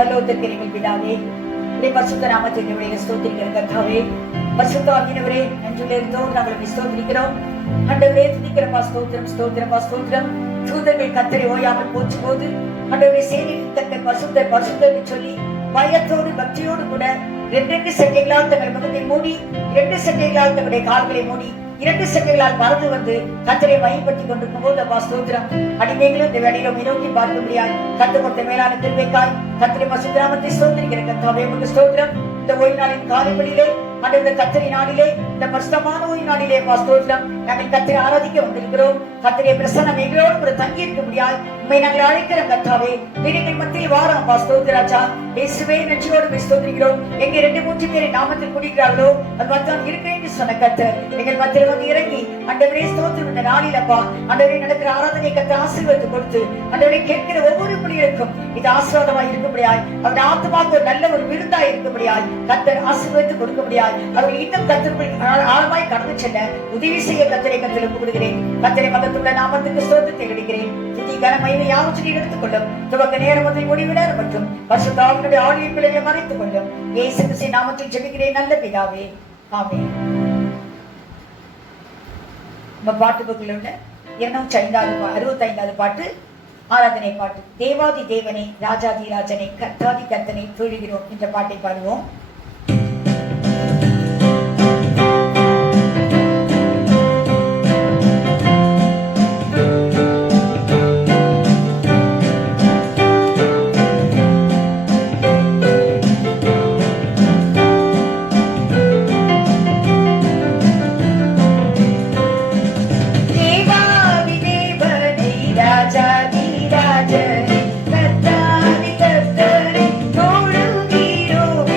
பரலோகத்திற்கு எங்கள் பிதாவே, உம்முடைய பரிசுத்த நாமத்தை ஸ்தோத்திரிக்கிறோம் கர்த்தாவே. பரிசுத்த ஆவியானவரே, நன்றியிலிருந்தோம் நாங்கள் ஸ்தோத்திரிக்கிறோம். ஆண்டவரே, துதிக்கிறப்பா, ஸ்தோத்திரம் ஸ்தோத்திரப்பா ஸ்தோத்திரம். தூதர்கள் கர்த்தரை ஓயாமல் போற்றும் போது ஆண்டவரே, சேனையின் கர்த்தர் பரிசுத்தர் பரிசுத்தர் என்று சொல்லி பயத்தோடு பக்தியோடு கூட 2 சட்டைகளால் தங்கள் முகத்தை மூடி, 2 சட்டைகளால் தங்களுடைய கால்களை மூடி, 2 சட்டைகளால் பறந்து வந்து கர்த்தரை மையப்படுத்திக் கொண்டிருக்கும் போது அப்பா ஸ்தோத்திரம். அடிமைகளும் இந்த வேலையில நோக்கி பார்க்க முடியாது கர்த்தர் கொடுத்த மேலான திருவைக்காய் கர்த்தரை பரிசுத்த நாமத்தை ஸ்தோத்திரிக்கிற கர்த்தாவே உமக்கு ஸ்தோத்திரம். இந்த ஓய்வு நாளின் காலைவெளியிலே இந்த கர்த்தரி நாளிலே, இந்த பரிசுத்தமான ஓய்வு நாளிலே ஸ்தோத்திரம், நாங்கள் கர்த்தரை ஆராதிக்க வந்திருக்கிறோம். கர்த்தருடைய பிரசன்னம் எங்களோடு கூட தங்கி இருக்க முடியாது உண்மை நாங்கள் அழைக்கிறோம் கர்த்தாவே. வீடுகள் மத்தியில் வாரம் ஸ்தோத்திராஜா இயேசுவே, நன்றியோடு ஸ்தோத்திரிக்கிறோம். எங்க 2-3 பேரை நாமத்தில் குடிக்கிறார்களோ அது மொத்தம் இருக்கிறேன் என்று சொன்ன கர்த்தர் எங்கள் மத்தியில் வந்து இறங்கி ஆண்டவரே ஸ்தோத்திரம். இந்த நாளிலப்பா ஆண்டவரே நடக்கிற ஆராதனை கர்த்தர் ஆசீர்வாதத்தை கொடுத்து ஆண்டவரே கேட்கிற ஒவ்வொரு பிள்ளைகளுக்கும் இது ஆசீர்வாதமாய் இருக்க முடியாது, அவருடைய ஆத்மாவுக்கு ஒரு நல்ல ஒரு விருந்தாய் இருக்க முடியாது, கர்த்தர் ஆசீர்வாதத்தை கொடுக்க முடியாது. அவர்கள் இன்னும் கர்த்தருக்குள் ஆழமாய் கடந்து செல்ல உதவி செய்ய கர்த்தரை கர்த்தருக்கு கொடுக்கிறேன். கர்த்தரை மகத்துள்ள நாமத்துக்கு ஸ்தோத்திரத்தை எடுக்கிறேன். துதி கனமகிமை யாவற்றையும் எடுத்துக் கொள்ளும். துவக்க நேரம் முதல் முடிவு நேரம் மற்றும் பரிசுத்த ஆவியினுடைய ஆளுகை பிள்ளைகளை மறைத்துக் கொள்ளும். இயேசு கிறிஸ்துவின் நாமத்தில் ஜெபிக்கிறேன் நல்ல பிதாவே, ஆமென். நம்ம பாட்டு புக்கில் உள்ள 265வது பாட்டு ஆராதனை பாட்டு. தேவாதி தேவனை ராஜாதி ராஜனை கர்த்தாதி கர்த்தனை தொழுகிறோம் என்ற பாட்டை பாடுவோம். கர்த்தாதி கர்த்தரை தொழுகிறோம்.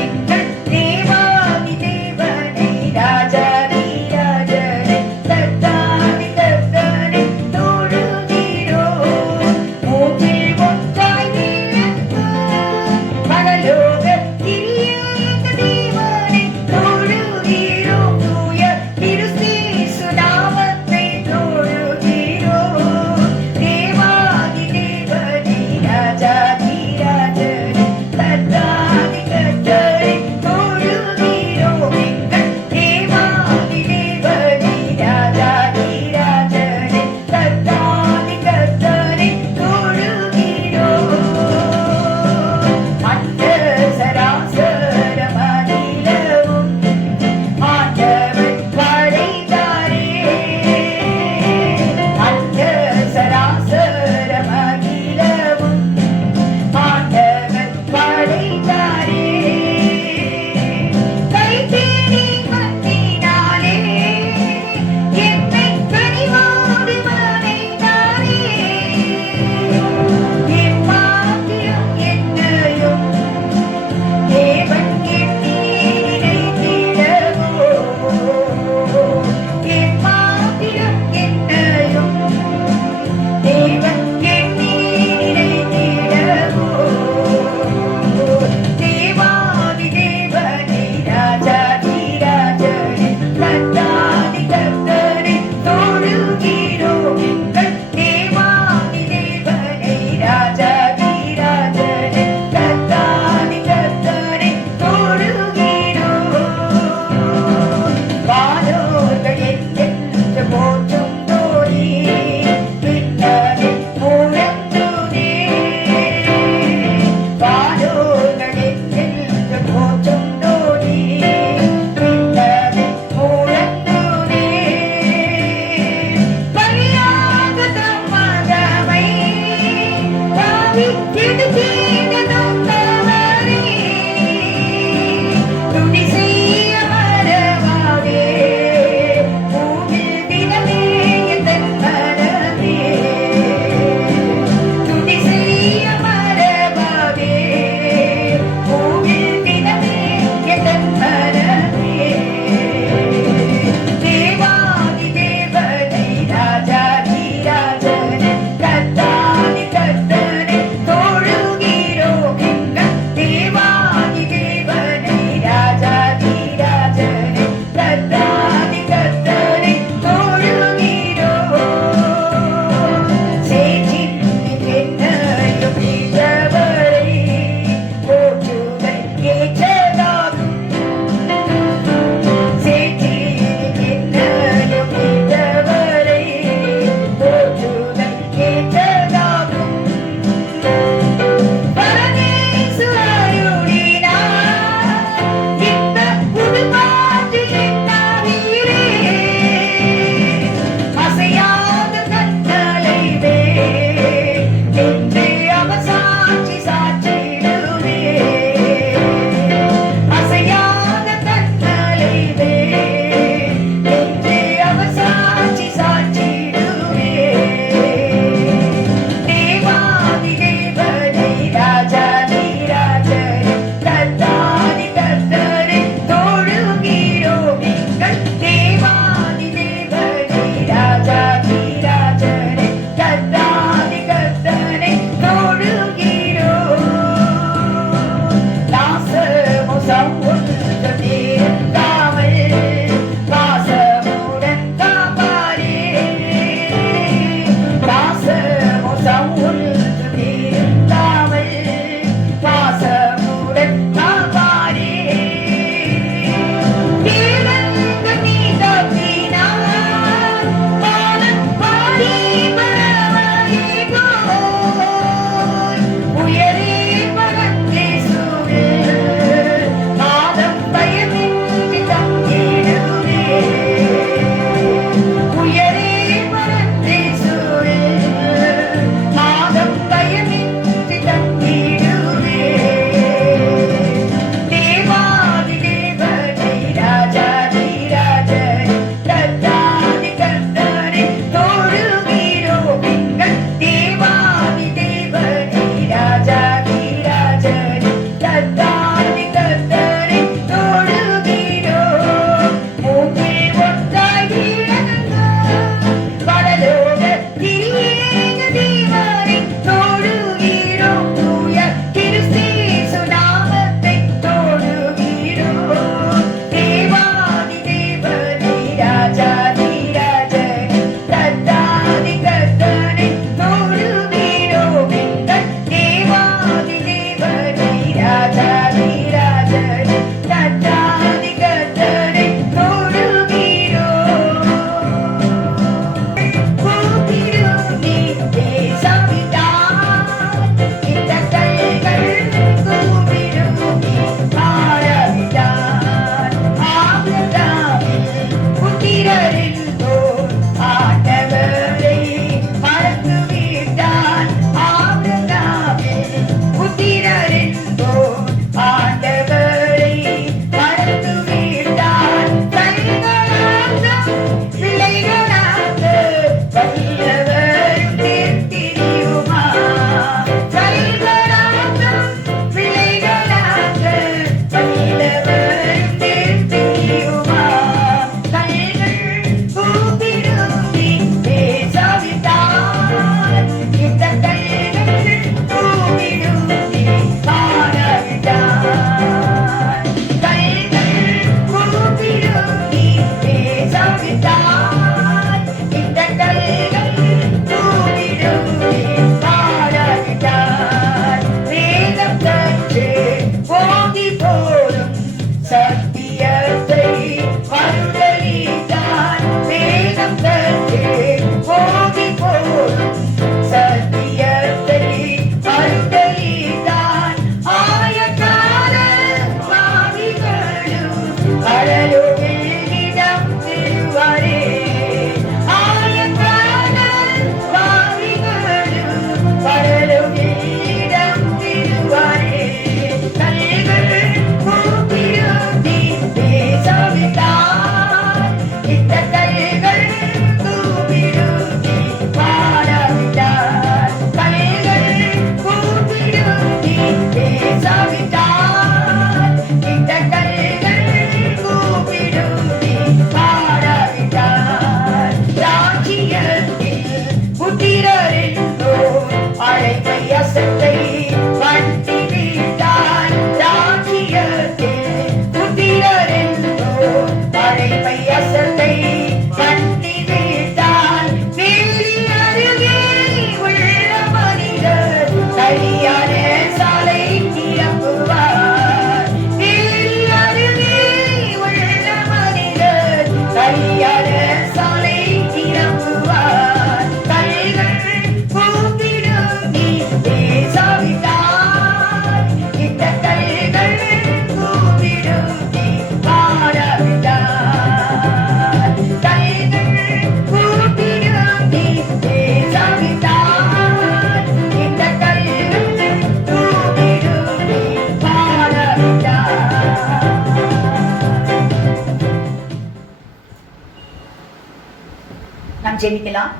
நாம் ஜெபிக்கலாம்.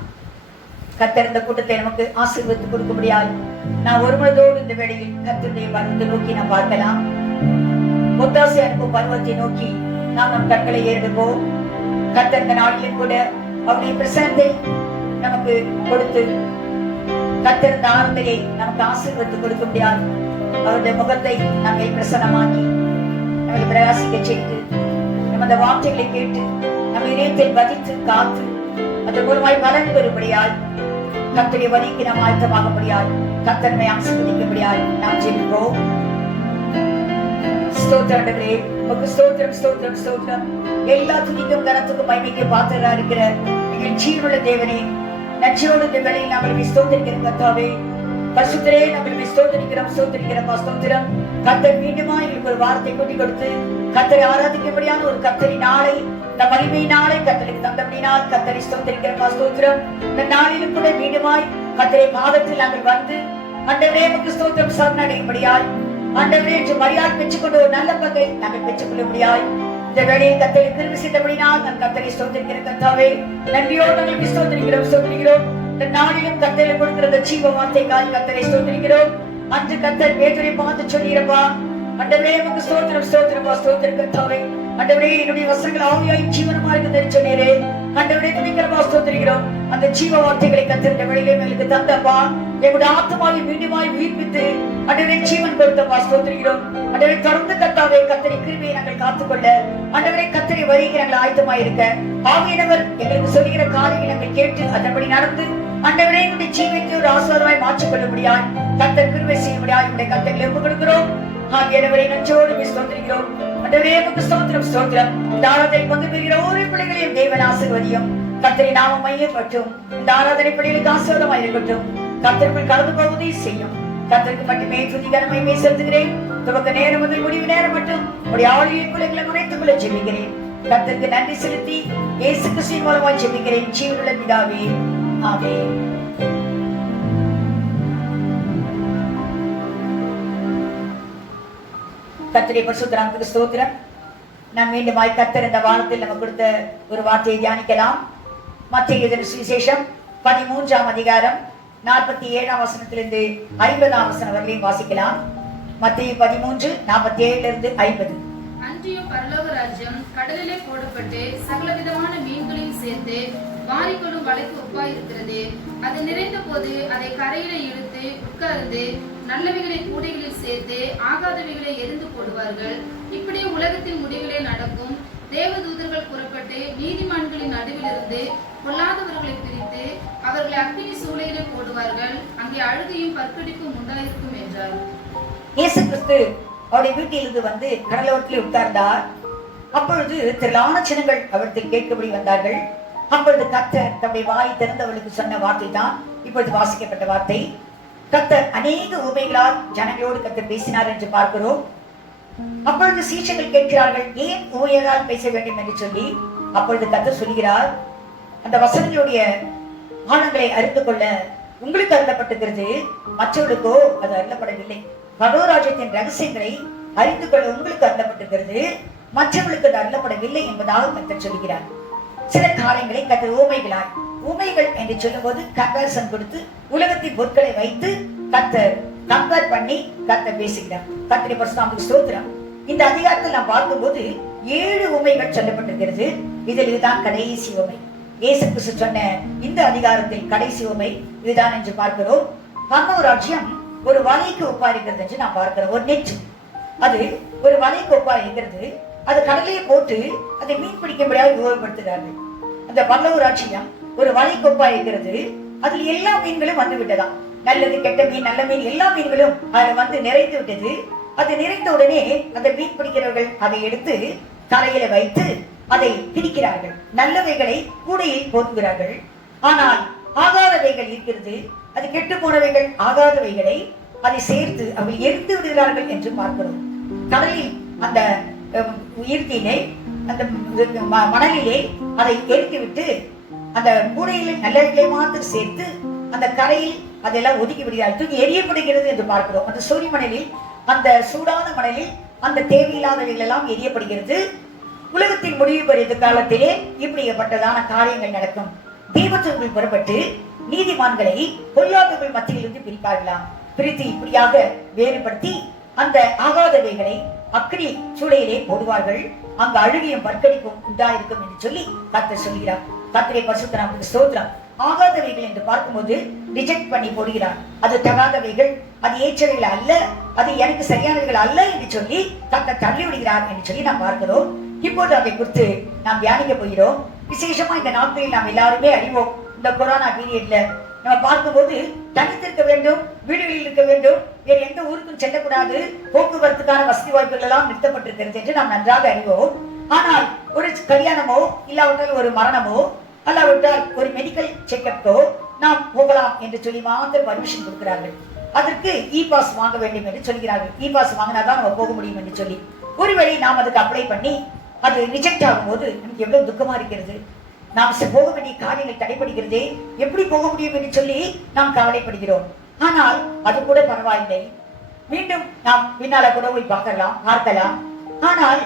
கர்த்தர் இந்த கூட்டத்தை நமக்கு ஆசீர்வதித்து கொடுக்கும்படியால் நான் ஒரு மனதோடு இந்த வேளையில் கர்த்தருடைய பருவத்தை நோக்கி நாம் பார்க்கலாம். ஒத்தாசை அனுப்பும் பருவத்தை நோக்கி நாம் நம் கண்களை ஏறெடுப்போம். கர்த்தர் இந்த நாளிலும் கூட அவருடைய பிரசன்னத்தை நமக்கு கொடுத்து கர்த்தர் இந்த ஆனந்தையை நமக்கு ஆசீர்வதித்து கொடுக்க முடியாது. அவருடைய முகத்தை நம்மை பிரசன்னமாக்கி நம்மை பிரகாசிக்க செய்து நமது வார்த்தைகளை கேட்டு நம்ம இதயத்தை பதித்து காத்து அதன் மூலமாய் பலன் பெறும்படியால் கர்த்தருடைய வழிக்கு நாம் ஆயத்தமாக முடியாது. கர்த்தரை ஆசீர்வதிக்கும்படியால் நாம் ஜெபிப்போம். ஸ்தோத்திரமே, உமக்கு ஸ்தோத்திரம், ஸ்தோத்திரம், ஸ்தோத்திரம். எல்லா துதிக்கும் கனத்துக்கும் மகிமைக்கு பாத்திரரா இருக்கிற எங்கள் ஜீவனுள்ள தேவனே, நச்சோடு இந்த வேளையில் நாங்கள் ஸ்தோத்திரிக்கிறோம். கர்த்தாவே பரிசுத்தரே, நாங்கள் ஸ்தோத்திரிக்கிறோம், ஸ்தோத்திரிக்கிறோம், ஸ்தோத்திரம். கர்த்தர் மீண்டுமா எங்களுக்கு ஒரு வார்த்தை கூட்டி கொடுத்து கர்த்தரை ஆராதிக்கும்படியான ஒரு கர்த்தரி நாளை, இந்த மகிமை நாளை கர்த்தருக்கு தந்தபடினால் கர்த்தரை ஸ்தோத்திரிக்கிறோம், ஸ்தோத்திரம். இந்த நாளிலும் கூட மீண்டுமாய் கர்த்தரை பாதத்தில் நாங்கள் வந்து ஆண்டவரே உமக்கு ஸ்தோத்திரம் சரணடையும்படியாய் ஆண்டவரே மரியாதை பெற்றுக்கொண்டு ஒரு நல்ல பங்கை நாங்கள் பெற்றுக்கொள்ள முடியாது. இந்த வேளையில் கர்த்தரை கிருபை செய்தபடினால் நான் கர்த்தரை ஸ்தோத்திரிக்கிறேன். கர்த்தாவே நன்றியோடு நாங்கள் ஸ்தோத்திரிக்கிறோம், ஸ்தோத்திரிக்கிறோம். இந்த நாளிலும் கர்த்தரை கொடுக்கிற ஜீவ வார்த்தைக்காய் கர்த்தரை ஸ்தோத்திரிக்கிறோம். அன்று கர்த்தர் பேதுரை பார்த்து சொல்லியிருப்பா, ஆண்டவரே உமக்கு ஸ்தோத்திரம், ஸ்தோத்திரம், ஸ்தோத்திரம். கர்த்தாவே ஆண்டவரே என்னுடைய வசனங்கள் ஆவியாய் ஜீவனமா இருக்குது சொன்னீரே. ஆண்டவரே துதிக்கிறோம், ஸ்தோத்திரிக்கிறோம். அந்த ஜீவ வார்த்தைகளை கர்த்தர் இந்த வேளையிலே எங்களுக்கு தந்தப்பா, எங்களுடைய ஆத்மாவை மீண்டுமாய் உயிர்ப்பித்து ஆண்டவரே ஜீவன் கொடுத்தப்பா, ஸ்தோத்திரிக்கிறோம். ஆண்டவரே தொடர்ந்து கர்த்தாவே கர்த்தரை கிருபையை நாங்கள் காத்துக்கொள்ள ஆண்டவரே கர்த்தரை வருகை நாங்கள் ஆயத்தமாய் இருக்க ஆவியானவர் எங்களுக்கு சொல்லுகிற காரியங்களை நாங்கள் கேட்டு அதன்படி நடந்து ஆண்டவரே எங்களுடைய ஜீவத்தை ஒரு ஆசீர்வாதமாய் மாற்றிக்கொள்ள முடியாது. கர்த்தர் கிருபை செய்ய முடியாது. உங்களுடைய கர்த்தர்களை ஒப்புக் கொடுக்கிறோம். ஆவியானவரை நன்றோடு ஸ்தோத்திரிக்கிறோம். ஆண்டவரே உமக்கு ஸ்தோத்திரம், ஸ்தோத்திரம். இந்த ஆராதனை பங்கு பெறுகிற ஒவ்வொரு பிள்ளைகளையும் தேவன் ஆசீர்வதியும். கர்த்தரை நாமம் மையப்பட்டும் இந்த ஆராதனை பிள்ளைகளுக்கு ஆசீர்வாதமாய் இருக்கட்டும். கர்த்தருக்குள் கடந்து போவதை செய்யும். கர்த்தருக்கு மட்டுமே துதிகர மகிமை செலுத்துகிறேன். துவக்க நேரம் முதல் முடிவு நேரம் மட்டும் உடைய ஆளுகை பிள்ளைகளை மறைத்துக் கொள்ள ஜெபிக்கிறேன். கர்த்தருக்கு நன்றி செலுத்தி இயேசு கிறிஸ்துவின் மூலமாய் ஜெபிக்கிறேன் ஜீவனுள்ள பிதாவே, ஆமென். கர்த்தருடைய பரிசுத்த நாமத்துக்கு ஸ்தோத்திரம். நாம் மீண்டும் கர்த்தர் இந்த வாரத்தில் நமக்கு கொடுத்த ஒரு வார்த்தையை தியானிக்கலாம். மத்தேயு எழுதின சுவிசேஷம் 13ஆம் அதிகாரம் 47ஆம் வசனத்திலிருந்து 50ஆம் வசனம் வரையிலும் வாசிக்கலாம். மத்தேயு 13:47 50. அன்றியும் பரலோக ராஜ்யம் கடலிலே போடப்பட்டு சகல விதமான மீன்களையும் சேர்த்து வாரிக்கொள்ளும் வலைக்கு ஒப்பாயிருக்கிறது. அது நிறைந்த போது அதை கரையில இழுத்து உட்கார்ந்து நல்லவைகளை கூடைகளில் சேர்த்து ஆகாதவைகளை எரிந்து போடுவார்கள். இப்படி உலகத்தின் முடிவிலே நடக்கும். தேவதூதர்கள் புறப்பட்டு நீதிமான்களின் நடுவிலிருந்து பொல்லாதவர்களை பிரித்து அவர்களை அக்கினி சூளையிலே போடுவார்கள். அங்கே அழுகையும் பற்கடிப்பும் உண்டாயிருக்கும் என்றார். இயேசு கிறிஸ்து அவருடைய வீட்டிலிருந்து வந்து கடலோரத்தில் உட்கார்ந்தார். அப்பொழுது திரளான ஜனங்கள் அவரிடத்தில் கேட்கபடி வந்தார்கள். அப்பொழுது கர்த்தர் தம்முடைய வாய் திறந்தவர்களுக்கு சொன்ன வார்த்தை தான் இப்பொழுது வாசிக்கப்பட்ட வார்த்தை. கர்த்தர் அநேக உவமைகளால் ஜனங்களோடு கர்த்தர் பேசினார் என்று பார்க்கிறோம். அப்பொழுது சீஷர்கள் கேட்கிறார்கள், ஏன் உவமைகளால் பேச வேண்டும் என்று சொல்லி. அப்பொழுது கர்த்தர் சொல்கிறார், அந்த வசனங்களுடைய ஆழங்களை அறிந்து கொள்ள உங்களுக்கு அருளப்பட்டிருக்கிறது, மற்றவர்களுக்கோ அது அருளப்படவில்லை. பரலோகராஜ்யத்தின் ரகசியங்களை அறிந்து கொள்ள உங்களுக்கு அருளப்பட்டிருக்கிறது, மற்றவர்களுக்கு அது அருளப்படவில்லை என்பதாக கர்த்தர் சொல்கிறார். சில காரியங்களை கர்த்தர் ஊமைகளாய், ஊமைகள் என்று சொல்லும் போது கம்பேரிசன் கொடுத்து உலகத்தின் பொருட்களை வைத்து கர்த்தர் கம்பேர் பண்ணி கர்த்தர் பேசுகிறார். கர்த்தருடைய பரிசுத்த நாமத்துக்கு ஸ்தோத்திரம். இந்த அதிகாரத்தில் நாம் பார்க்கும்போது 7 ஊமைகள் சொல்லப்பட்டிருக்கிறது. இதில் இதுதான் கடைசி ஊமை. இயேசு கிறிஸ்து சொன்ன இந்த அதிகாரத்தில் கடைசி ஊமை இதுதான் என்று பார்க்கிறோம். பரலோகராஜ்யம் ஒரு வலைக்கு ஒப்பா இருக்கிறது என்று நாம் பார்க்கிறோம். ஒரு நெட், அது ஒரு வலைக்கு ஒப்பா இருக்கிறது. அது கடலையை போட்டு அதை மீன் பிடிக்கும்படியாக உபயோகப்படுத்துகிறார்கள். அந்த பரலோகராஜ்யம் ஒரு வலைக்கு ஒப்பா இருக்கிறது. அதில் எல்லா மீன்களும் வந்து விட்டதாம். நல்லது கெட்ட மீன் நல்ல மீன் எல்லா மீன்களும் அதுல வந்து நிறைந்து விட்டது. அது நிறைந்த உடனே அந்த மீன் பிடிக்கிறவர்கள் அதை எடுத்து கரையில வைத்து அதை பிரிக்கிறார்கள். நல்லவைகளை கூடையில் போடுகிறார்கள். ஆனால் ஆகாதவைகள் இருக்கிறது, அது கெட்டு போனவைகள் ஆகாதவைகளை அதை சேர்த்து அவை எரிந்து விடுகிறார்கள் என்று பார்க்கிறோம். கடலில் அந்த உயிர்த்தினை அந்த மணலிலே அதை எரித்து விட்டு அந்த கூடையில் நல்லவைகளை மாத்திரம் சேர்த்து அந்த கரையில் அதெல்லாம் ஒதுக்கி விடுகிறார்கள். தூக்கி எரியப்படுகிறது என்று பார்க்கிறோம். அந்த சூரிய மணலில், அந்த சூடான மணலில் அந்த தேவையில்லாதவைகள் எல்லாம் எரியப்படுகிறது. உலகத்தின் முடிவு பெறும் காலத்திலே இப்படிப்பட்டதான காரியங்கள் நடக்கும். தேவதூதர்கள் புறப்பட்டு நீதிமான்களை பொல்லாதவர்கள் மத்தியிலிருந்து பிரிப்பார்களாம். பிரித்து இப்படியாக வேறுபடுத்தி அந்த ஆகாதவைகளை அக்கினி சூளையிலே போடுவார்கள். அங்கு அழுகியும் பற்கடிப்பும் உண்டாயிருக்கும் என்று சொல்லி கர்த்தர் சொல்கிறார். கர்த்தரை பரிசுத்த நாமத்துக்கு ஸ்தோத்திரம். ஆகாதவைகள் என்று பார்க்கும்போது ரிஜெக்ட் பண்ணி போடுகிறார். அது தகாதவைகள், அது ஏற்றவைகள் அல்ல, அது எனக்கு சரியானவைகள் அல்ல என்று சொல்லி கர்த்தர் தள்ளி விடுகிறார் என்று சொல்லி நாம் பார்க்கிறோம். இப்போது அதை குறித்து நாம் தியானிக்க போகிறோம். விசேஷமா இந்த நாட்களில் நாம் எல்லாருமே அறிவோம். இந்த கொரோனா பீரியட்ல நம்ம பார்க்கும்போது தனித்திருக்க வேண்டும், வீடுகளில் இருக்க வேண்டும், வேறு எந்த ஊருக்கும் செல்லக்கூடாது, போக்குவரத்துக்கான வசதி வாய்ப்புகள் எல்லாம் நிறுத்தப்பட்டிருக்கிறது என்று நாம் நன்றாக அறிவோம். ஆனால் ஒரு கல்யாணமோ இல்லாவிட்டால் ஒரு மரணமோ அல்லாவிட்டால் ஒரு மெடிக்கல் செக்கப்போ நாம் போகலாம் என்று சொல்லி மாத்திரம் பர்மிஷன் கொடுக்கிறார்கள். அதற்கு இ பாஸ் வாங்க வேண்டும் என்று சொல்கிறார்கள். இ பாஸ் வாங்கினாதான் நம்ம போக முடியும் என்று சொல்லி ஒருவேளை நாம் அதுக்கு அப்ளை பண்ணி அது ரிஜெக்ட் ஆகும் போது நமக்கு எவ்வளவு துக்கமா இருக்கிறது. நாம் போக வேண்டிய காரியங்கள் தடைபடுகிறதே, எப்படி போக முடியும் என்று சொல்லி நாம் கவலைப்படுகிறோம். ஆனால் அது கூட பரவாயில்லை, மீண்டும் நாம் பின்னால கூட போய் பார்க்கலாம். ஆனால்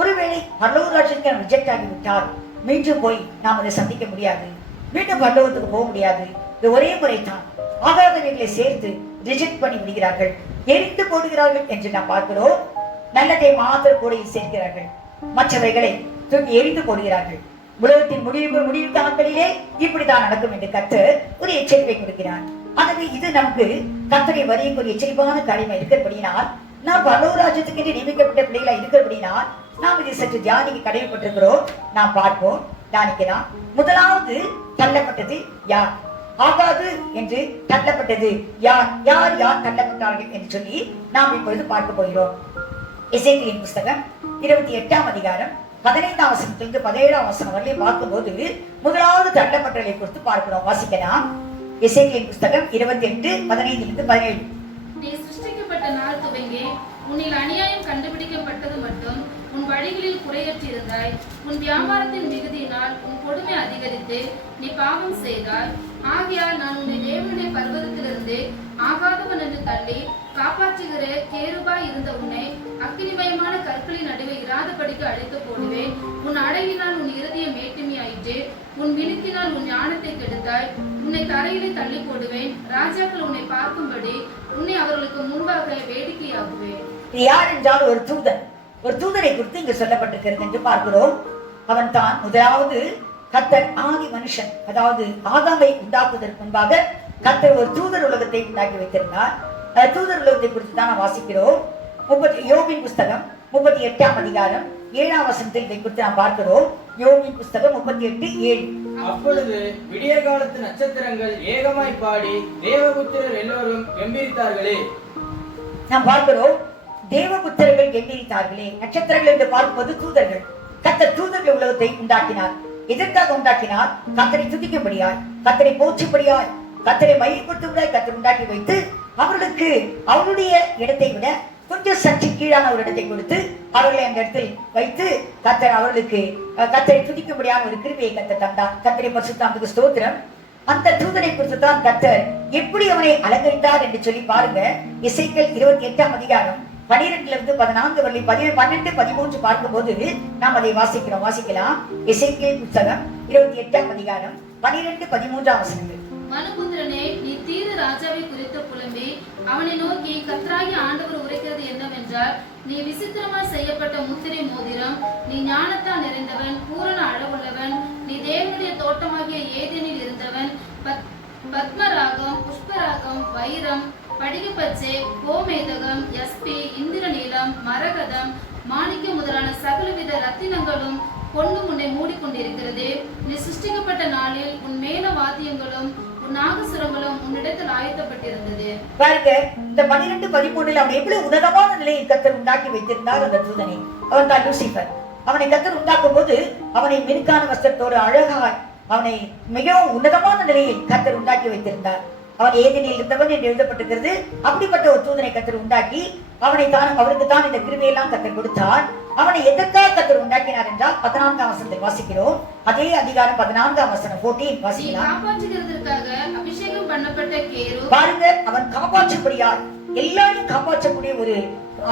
ஒருவேளை பரலோக ராஜ்யத்துக்கு நாம் ரிஜெக்ட் ஆகிவிட்டால் மீண்டும் போய் நாம் அதை சந்திக்க முடியாது, மீண்டும் பரலோகத்துக்கு போக முடியாது. இது ஒரே முறைதான். ஆகாதவைகளை சேர்த்து ரிஜெக்ட் பண்ணி விடுகிறார்கள், எரிந்து போடுகிறார்கள் என்று நாம் பார்க்கிறோம். நல்லதை மாத்திர கூடையில் சேர்க்கிறார்கள், மற்றவைகளை தூக்கி எரிந்து போடுகிறார்கள். உலகத்தின் முடிவு நாட்களிலே இப்படித்தான் நடக்கும் என்று கர்த்தர் ஒரு எச்சரிக்கை கொடுக்கிறார். ஆகவே இது நமக்கு கர்த்தரை வரிக்கு ஒரு எச்சரிப்பான காரியமா இருக்கிறபடினால், நாம் பரலோக ராஜ்யத்துக்கு நியமிக்கப்பட்ட பிள்ளைகளா இருக்கிறபடினால் நாம் இதை சற்று தியானிக்க கடமைப்பட்டிருக்கிறோம். நாம் பார்ப்போம், தியானிக்கலாம். முதலாவது தள்ளப்பட்டது யார்? ஆகாது என்று தள்ளப்பட்டது யார்? யார் யார் தள்ளப்பட்டார்கள் என்று சொல்லி நாம் இப்பொழுது பார்க்க போகிறோம். எசேக்கியேலின் புஸ்தகம் 28ஆம் அதிகாரம் 15ஆம் வசனத்திலிருந்து 17ஆம் வசனம் வரை பார்க்கும்போது முதலாவது தள்ளப்பட்டலை குறித்து பார்க்கிறோம். வாசிக்கலாம். எசேக்கியேலின் புஸ்தகம் 28 15 17. நீ சிருஷ்டிக்கப்பட்ட நாள் துவங்கி உன்னில் அநியாயம் கண்டுபிடிக்கப்பட்டது மட்டும் உன் வழிகளில் குறையற்றிருந்தாய். உன் வியாபாரத்தின் மிகுதியினால் உன் கொடுமை அதிகரித்து நீ பாவம் செய்தாய். ஆகையால் நான் உன்னை தேவனுடைய பர்வதத்திலிருந்து ஆகாதவன் என்று தள்ளி காப்பாற்றுகிற கேருபாய் இருந்த உன்னை அக்கினிமயமான கற்களின் நடுவே இராதபடிக்கு அழைத்து போடுவேன். உன் அழகினால் உன் இருதயம் மேட்டுமையாயிற்று, உன் வினுத்தினால் உன் ஞானத்தை கெடுத்தாய். உன்னை தரையிலே தள்ளி போடுவேன், ராஜாக்கள் உன்னை பார்க்கும்படி உன்னை அவர்களுக்கு முன்பாக வேடிக்கையாகுவேன். யார் என்றால் ஒரு தூதன். ஒரு தூதனை குறித்து இங்கு சொல்லப்பட்டிருக்கிறது என்று பார்க்கிறோம். அவன் தான் முதலாவது கர்த்தர் ஆதி மனுஷன், அதாவது ஆதாமை உண்டாக்குவதற்கு முன்பாக கர்த்தர் ஒரு தூதர் உலகத்தை உண்டாக்கி வைத்திருந்தார். தூதர் உலகத்தை குறித்து தான் நாம் வாசிக்கிறோம். யோபின் புஸ்தகம் 38ஆம் அதிகாரம் 7ஆம் வசனத்தில் இதை குறித்து நாம் பார்க்கிறோம். யோபின் புஸ்தகம் 38:7. அப்பொழுது விடிய காலத்து நட்சத்திரங்கள் ஏகமாய் பாடி தேவபுத்திரர் எல்லோரும் கெம்பீரித்தார்களே. நாம் பார்க்கிறோம், தேவபுத்திரர்கள் கெம்பீரித்தார்களே. நட்சத்திரங்கள் என்று பார்ப்பது தூதர்கள். கர்த்தர் தூதர்கள் உலகத்தை உண்டாக்கினார். எதற்காக உண்டாக்கினார்? கர்த்தரை துதிக்கும்படியாய், கர்த்தரை போற்றும்படியாய், கர்த்தரை மையப்படுத்தும்படியாய் கர்த்தர் உண்டாக்கி வைத்து அவர்களுக்கு அவருடைய இடத்தை விட கொஞ்சம் சற்று கீழான ஒரு இடத்தை கொடுத்து அவர்களை அந்த இடத்தில் வைத்து கர்த்தர் அவர்களுக்கு கர்த்தரை துதிக்கும்படியான ஒரு கிருபையை கர்த்தர் தந்தார். கர்த்தரை பரிசுத்தத்துக்கு ஸ்தோத்திரம். அந்த தூதனை குறித்து தான் கர்த்தர் எப்படி அவனை அலங்கரித்தார் என்று சொல்லி பாருங்க. எசேக்கியேல் 28ஆம் அதிகாரம் 12 14 வரை 12 13 பார்க்கும்போது நாம் அதை வாசிக்கலாம். எசேக்கியேல் புத்தகம் 28ஆம் அதிகாரம் 12 13ஆம் வசனங்கள். மனுபுத்திரனே, நீ தீரு ராஜாவை குறித்து புலம்பி அவனை நோக்கி கர்த்தராகிய ஆண்டவர் உரைக்கிறது என்னவென்றால், நீ விசித்திரமாய் செய்யப்பட்ட முத்திரை மோதிரம், நீ ஞானத்தால் நிறைந்தவன், பூரண அழகுள்ளவன், நீ தேவனுடைய தோட்டமாகிய ஏதேனில் இருந்தவன், பத்மராகம், புஷ்பராகம், வைரம், படிகப்பச்சை, கோமேதகம், யஸ்பி, இந்திரநீலம், மரகதம், மாணிக்க முதலான சகலவித ரத்தினங்களும் பொண்ணு உன்னை மூடிக்கொண்டிருக்கிறது. நீ சிருஷ்டிக்கப்பட்ட நாளில் உன் மேல வாத்தியங்களும் உன் நாகசுரங்களும் உன்னிடத்தில் ஆயத்தப்பட்டிருந்தது. பாருங்க, இந்த 12 13 அவன் எவ்வளவு உன்னதமான நிலையில் கர்த்தர் உண்டாக்கி வைத்திருந்தார். அந்த தூதனை, அவன் தான் லூசிபர். அவனை கர்த்தர் உண்டாக்கும் போது அவனை மினுக்கான வஸ்திரத்தோடு அழகாய் அவனை மிகவும் உன்னதமான நிலையில் கர்த்தர் உண்டாக்கி வைத்திருந்தார். அவன் ஏதேனில் இருந்தவன் என்று எழுதப்பட்டிருக்கிறது. அப்படிப்பட்ட ஒரு தூதனை கர்த்தர் உண்டாக்கி அவருக்கு தான் இந்த கிருபையெல்லாம் கர்த்தர் கொடுத்தார். அவனை எதற்காக கர்த்தர் உண்டாக்கினார் என்றால் 14ஆம் வசனத்தில் வாசிக்கிறோம். அதே அதிகாரம் 14ஆம் வசனம் 14 வாசிக்கலாம். காப்பாற்றுகிறதற்காக அபிஷேகம் பண்ணப்பட்ட கேரு. பாருங்க, அவன் காப்பாற்றும்படியாய் எல்லாரையும் காப்பாற்றக்கூடிய ஒரு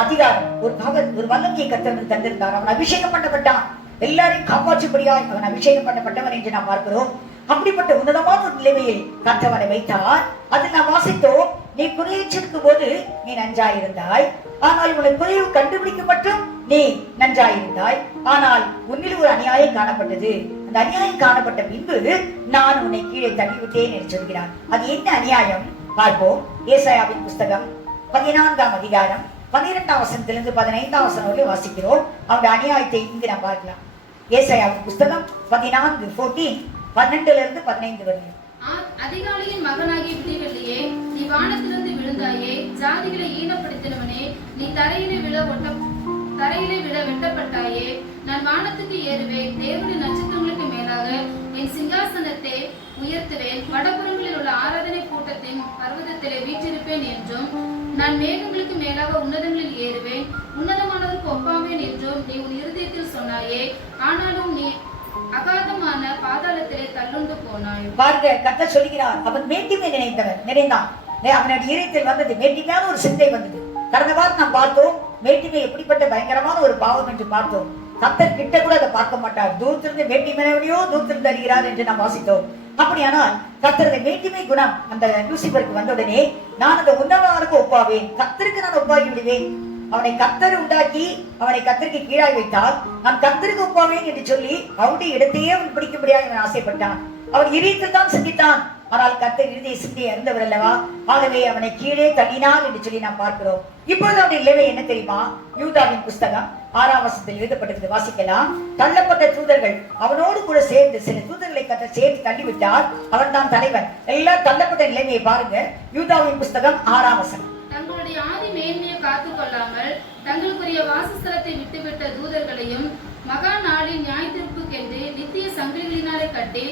அதிகாரம், ஒரு வல்லமையை கர்த்தர் தந்திருந்தார். அவன் அபிஷேகம் பண்ணப்பட்டான். எல்லாரையும் காப்பாற்றும்படியாய் அவன் அபிஷேகம் பண்ணப்பட்டவன் என்று நாம் பார்க்கிறோம். அப்படிப்பட்ட உன்னதமான ஒரு நிலைமையில் கர்த்தவனை வைத்தார். அதில் நாம் வாசித்தோம், நீ குறையற்றிருக்கும் போது நீ நன்றாயிருந்தாய், ஆனால் உன்னை குறைவு கண்டுபிடிக்க மட்டும் நீ நன்றாயிருந்தாய். ஆனால் உன்னில் ஒரு அநியாயம் காணப்பட்டது. அந்த அநியாயம் காணப்பட்ட பின்பு நான் உன்னை கீழே தள்ளிவிட்டேன் என்று சொல்கிறான். அது என்ன அநியாயம் பார்ப்போம். ஏசாயாவின் புஸ்தகம் 14ஆம் அதிகாரம் 12ஆம் வசனத்திலிருந்து 15ஆம் வசனம் வரை வாசிக்கிறோம். அவருடைய அநியாயத்தை இங்கு நாம் பார்க்கலாம். ஏசாயாவின் புஸ்தகம் 14 12 15 வரை. அதிகாலையின் மகனாகிய விடிவெள்ளியே, நீ வானத்திலிருந்து விழுந்தாயே, ஜாதிகளை ஈனப்படுத்தினவனே, நீ தரையிலே விழ வெட்டப்பட்டாயே. நான் வானத்துக்கு ஏறுவேன், தேவனின் நட்சத்திரங்களுக்கு மேலாக என் சிங்காசனத்தை உயர்த்துவேன், வடபுறங்களில் உள்ள ஆராதனை கூட்டத்தின் பர்வதத்திலே வீற்றிருப்பேன் என்றும், நான் மேகங்களுக்கு மேலாக உன்னதங்களில் ஏறுவேன், உன்னதமானதற்கு ஒப்பாவேன் என்றும் நீ உன் இருதயத்தில் சொன்னாயே. ஆனாலும் நீ அகாதமான பாதாளத்திலே தள்ளுண்டு போனாய். பாருங்க, கர்த்தர் சொல்கிறார், அவன் மேட்டிமை நினைந்தான். அவனுடைய இதயத்தில் வந்தது மேட்டிமையான ஒரு சிந்தை வந்தது. கடந்த வாரம் நாம் பார்த்தோம், மேட்டிமை எப்படிப்பட்ட பயங்கரமான ஒரு பாவம் என்று பார்த்தோம். கர்த்தர் கிட்ட கூட அதை பார்க்க மாட்டார். தூரத்திலிருந்து மேட்டிமையோ தூரத்திலிருந்து அறிகிறார் என்று நாம் வாசித்தோம். அப்படியானால் கர்த்தருடைய மேட்டிமை குணம் அந்த லூசிபருக்கு வந்தவுடனே, நான் அந்த உன்னதமானவருக்கு ஒப்பாவேன், கர்த்தருக்கு நான் ஒப்பாகி விடுவேன். அவனை கர்த்தர் உண்டாக்கி அவனை கர்த்தருக்கு கீழாய் வைத்தால் நான் கர்த்தருக்கு ஒப்பாவேன் என்று சொல்லி அவனுடைய இடத்தையே அவன் பிடிக்கும்படியாக அவன் ஆசைப்பட்டான். அவன் இதயத்தில் தான் சிந்தித்தான், ஆனால் கர்த்தர் இருதய சிந்தையை அறிந்தவர் அல்லவா. ஆகவே அவனை கீழே தள்ளினார் என்று சொல்லி நாம் பார்க்கிறோம். இப்பொழுது அவனுடைய நிலைமை என்ன தெரியுமா? யூதாவின் புஸ்தகம் 6ஆம் வசனத்தில் எழுதப்பட்டது வாசிக்கலாம். தள்ளப்பட்ட தூதர்கள் அவனோடு கூட சேர்ந்து சில தூதர்களை கர்த்தர் சேர்த்து தள்ளிவிட்டார். அவன் தான் தலைவன். எல்லாம் தள்ளப்பட்ட நிலைமையை பாருங்க. யூதாவின் புஸ்தகம் 6ஆம் வசனம். தங்களுடைய ஆதி மேன்மையை காத்துக் கொள்ளாமல் தங்களுக்குரிய வாசஸ்தலத்தை விட்டுவிட்ட தூதர்களையும் மகா நாளின் நியாயத்தீர்ப்புக்கென்று நித்திய சங்கிலிகளினாலே கட்டி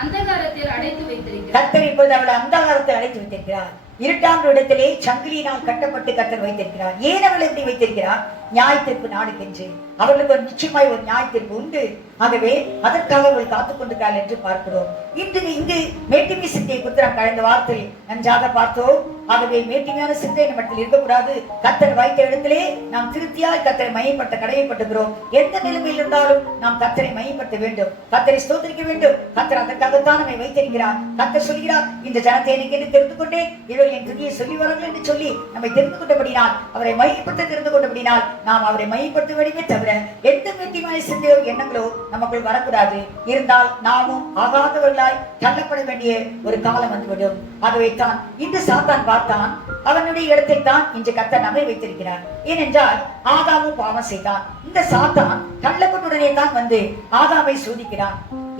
அந்தகாரத்தில் அடைத்து வைத்திருக்கிறார். கர்த்தர் இப்போது அவளை அந்தகாரத்தில் அடைத்து வைத்திருக்கிறார். இருட்டாம் இடத்திலே சங்கிலியினால் கட்டப்பட்டு கர்த்தர் வைத்திருக்கிறார். ஏன் அவளை இப்படி வைத்திருக்கிறார்? நியாயத்தீர்ப்பு நாளுக்கென்று. அவர்களுக்கு ஒரு நிச்சயமாய் ஒரு நியாயத்தீர்ப்பு உண்டு. ஆகவே அதற்காக அவள் காத்துக் கொண்டிருக்கிறாள் என்று பார்க்கிறோம். இங்கு மேட்டிமை சிந்தையை குறித்து நாம் கடந்த வாரத்தில் நன்றாக பார்த்தோம். ஆகவே மேட்டிமையான சிந்தை நம்மிடத்தில் இருக்கக்கூடாது. கர்த்தர் வைத்த இடத்திலே நாம் திருப்தியாய் கர்த்தரை மையப்படுத்த கடமைப்பட்டுகிறோம். எந்த நிலைமையில் இருந்தாலும் நாம் கர்த்தரை மையப்படுத்த வேண்டும், கர்த்தரை ஸ்தோத்திரிக்க வேண்டும். கர்த்தர் அதற்காகத்தான் நம்மை வைத்திருக்கிறார். கர்த்தர் சொல்கிறார், இந்த ஜனத்தை எனக்கு என்று தெரிந்து கொண்டேன், இவர்கள் என் துதியை சொல்லி வரார்கள் என்று சொல்லி நம்மை தெரிந்து கொண்டபடினால், அவரை மையப்படுத்த தெரிந்து கொண்டபடினால் நாம் அவரை மையப்படுத்த வேண்டுமே தவிர எந்த மேட்டிமையான சிந்தையோ எண்ணங்களோ நமக்குள் வரக்கூடாது. இருந்தால் நாமும் ஆகாதவர்களாய் தள்ளப்பட வேண்டிய ஒரு காலம் வந்துவிடும். ஆகவே தான் இந்த சாத்தான் பார்த்தான், அவனுடைய இடத்தில் தான் இன்று கர்த்தர் நம்மை வைத்திருக்கிறார். ஏனென்றால் ஆதாமும் பாவம் செய்தான். இந்த சாத்தான் தள்ளப்பட்டுடனே தான் வந்து ஆதாமை சோதிக்கிறான்.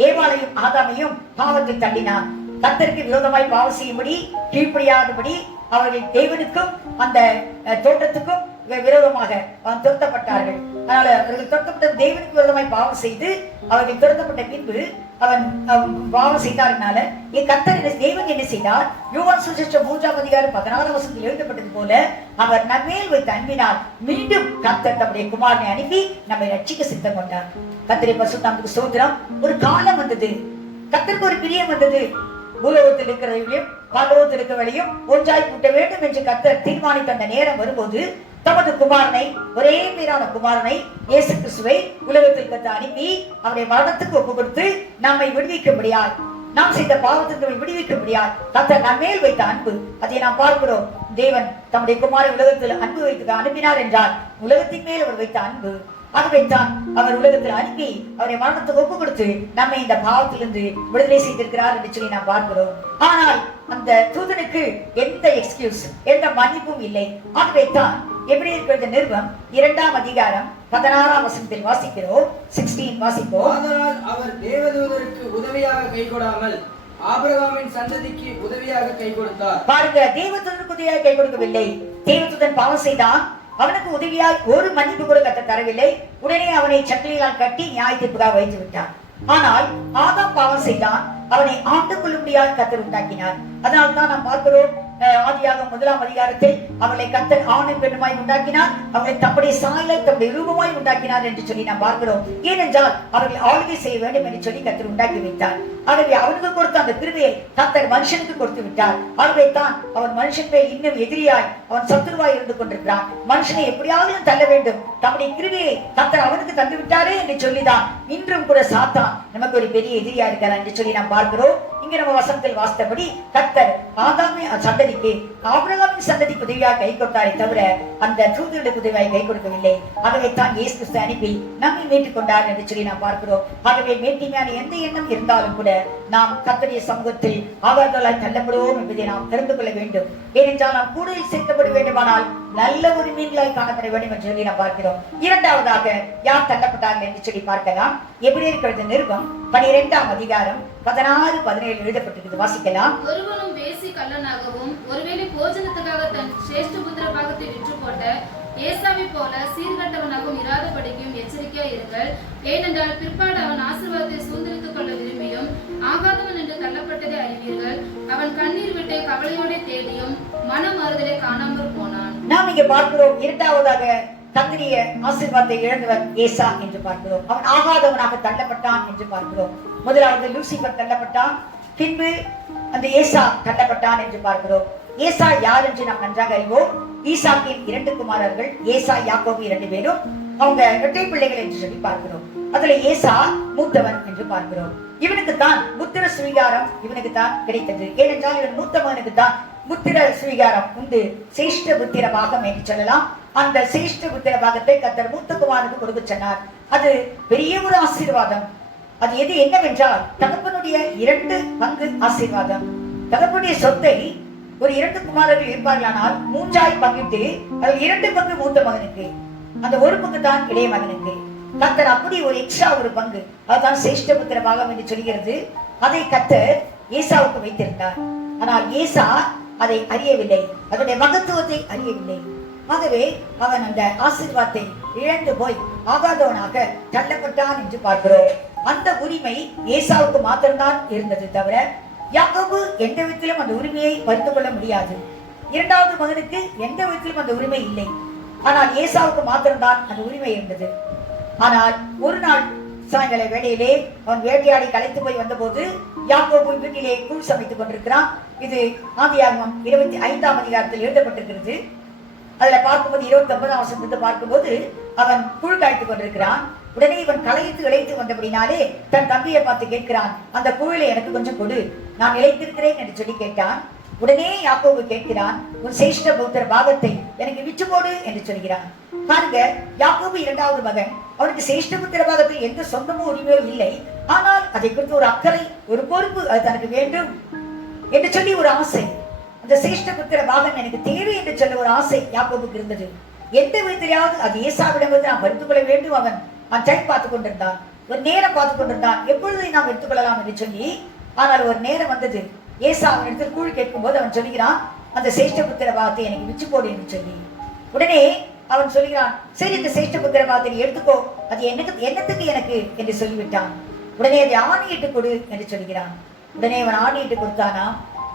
ஏவாளையும் ஆதாமையும் பாவத்தில் தள்ளினான். கர்த்தருக்கு விரோதமாய் பாவம் செய்யும்படி கீழ்ப்படியாதபடி அவர்கள் தேவனுக்கும் அந்த தோட்டத்துக்கும் விரோதமாக துரத்தப்பட்டார்கள். அதனால அவர்கள் துரத்தப்பட்ட தேவனுக்கு விரோதமாய் பாவம் செய்து அவர்கள் துரத்தப்பட்ட பின்பு அவன் பாவம் செய்தார்னால கர்த்தர் தேவன் என்ன செய்தார்? யோவான் சுவிசேஷம் 3ஆம் அதிகாரம் 16ஆம் வசனத்தில் எழுதப்பட்டது போல அவர் நம்மேல் வைத்த அன்பினால் மீண்டும் கர்த்தர் தம்முடைய குமாரனை அனுப்பி நம்மை ரட்சிக்க சித்தம் கொண்டார். கர்த்தரை பரிசுத்தத்துக்கு ஸ்தோத்திரம். ஒரு காலம் வந்தது, கர்த்தருக்கு ஒரு பிரியம் வந்தது. பூலோகத்தில் இருக்கிறவர்களையும் பரலோகத்தில் இருக்கிறவர்களையும் ஒன்றாய் கூட்ட வேண்டும் என்று கர்த்தர் தீர்மானித்த அந்த நேரம் வரும்போது தமது குமாரனை, ஒரே பேரான குமாரனை இயேசு கிறிஸ்துவை உலகத்தில் கர்த்தர் அனுப்பி அவருடைய மரணத்துக்கு ஒப்பு கொடுத்து நம்மை விடுவிக்கும்படியால், நாம் செய்த பாவத்திற்கு விடுவிக்கும்படியால் கர்த்தர் நம்மேல் வைத்த அன்பு, அதை நாம் பார்க்கிறோம். தேவன் தம்முடைய குமாரை உலகத்தில் அன்பு வைத்து அனுப்பினார் என்றால் உலகத்தின் மேல் அவர் வைத்த அன்பு. ஆகவே தான் அவர் உலகத்தில் அனுப்பி அவரை மரணத்துக்கு ஒப்பு கொடுத்து நம்மை இந்த பாவத்திலிருந்து விடுதலை செய்திருக்கிறார் என்று சொல்லி நாம் பார்க்கிறோம். ஆனால் அந்த தூதனுக்கு எந்த எக்ஸ்கியூஸ், எந்த மன்னிப்பும் இல்லை. ஆகவே தான் எபிரேயர் நிருபம் 2ஆம் அதிகாரம் 16ஆம் வசனத்தில் வாசிக்கிறோம். 16 வாசிப்போம். ஆதலால் அவர் தேவதூதருக்கு உதவியாக கை கொடாமல் ஆபிரகாமின் சந்ததிக்கு உதவியாக கை கொடுத்தார். பாருங்க, தேவதூதனுக்கு உதவியாக கை கொடுக்கவில்லை. தேவதூதன் பாவம் செய்தான், அவனுக்கு உதவியால் ஒரு மன்னிப்பு கூட கர்த்தர் தரவில்லை. உடனே அவனை சங்கிலியால் கட்டி நியாய தீர்ப்புக்காக வைத்து விட்டார். ஆனால் ஆதாம் பாவம் செய்தான், அவனை ஆண்டு கொள்ளும்படியாக கர்த்தர் உண்டாக்கினார். அதனால்தான் நாம் பார்க்கிறோம், ஆதியாகமம் 1ஆம் அதிகாரத்தில் அவர்களை கர்த்தர் ஆணும் பெண்ணுமாய் உண்டாக்கினார், அவர்களை தம்முடைய சாயலாய் தம்முடைய ரூபமாய் உண்டாக்கினார் என்று சொல்லி நாம் பார்க்கிறோம். ஏனென்றால் அவர்கள் ஆளுகை செய்ய வேண்டும் என்று சொல்லி கர்த்தர் உண்டாக்கி வைத்தார். ஆகவே அவனுக்கு கொடுத்த அந்த கிருபையை கர்த்தர் மனுஷனுக்கு கொடுத்து விட்டார். ஆகவே தான் அவன் மனுஷன் மேல் இன்னும் எதிரியாய், அவன் சத்துருவாய் இருந்து கொண்டிருக்கிறான். மனுஷனை எப்படியாவது தள்ள வேண்டும், தம்முடைய கிருபையை கர்த்தர் அவனுக்கு தந்து விட்டாரே என்று சொல்லிதான் இன்றும் கூட சாத்தான் நமக்கு ஒரு பெரிய எதிரியா இருக்கிறான் என்று சொல்லி நாம் பார்க்கிறோம். இங்க நம்ம வசனத்தில் வாசித்தபடி கர்த்தர் ஆதாமின் சந்ததிக்கு ஆபிரகாமின் சந்ததிக்கு உதவியாக கை கொடுத்தாரே தவிர அந்த தூதர்களுக்கு உதவியாக கை கொடுக்கவில்லை. ஆகவே தான் இயேசு கிறிஸ்து அனுப்பி நம்மை மீட்டுக் கொண்டார் என்று சொல்லி நாம் பார்க்கிறோம். ஆகவே மேட்டிமையான எந்த எண்ணம் இருந்தாலும் கூட நாம் கர்த்தருடைய சமூகத்தில் ஆகாதவர்களாய் தள்ளப்படுவோம் என்பதை நாம் தெரிந்து கொள்ள வேண்டும். ஏனென்றால் நாம் கூடையில் சேர்க்கப்பட வேண்டுமானால் நல்ல ஒரு மீன்களாய் காணப்பட வேண்டும் என்று சொல்லி நாம் பார்க்கிறோம். இரண்டாவதாக யார் தள்ளப்பட்டார்கள் என்று சொல்லி பார்க்கலாம். எபிரேயர் நிருபம் 12ஆம் அதிகாரம் 16-17 எழுதப்பட்டிருக்கிறது. வாசிக்கலாம். ஒருவனும் வேசி கள்ளனாகவும் ஒருவேளை போஜனத்துக்காக தன் சிரேஷ்ட புத்திர பாகத்தை விற்று போட்ட ஏசாவை போல சீர்கட்டவனாகவும் இராதபடிக்கும் எச்சரிக்கையா இருங்கள். ஏனென்றால் பிற்பாடு அவன் ஆசீர்வாதத்தை சுதந்திரித்துக் கொள்ள விரும்பியும் ஆகாதவன் என்று தள்ளப்பட்டதை அறிவீர்கள். அவன் கண்ணீர் விட்டு கவலையோட தேடியும் மன மாறுதலை காணாமல் போனான். நாம் இங்கே பார்க்கிறோம். இரண்டாவதாக கர்த்தருடைய ஆசீர்வாதத்தை இழந்தவன் ஏசா என்று பார்க்கிறோம். அவன் ஆகாதவனாக தள்ளப்பட்டான் என்று பார்க்கிறோம். முதலாவது லூசிபர் தள்ளப்பட்டான், பின்பு அந்த ஏசா தள்ளப்பட்டான் என்று பார்க்கிறோம். ஏசா யார் என்று நாம் நன்றாக அறிவோம். ஈசாக்கின் 2 குமாரர்கள் ஏசா யாக்கோபு 2 பேரும் அவங்க இரட்டை பிள்ளைகள் என்று சொல்லி பார்க்கிறோம். அதுல ஏசா மூத்தவன் என்று பார்க்கிறோம். இவனுக்கு தான் புத்திர சுவீகாரம் இவனுக்கு தான் கிடைத்தது. ஏனென்றால் இவன் மூத்தவனுக்கு தான் புத்திர சுவீகாரம் உண்டு. சிரேஷ்ட புத்திர பாகம் என்று சொல்லலாம். அந்த சிரேஷ்ட புத்திர பாகத்தை கர்த்தர் மூத்த குமாரனுக்கு கொடுக்க சொன்னார். அது பெரிய ஒரு ஆசீர்வாதம். அது எது என்னவென்றால் தகப்பனுடைய 2 பங்கு ஆசீர்வாதம். தகப்பனுடைய சொத்தை ஒரு 2 குமாரர்கள் இருப்பார்களானால் 3ஆய் பங்கிட்டு அதில் 2 பங்கு மூத்த மகனுக்கு, அந்த 1 பங்கு தான் இளைய மகனுக்கு. கர்த்தர் அப்படி ஒரு எக்ஸ்ட்ரா ஒரு பங்கு, அதுதான் சிரேஷ்ட புத்திர பாகம் என்று சொல்கிறது. அதை கர்த்தர் ஏசாவுக்கு வைத்திருந்தார். ஆனால் ஏசா அதை அறியவில்லை, அதனுடைய மகத்துவத்தை அறியவில்லை. ஆகவே அவன் அந்த ஆசீர்வாதத்தை இழந்து போய் ஆகாதவனாக தள்ளப்பட்டான் என்று பார்க்கிறோம். அந்த உரிமை ஏசாவுக்கு மாத்திரம்தான் இருந்தது தவிர யாக்கோபு எந்த விதத்திலும் அந்த உரிமையை பறித்துக் கொள்ள முடியாது. இரண்டாவது மகனுக்கு எந்த விதத்திலும் அந்த உரிமை இல்லை. ஆனால் ஏசாவுக்கு மாத்திரம்தான் அந்த உரிமை இருந்தது. ஆனால் ஒரு நாள் சாயங்கால வேளையிலே அவன் வேட்டையாடி களைத்து போய் வந்தபோது யாக்கோபு வீட்டிலே கூழ் சமைத்துக் கொண்டிருக்கிறான். இது ஆதியாகமம் 25ஆம் அதிகாரத்தில் எழுதப்பட்டிருக்கிறது. அதுல பார்க்கும்போது 29ஆம் வசனத்தை பார்க்கும்போது அவன் கூழ் காய்த்துக் கொண்டிருக்கிறான். உடனே இவன் களைத்து இழைத்து வந்தபடினாலே தன் தம்பியை பார்த்து கேட்கிறான், அந்த கூழிலை எனக்கு கொஞ்சம் கொடு, நான் இழைத்திருக்கிறேன் என்று சொல்லி கேட்டான். உடனே யாக்கோபு கேட்கிறான், உன் சிரேஷ்ட புத்திர பாகத்தை எனக்கு விற்று போடு என்று சொல்கிறான். பாருங்க, யாக்கோபு 2வது மகன். அவனுக்கு சிரேஷ்ட புத்திர பாகத்தில் எந்த சொந்தமோ உரிமையோ இல்லை. ஆனால் அதை குறித்து ஒரு அக்கறை, ஒரு பொறுப்பு, அது தனக்கு வேண்டும் என்று சொல்லி ஒரு ஆசை. அந்த சிரேஷ்ட புத்திர பாகம் எனக்கு தேவை என்று சொல்ல ஒரு ஆசை யாக்கோபுக்கு இருந்தது. எந்த விதத்திலாவது அது ஏசாவிடமிருந்து நாம் பறித்துக் கொள்ள வேண்டும். அவன் டைம் பார்த்துக் கொண்டிருந்தான், ஒரு நேரம் பார்த்துக் கொண்டிருந்தான், எப்பொழுது நாம் எடுத்துக்கொள்ளலாம் என்று சொல்லி. ஆனால் ஒரு நேரம் வந்தது. ஏசா அவன் இடத்தில் கூழ் கேட்கும் போது அவன் சொல்கிறான், அந்த சிரேஷ்ட புத்திர பாகத்தை எனக்கு விற்று போடு என்று சொல்லி. உடனே அவன் சொல்கிறான், சரி இந்த சிரேஷ்ட புத்திர பாகத்தை எடுத்துக்கோ, அது என்னத்துக்கு எனக்கு என்று சொல்லிவிட்டான். உடனே அதை ஆணையிட்டு கொடு என்று சொல்கிறான். உடனே அவன் ஆணையிட்டு கொடுத்தானா,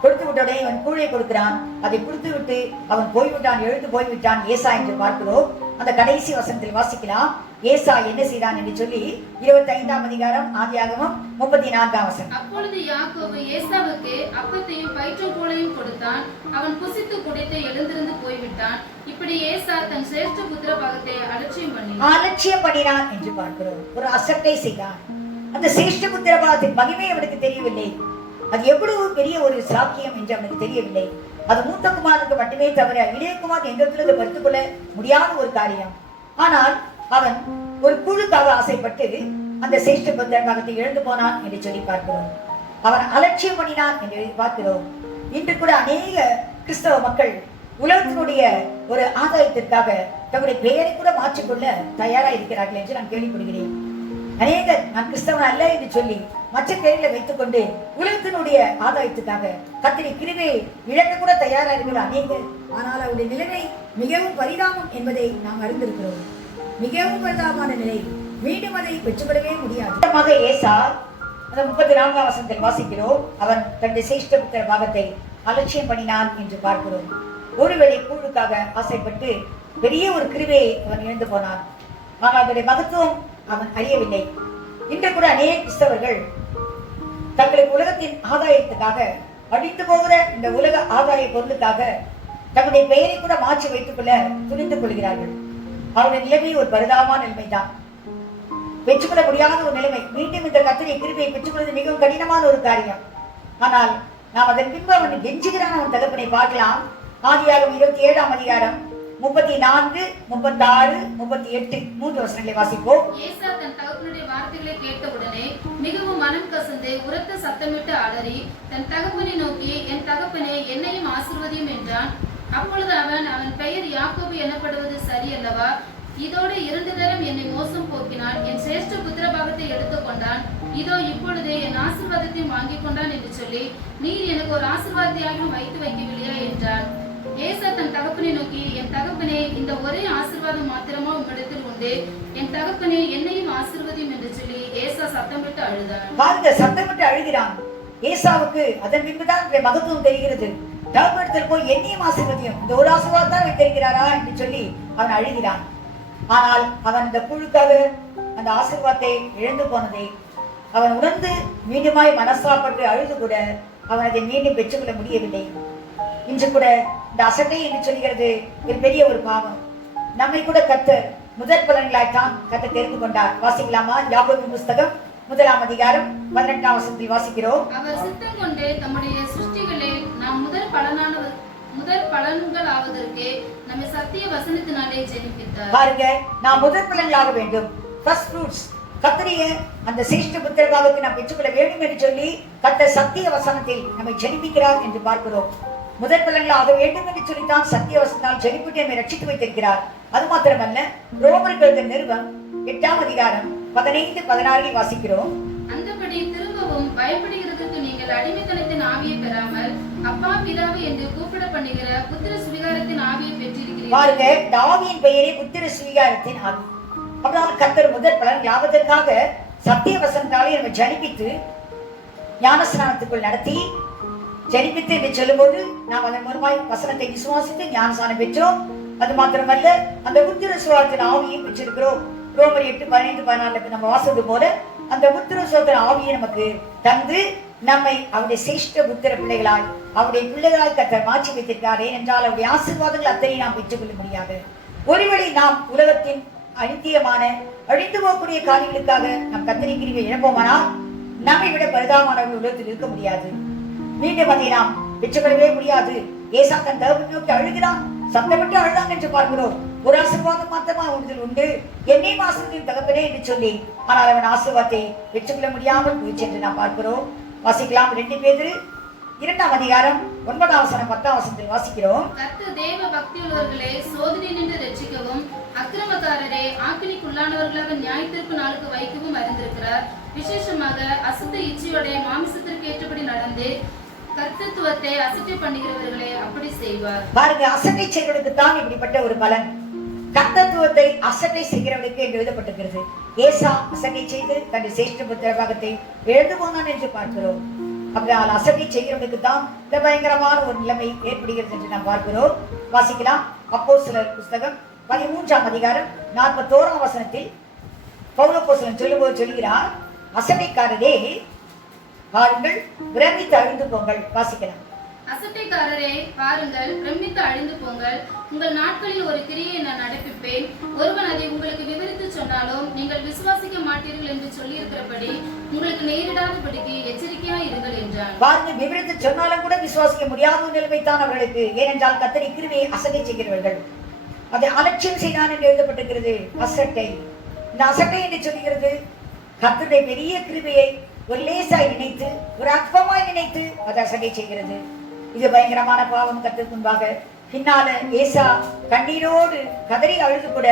கொடுத்து விட்டோடனே இவன் கூழை கொடுக்கிறான். அதை கொடுத்து விட்டு அவன் போய்விட்டான், எழுந்து போய்விட்டான் ஏசா என்று பார்க்கிறோம். அந்த கடைசி வசனத்தில் வாசிக்கலாம், ஏசா என்ன செய்தான் என்று சொல்லி 25ஆம் அதிகாரம் ஆதியாகமம் 34ஆம் வசனம். அப்பொழுது யாக்கோபு ஏசாவுக்கு அப்பத்தையும் பயிற்றோலையும் கொடுத்தான். அவன் புசித்து குடித்து எழுந்திருந்து போய்விட்டான். இப்படி ஏசா தன் சிரேஷ்ட புத்திர பாகத்தை அலட்சியம் பண்ணினான் என்று பார்க்கிறோம். ஒரு அசட்டை செய்தான். அந்த சிரேஷ்ட புத்திர பாகத்தின் மகிமை அவனுக்கு தெரியவில்லை. அது எவ்வளவு பெரிய ஒரு சாக்கியம் என்று அவனுக்கு தெரியவில்லை. அது மூத்த குமாரனுக்கு மட்டுமே தவிர இளையகுமார் எந்த இடத்துல பறித்துக் கொள்ள முடியாத ஒரு காரியம். ஆனால் அவன் ஒரு குழுக்காக ஆசைப்பட்டு அந்த சிரேஷ்ட புத்திர பாகத்தை இழந்து போனான் என்று சொல்லி பார்க்கிறோம். அவன் அலட்சியம் பண்ணினான் என்று பார்க்கிறோம். இன்று கூட அநேக கிறிஸ்தவ மக்கள் உலகத்தினுடைய ஒரு ஆதாயத்திற்காக தங்களுடைய பெயரை கூட மாற்றிக்கொள்ள தயாரா இருக்கிறார்கள் என்று நான் கேள்விப்படுகிறேன். அநேகர் நான் கிறிஸ்தவன் அல்ல என்று சொல்லி மற்ற பெயர்களை வைத்துக் கொண்டு உலகத்தினுடைய ஆதாயத்துக்காக கர்த்தருடைய கிருபையை இழக்க கூட தயாரா இருக்கிற அநேகர். ஆனால் அவருடைய நிலைமை மிகவும் பரிதாபம் என்பதை நாம் அறிந்திருக்கிறோம். மிகவும் பரிதாபமான நிலை, மீண்டும் அதை பெற்றுக்கொள்ளவே முடியாது. ஏசா 34ஆம் வசனத்தில் வாசிக்கிறோம், அவன் தன்னுடைய சிரேஷ்ட புத்திர பாகத்தை அலட்சியம் பண்ணினான் என்று பார்க்கிறோம். ஒருவேளை கூழுக்காக ஆசைப்பட்டு பெரிய ஒரு கிருபையை அவன் இழந்து போனான். ஆனால் அதனுடைய மகத்துவம் அவன் அறியவில்லை. இன்று கூட அநேக கிறிஸ்தவர்கள் தங்களுக்கு உலகத்தின் ஆதாயத்துக்காக, அழிந்து போகிற இந்த உலக ஆதாய பொருளுக்காக தங்களுடைய பெயரை கூட மாற்றி வைத்துக் கொள்ள துணிந்து கொள்கிறார்கள். அவருடைய நிலைமை ஒரு பரிதாபமான நிலைமைதான். பெற்றுக்கொள்ள முடியாத ஒரு நிலைமை. மீண்டும் இந்த கர்த்தருடைய கிருபையை பெற்றுக்கொள்வது மிகவும் கடினமான ஒரு காரியம். ஆனால் நாம் அதன் பின்பு அவன் கெஞ்சுகிறான் அவன் தகப்பனை பார்க்கலாம். ஆதியாகமம் 27ஆம் அதிகாரம் 34, 36, 38 3 வசனங்களை வாசிப்போம். ஏசா தன் தகப்பனுடைய வார்த்தைகளை கேட்டவுடனே மிகவும் மனம் கசந்து உரத்த சத்தமிட்டு அலறி தன் தகப்பனை நோக்கி, என் தகப்பனே, என்னையும் ஆசீர்வதியும் என்றான். அப்பொழுது அவன் பெயர் யாக்கோபு எனப்படுவது சரி அல்லவா? இதோடு 2 தரம் என்னை மோசம் போக்கினான். என் சிரேஷ்ட புத்திரபாகத்தை எடுத்துக்கொண்டான். இதோ இப்பொழுது என் ஆசீர்வாதத்தையும் வாங்கிக் கொண்டான் என்று சொல்லி, நீர் எனக்கு ஒரு ஆசீர்வாதத்தையாகவும் வைத்து வைக்கவில்லையா என்றான். ஏசா தன் தகப்பனை நோக்கி, என் தகப்பனே, இந்த ஒரே ஆசீர்வாதம் மாத்திரமா உம்மிடத்தில் உண்டு? என் தகப்பனே, என்னையும் ஆசீர்வதியும் என்று சொல்லி ஏசா சத்தமிட்டு அழுதான். பாருங்க, சத்தமிட்டு அழுகிறான். ஏசாவுக்கு அதன் பின்புதான் மகத்துவம் தெரிகிறது. தகப்பனிடத்தில் போய் என்னையும் ஆசீர்வதியும், இந்த ஒரு ஆசீர்வாதம் தான் வைத்திருக்கிறாரா என்று சொல்லி அவன் அழுகிறான். ஆனால் அவன் இந்த குழுக்காக அந்த ஆசீர்வாதத்தை இழந்து போனதை அவன் உணர்ந்து மீண்டுமாய் மனசாப்பட்டு அழுது கூட அவன் அதை மீண்டும் பெற்றுக்கொள்ள முடியவில்லை. இன்று கூட இந்த அசட்டை என்று சொல்கிறது ஒரு பெரிய ஒரு பாவம். நம்மை கூட கர்த்தர் முதற் பலன்களாய்த்தான் கர்த்தர் தெரிந்து கொண்டார். வாசிக்கலாமா? யாக்கோபு புஸ்தகம் 1ஆம் அதிகாரம் 18ஆம் வசனத்தில் வாசிக்கிறோம். அவர் சித்தம் கொண்டு தம்முடைய சிருஷ்டிகளே நாம் முதற் பலன்கள் ஆவதற்கு நம்மை சத்திய வசனத்தினாலே ஜெனிப்பித்தார். பாருங்க, நாம் முதற் பலன்களாக வேண்டும். ஃபர்ஸ்ட் ஃப்ரூட்ஸ் கர்த்தருடைய அந்த சிரேஷ்ட புத்திரபாகத்தை நாம் பெற்றுக்கொள்ள வேண்டும் என்று சொல்லி கர்த்தர் சத்திய வசனத்தில் நம்மை ஜெனிப்பிக்கிறார் என்று பார்க்கிறோம். முதற் பலன்களாக வேண்டும் என்று சொல்லித்தான் சத்திய வசனத்தால் ஜெனிப்பிட்டு நம்மை ரட்சித்து வைத்திருக்கிறார். அது மாத்திரமல்ல, ரோமருக்கு நிருபம் 8ஆம் அதிகாரம் 15, 16 வாசிக்கிறோம். அந்தபடி திரும்பவும் பயப்படுகிறதுக்கு நீங்கள் அடிமைத்தனத்தின் ஆவியை பெறாமல் அப்பா பிதாவு என்று கூப்பிட பண்ணுகிற புத்திர சுவிகாரத்தின் ஆவியை பெற்றிருக்கிறீர்கள். பாருங்க, தாவீதின் பெயரே புத்திர சுவிகாரத்தின் ஆவி. அப்படினால் கர்த்தர் முதற் பலன் யாவதற்காக சத்திய வசனத்தாலே நம்ம ஜனிப்பித்து ஞானஸ்நானத்துக்குள் நடத்தி ஜனிப்பித்து என்று சொல்லும்போது நாம் அதன் மூலமாய் வசனத்தை விசுவாசித்து ஞானஸ்நானம் பெற்றோம். அது மாத்திரமல்ல, அந்த புத்திர சுவிகாரத்தின் ஆவியை பெற்றிருக்கிறோம். ரோமர் 8, 15, 14 நம்ம வாசிப்பது போல அந்த புத்திர சுவிகாரத்தின் ஆவியை நமக்கு தந்து நம்மை அவருடைய சிரேஷ்ட புத்திர பிள்ளைகளாய், அவருடைய பிள்ளைகளாய் கர்த்தர் மாற்றி வைத்திருக்கிறார். ஏனென்றால் அவருடைய ஆசீர்வாதங்கள் அத்தனை நாம் பெற்றுக்கொள்ள முடியாது. ஒருவேளை நாம் உலகத்தின் அநித்தியமான அழிந்து போகக்கூடிய காரியங்களுக்காக நாம் கர்த்தரின் கிருபையை இழப்போமானால் நம்மை விட பரிதாபமானவர்கள் உலகத்தில் இருக்க முடியாது. மீண்டும் அதை நாம் பெற்றுக்கொள்ளவே முடியாது. ஏசா தன் தகப்பனை நோக்கி அழுகிறான், சத்தமிட்டு அழுதான் என்று பார்க்கிறோம். ஒரு ஆசீர்வாதம் மாத்திரமா உனதில் உண்டு, என்னையும் ஆசீர்வதியும் தகப்பனே என்று சொல்லி, ஆனால் அவன் ஆசீர்வாதத்தை பெற்றுக்கொள்ள முடியாமல் போயிற்று என்று நாம் பார்க்கிறோம். வாசிக்கலாம். 2 பேதுரு 2ஆம் அதிகாரம் 9ஆம் வசனம் 10ஆம் வசனத்தில் வாசிக்கிறோம். கர்த்தர் தேவ பக்தியுள்ளவர்களே சோதனை நின்று ரட்சிக்கவும், அக்கிரமக்காரரே ஆக்கினைக்குள்ளானவர்களாக நியாயத்தீர்ப்பு நாளுக்கு வைக்கவும் அறிந்திருக்கிறார். விசேஷமாக அசுத்த இச்சையோட மாமிசத்திற்கு ஏற்றபடி நடந்து கர்த்தத்துவத்தை அசட்டை பண்ணுகிறவர்களே அப்படி செய்வார். பாருங்க, அசட்டை செய்கிறவனுக்கு தான் இப்படிப்பட்ட ஒரு பலன். கர்த்தத்துவத்தை அசட்டை செய்கிறவனுக்கு என்று எழுதப்பட்டிருக்கிறது. ஏசா அசட்டை செய்து தன்னுடைய சிரேஷ்ட புத்திரபாகத்தை இழந்து போனான் என்று பார்க்கிறோம். அப்படினால் அசட்டை செய்கிறவனுக்கு தான் இந்த பயங்கரமான ஒரு நிலைமை ஏற்படுகிறது என்று நாம் பார்க்கிறோம். வாசிக்கலாம். அப்போஸ்தலர் புஸ்தகம் 13ஆம் அதிகாரம் 41ஆம் வசனத்தில் பவுல் அப்போஸ்தலன் சொல்லும்போது சொல்கிறார், அசட்டைக்காரரே பாருங்கள், பிரமித்து அழிந்து போங்கள். வாசிக்கலாம். அசட்டைக்காரரே பாருங்கள், பிரமித்து அழிந்து போங்கள். உங்கள் நாட்களில் ஒரு கிரியை நான் நடப்பிப்பேன். ஒருவன் அதை உங்களுக்கு விவரித்து சொன்னாலும் நீங்கள் விசுவாசிக்க மாட்டீர்கள் என்று சொல்லி இருக்கிறபடி உங்களுக்கு நேரிடாதபடிக்கு எச்சரிக்கையா இருங்கள் என்றார். பாருங்க, விவரித்து சொன்னாலும் கூட விசுவாசிக்க முடியாத நிலைமை தான் அவர்களுக்கு. ஏனென்றால் கர்த்தரின் கிருபையை அசட்டை செய்கிறவர்கள். அதை அலட்சியம் செய்தான் என்று எழுதப்பட்டிருக்கிறது. அசட்டை, இந்த அசட்டை என்று சொல்கிறது கர்த்தருடைய பெரிய கிருபையை ஒரு லேசாய் நினைத்து, ஒரு அற்பமாய் நினைத்து அதை அசட்டை செய்கிறது. இது பயங்கரமான பாவம் கர்த்தருக்கு முன்பாக. பின்னால ஏசா கண்ணீரோடு கதறி அழுது கூட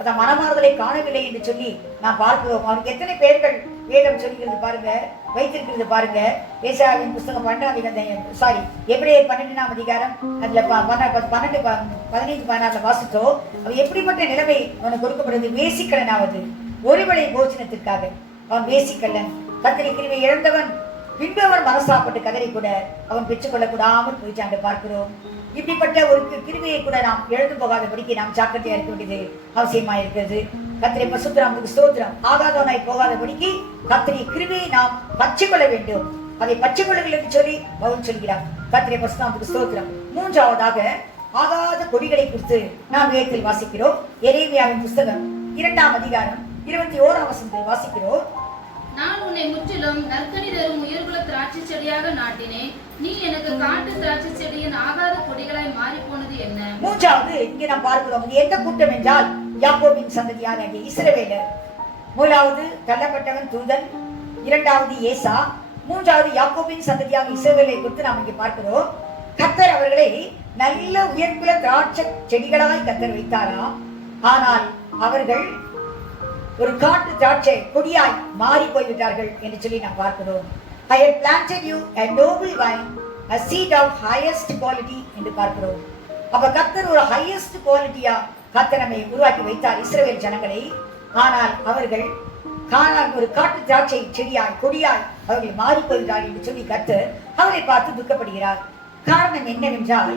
அத மனமாறுதலை காணவில்லை என்று சொல்லி நாம் பார்க்கிறோம். அவனுக்கு எத்தனை பேர்கள் வேதம் சொல்கிறது பாருங்க, வைத்திருக்கிறது பாருங்க. ஏசாவின் புஸ்தகம் 12 எபிரேயர் 12ஆம் அதிகாரம் அதுல 12, 15, 16 வாசித்தோம். அவன் எப்படிப்பட்ட நிலைமை அவனுக்கு கொடுக்கப்படுது. வேசிக்கலனாவது ஒருவேளை போஜனத்திற்காக அவன் வேசிக்கல்லன். கர்த்தரின் கிருபையை இழந்தவன், பின்பு அவன் மனசாப்பட்டு கதறி கூட அவன் பெற்றுக்கொள்ள கூடாமல் போயிட்டாங்க பார்க்கிறோம். இப்படிப்பட்ட ஒரு கிருபையை கூட நாம் எழுந்து போகாதபடிக்கு நாம் ஜாக்கிரதையா இருக்க வேண்டியது அவசியமா இருக்கிறது. கத்திரை பசுத்தராமுக்கு ஸ்தோத்திரம். ஆகாதவனாய் போகாதபடிக்கு கத்திரை கிருபையை நாம் பற்றிக்கொள்ள வேண்டும். அதை பற்றிக்கொள்ளுங்கள் என்று சொல்லி பவுல் சொல்கிறார். கத்திரை பசுத்தராமுக்கு ஸ்தோத்திரம். மூன்றாவதாக ஆகாத கொடிகளை குறித்து நாம் வேதத்தில் வாசிக்கிறோம். எரேமியாவின் புஸ்தகம் 2ஆம் அதிகாரம் 21ஆம் வசனத்தை வாசிக்கிறோம். நான் உன்னை முற்றிலும் நற்கனி தரும் உயர்குல திராட்சை செடியாக நாட்டினேன். நீ எனக்கு காட்டு திராட்சை செடியின் ஆகாத கொடிகளாய் மாறி போனது என்ன? மூன்றாவது இங்கே நாம் பார்க்கிறோம். இது எந்த கூட்டம் என்றால் யாக்கோபின் சந்ததியாகிய இஸ்ரவேலர். முதலாவது தள்ளப்பட்டவன் தூதன், இரண்டாவது ஏசா, மூன்றாவது யாக்கோபின் சந்ததியாக இஸ்ரவேலை குறித்து நாம் இங்கே பார்க்கிறோம். கர்த்தர் அவர்களை நல்ல உயர்குல திராட்சை செடிகளாய் கர்த்தர் வைத்தாராம். ஆனால் அவர்கள் ஒரு காட்டு திராட்சை கொடியாய் மாறி போய்விட்டார்கள் என்று சொல்லி நாம் பார்க்கிறோம். I had planted you a noble vine, a seed of highest quality என்று பார்க்கிறோம். அப்ப கர்த்தர் ஒரு highest qualityயா கர்த்தர் நம்மை உருவாக்கி வைத்தார் இஸ்ரவேல் ஜனங்களை. ஆனால் அவர்கள் ஒரு காட்டு திராட்சை செடியாய் கொடியாய் அவர்கள் மாறி போகிறார்கள் என்று சொல்லி கர்த்தர் அவரை பார்த்து துக்கப்படுகிறார். காரணம் என்னவென்றால்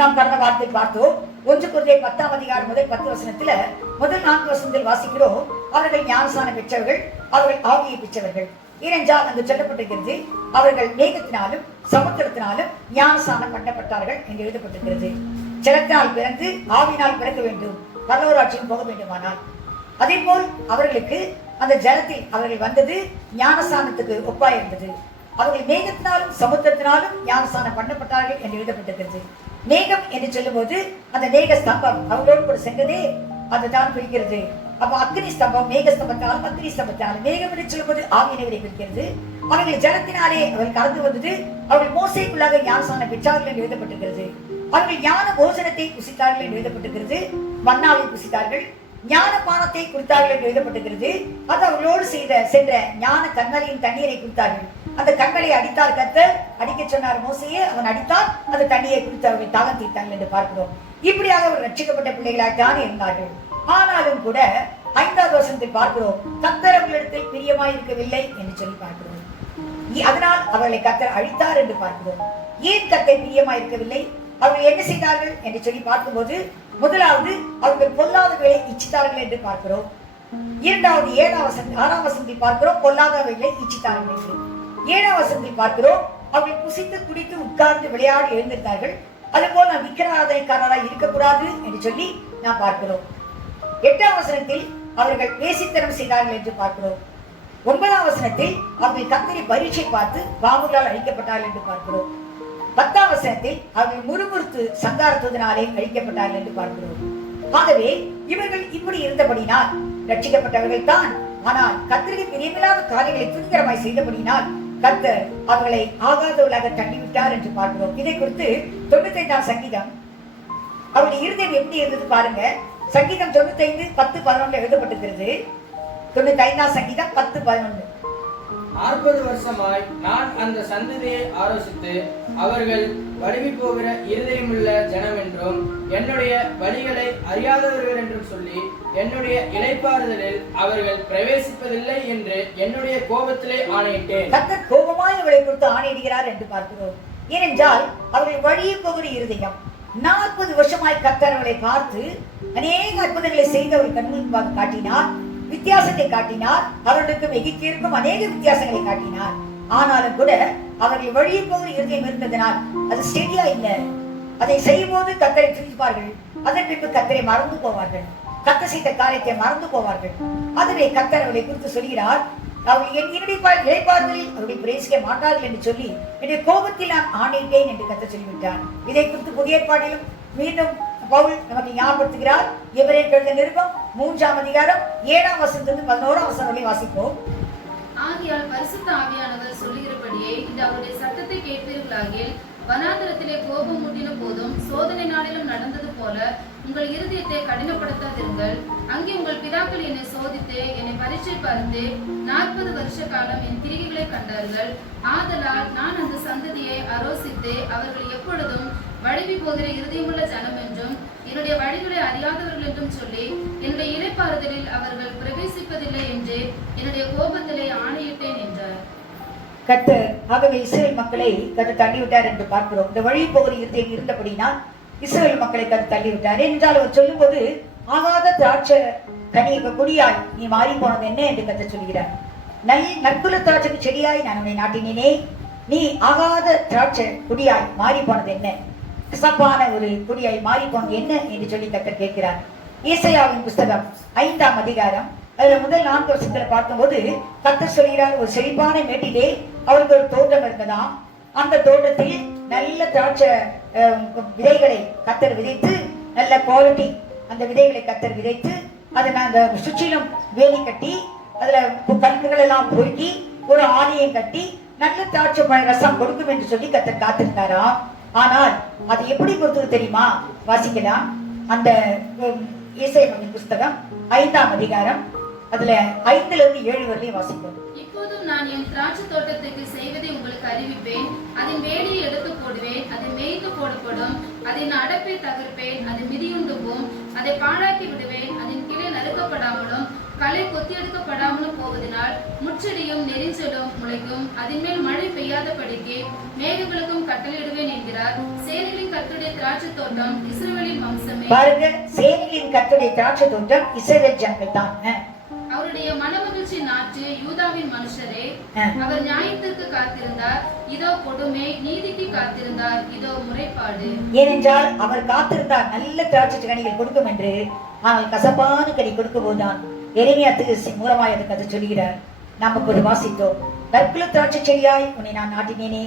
நாம் கடந்த வார்த்தை பார்த்தோம். 1 கொரிந்தியர் 10ஆம் அதிகாரம் முதல் 10 வசனத்துல முதல் 4 வசனத்தில் வாசிக்கிறோம். அவர்கள் ஞானஸ்நானம் பெற்றவர்கள், அவர்கள் ஆவியை பெற்றவர்கள். ஏனென்றால் அங்கு சொல்லப்பட்டிருக்கிறது அவர்கள் மேகத்தினாலும் சமுத்திரத்தினாலும் ஞானஸ்நானம் பண்ணப்பட்டார்கள் என்று எழுதப்பட்டிருக்கிறது. ஜலத்தினால் பிறந்து ஆவியினால் பிறக்க வேண்டும், பரலோராட்சியம் போக வேண்டுமானால். அதே போல் அவர்களுக்கு அந்த ஜலத்தில் அவர்கள் வந்தது ஞானஸ்நானத்துக்கு ஒப்பாய் இருந்தது. அவர்கள் மேகத்தினாலும் சமுத்திரத்தினாலும் ஞானஸ்நானம் பண்ணப்பட்டார்கள் என்று எழுதப்பட்டிருக்கிறது. மேகம் என்று சொல்லும் போது அந்த மேக ஸ்தம்பம் அவர்களோடு கூட சென்றதே அதுதான் குறிக்கிறது. அப்ப அக்னி ஸ்தம்பம் மேக ஸ்தம்பத்தாலும் அக்னி ஸ்தம்பத்தாலும் மேகம் என்று சொல்லும் போது ஆவியினவரை குறிக்கிறது. அவர்கள் ஜலத்தினாலே அவர்கள் கலந்து வந்தது. அவர்கள் மோசைக்குள்ளாக ஞானஸ்நானம் பெற்றார்கள் என்று எழுதப்பட்டிருக்கிறது. அவர்கள் ஞான போஜனத்தை புசித்தார்கள் என்று எழுதப்பட்டிருக்கிறது. மன்னாவை புசித்தார்கள், ஞான பானத்தை குடித்தார்கள் என்று எழுதப்பட்டிருக்கிறது. அது அவர்களோடு சென்ற ஞான கண்மலையின் தண்ணீரை குடித்தார்கள். அந்த கண்களை அடித்தால் கர்த்தர் அடிக்க சொன்னார் மோசையே, அவன் அடித்தால் அந்த தண்ணியை குடித்து அவர்கள் தாகம் தீர்த்தார்கள் என்று பார்க்கிறோம். இப்படியாக அவர் ரட்சிக்கப்பட்ட பிள்ளைகளாகத்தான் இருந்தார்கள். ஆனாலும் கூட 5வது வசனத்தில் பார்க்கிறோம் கர்த்தர் அவர்களிடத்தில் பிரியமாய் இருக்கவில்லை என்று சொல்லி பார்க்கிறோம். அதனால் அவர்களை கர்த்தர் அழித்தார் என்று பார்க்கிறோம். ஏன் கர்த்தர் பிரியமாய் இருக்கவில்லை? அவர்கள் என்ன செய்தார்கள் என்று சொல்லி பார்க்கும்போது முதலாவது அவர்கள் பொல்லாதவர்களை இச்சித்தார்கள் என்று பார்க்கிறோம். இரண்டாவது 6ஆம் வசனத்தில் பார்க்கிறோம் பொல்லாதவர்களை இச்சித்தார்கள் என்று. 7ஆம் வசனத்தில் பார்க்கிறோம் அவர்கள் புசித்து குடித்து உட்கார்ந்து விளையாடி எழுந்திருந்தார்கள். அதுபோல் நாம் விக்கிரகாராதனைக்காரராய் இருக்கக்கூடாது என்று சொல்லி நாம் பார்க்கிறோம். 8ஆம் வசனத்தில் அவர்கள் பேசித்தனம் செய்தார்கள் என்று பார்க்கிறோம். 9ஆம் வசனத்தில் அவர்கள் கர்த்தரை பரீட்சை பார்த்து பாம்புகளால் அழிக்கப்பட்டார்கள் என்று பார்க்கிறோம். 10ஆம் வசனத்தில் அவர்கள் முறுமுறுத்து சங்காரத்துவதனாலே அழிக்கப்பட்டார்கள் என்று பார்க்கிறோம். ஆகவே இவர்கள் இப்படி இருந்தபடினால் ரட்சிக்கப்பட்டவர்கள் தான். ஆனால் கர்த்தருக்கு பிரியமில்லாத காரியங்களை துணிகரமாய் செய்தபடினால் கர்த்தர் அவர்களை ஆகாதவர்களாக தள்ளிவிட்டார் என்று பார்க்கிறோம். இதை குறித்து 95ஆம் சங்கீதம் அவருடைய இருதயம் எப்படி இருந்தது பாருங்க. சங்கீதம் 95:10-11 எழுதப்பட்டிருக்கிறது. 95ஆம் சங்கீதம் 10:11. 40 வருஷமாய் நான் அந்த சந்ததியை ஆலோசித்து அவர்கள் வழுவி போகிற இருதயமுள்ள ஜனம் என்றும் என்னுடைய வழிகளை அறியாதவர்கள் என்றும் சொல்லி என்னுடைய இளைப்பாறுதலில் அவர்கள் பிரவேசிப்பதில்லை என்று என்னுடைய கோபத்திலே ஆணையிட்டேன். கர்த்தர் கோபமாய் அவளை குறித்து ஆணையிடுகிறார் என்று பார்க்கிறோம். ஏனென்றால் அவர்கள் வழியே போகிற இருதயம். 40 வருஷமாய் கர்த்தர் அவளை பார்த்து அநேக அற்புதங்களை செய்து அவர்கள் கண்முன்பாக காட்டினார், வித்தியாசத்தை காட்டினார், அவர்களுக்கு எகிப்திற்கும் அநேக வித்தியாசங்களை காட்டினார். ஆனாலும் கூட அவர்கள் வழியே போகிற இருதயம் இருந்ததனால் அது ஸ்டெடியா இல்லை. அதை செய்யும் போது கர்த்தரை துதிப்பார்கள், அதன் பின்பு கர்த்தரை மறந்து போவார்கள், கர்த்தர் செய்த காரியத்தை மறந்து போவார்கள். அதுவே கர்த்தர் அவர்களை குறித்து சொல்கிறார், அவர்கள் என் இளைப்பாறுதலில் அவர்களை பிரேசிக்க மாட்டார்கள் என்று சொல்லி என்னுடைய கோபத்தில் நான் ஆணையிட்டேன் என்று கர்த்தர் சொல்லிவிட்டார். இதை குறித்து புதிய ஏற்பாட்டிலும் மீண்டும் பவுல் நமக்கு ஞாபகப்படுத்துகிறார். எபிரேயருக்கு எழுதின நிருபம் 3ஆம் அதிகாரம் 7ஆம் வசனத்திலிருந்து 11ஆம் வசனம் வரை வாசிப்போம். ஆகையால் பரிசுத்த ஆவியானவர் சொல்லுகிறபடியே இந்த அவருடைய சத்தத்தை கேட்பீர்களாகில் வனாந்தரத்திலே கோபம் மூட்டின போதும் சோதனை நாளிலும் நடந்தது போல உங்கள் இருதயத்தை கடினப்படுத்தாதிருங்கள். அங்கே உங்கள் பிதாக்கள் என்னை சோதித்து என்னை பரீட்சை பார்த்து 40 வருஷ காலம் என் கிரிகைகளை கண்டார்கள். ஆதலால் நான் அந்த சந்ததியை ஆலோசித்து அவர்கள் எப்பொழுதும் வழுவி போகிற இருதயமுள்ள ஜனம் என்றும் என்னுடைய வழிகளை அறியாதவர்கள் என்றும் சொல்லி என்னுடைய இளைப்பாறுதலில் அவர்கள் பிரவேசிப்பதில்லை என்று என்னுடைய கோபத்திலே ஆணையிட்டேன் என்றார். கர்த்தர் ஆகவே இஸ்ரவேல் மக்களை கர்த்தர் தள்ளிவிட்டார் என்று பார்க்கிறோம். இந்த வழி போகிற இருதயம் இருந்தபடினால் இஸ்ரவேல் மக்களை கர்த்தர் தள்ளிவிட்டார் என்றால் அவர் சொல்லும்போது ஆகாத திராட்சை கனி கொடியாய் நீ மாறி போனது என்ன என்று கர்த்தர் சொல்கிறார். நற்குல திராட்சை செடியாய் நான் உன்னை நாட்டினேனே, நீ ஆகாத திராட்சை கொடியாய் மாறி போனது என்ன, கசப்பான ஒரு கொடியாய் மாறி போனது என்ன என்று சொல்லி கர்த்தர் கேட்கிறார். ஏசாயாவின் புஸ்தகம் 5ஆம் அதிகாரம் அதுல முதல் 4 வருஷத்துல பார்க்கும்போது கர்த்தர் சொல்கிறார், ஒரு செழிப்பான மேட்டிலே அவருக்கு ஒரு தோட்டம் இருந்ததாம். அந்த தோட்டத்தில் நல்ல திராட்சை விதைகளை கர்த்தர் விதைத்து, நல்ல குவாலிட்டி அந்த விதைகளை கர்த்தர் விதைத்து, அதை அந்த சுற்றிலும் வேலி கட்டி அதுல கல்லுகள் எல்லாம் பொறுக்கி ஒரு ஆலயம் கட்டி நல்ல திராட்சை பழ ரசம் கொடுக்கும் என்று சொல்லி கர்த்தர் காத்திருந்தாராம். ஆனால் அது எப்படி கொடுத்தது தெரியுமா? வாசிக்கலாம். அந்த ஏசாயாவின் புஸ்தகம் 5ஆம் அதிகாரம் அதுல 5லிருந்து 7 வரையும் வாசிப்போம். இப்போதும் நான் என் திராட்சை தோட்டத்துக்கு செய்வதை உங்களுக்கு அறிவிப்பேன். அதன் வேலியை எடுத்து போடுவேன், அது மேய்ந்து போடப்படும். அதன் அடப்பை தகர்ப்பேன், அது மிதியுண்டு போம். அதை பாழாக்கி விடுவேன், அதன் கிளை நறுக்கப்படாமலும் களை கொத்தி எடுக்கப்படாமலும் போவதனால் முச்செடியும் நெரிஞ்சலும் முளைக்கும். அதன் மேல் மழை பெய்யாதபடிக்கு மேகங்களுக்கும் கட்டளையிடுவேன் என்கிறார் சேனைகளின் கர்த்தருடைய திராட்சை தோட்டம் இஸ்ரவேலின் வம்சமே. பாருங்க, சேனைகளின் கர்த்தருடைய திராட்சை தோட்டம் இஸ்ரவேல் ஜனங்கள் தான். அவருடைய மனமகிழ்ச்சி நாற்று யூதாவின் மனுஷரே. அவர் நியாயத்திற்கு காத்திருந்தார், இதோ கொடுமை, நீதிக்கு காத்திருந்தார், இதோ முறைப்பாடு. ஏனென்றால் அவர் காத்திருந்தார் நல்ல திராட்சை கனிகள் கொடுக்கும் என்று, ஆனால் கசப்பான கனி கொடுக்கும் போதுதான் எரேமியா தீர்க்கதரிசி மூலமாய் அதை கதை சொல்கிறார். நமக்கு ஒரு வாசித்தோம், நற்குல திராட்சை செடியாய் உன்னை நான் நாட்டினேனே,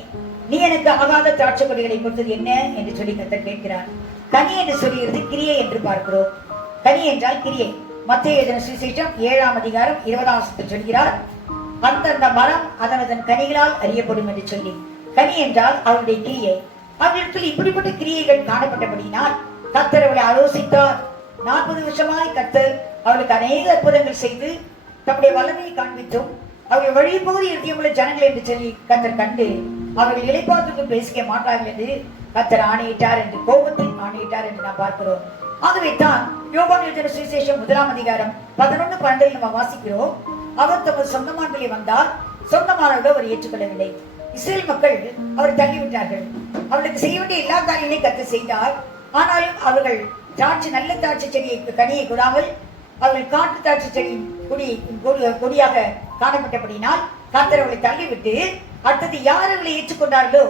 நீ எனக்கு ஆகாத திராட்சை கொடிகளை கொடுத்தது என்ன என்று சொல்லி கர்த்தர் கேட்கிறார். கனி என்று சொல்லுகிறது கிரியை என்று பார்க்கிறோம். கனி என்றால் கிரியை. மத்தேயு எழுதின சுவிசேஷம் 7ஆம் அதிகாரம் 20ஆம் வசனத்தில் சொல்கிறார், அந்தந்த மரம் அதனதன் கனிகளால் அறியப்படும் என்று சொல்லி. கனி என்றால் அவருடைய கிரியை. அவர்களிடத்தில் இப்படிப்பட்ட கிரியைகள் காணப்பட்டபடியினால் கர்த்தர் அவளை ஆலோசித்தார். 40 வருஷமாய் கர்த்தர் அவளுக்கு அநேக அற்புதங்கள் செய்து தம்முடைய வல்லமையை காண்பித்தும் அவர்கள் வழி போது இருதயமுள்ள ஜனங்கள் என்று சொல்லி கர்த்தர் கண்டு அவர்கள் இளைப்பாறுதலுக்கு பேசிக்க மாட்டார்கள் என்று கர்த்தர் ஆணையிட்டார் என்று, கோபத்தில் ஆணையிட்டார் என்று நாம் பார்க்கிறோம். ஆகவே தான் யோவான் எழுதின சுவிசேஷம் 1ஆம் அதிகாரம் 11-12 நம்ம வாசிக்கிறோம். அவர் தமது சொந்தமானவர்களே வந்தார், சொந்தமானவர்கள் அவர் ஏற்றுக்கொள்ளவில்லை. இஸ்ரேல் மக்கள் அவர் தள்ளிவிட்டார்கள். அவர்களுக்கு செய்ய வேண்டிய எல்லா காரியங்களையும் கர்த்தர் செய்தார். ஆனாலும் அவர்கள் நல்ல திராட்சை செடியை கனியை கொடாமல் அவர்கள் காட்டு திராட்சை செடியின் கொடியாக காணப்பட்டபடினால் கர்த்தர் அவர்களை தள்ளிவிட்டு அடுத்தது யார் அவர்களை ஏற்றுக்கொண்டார்களோ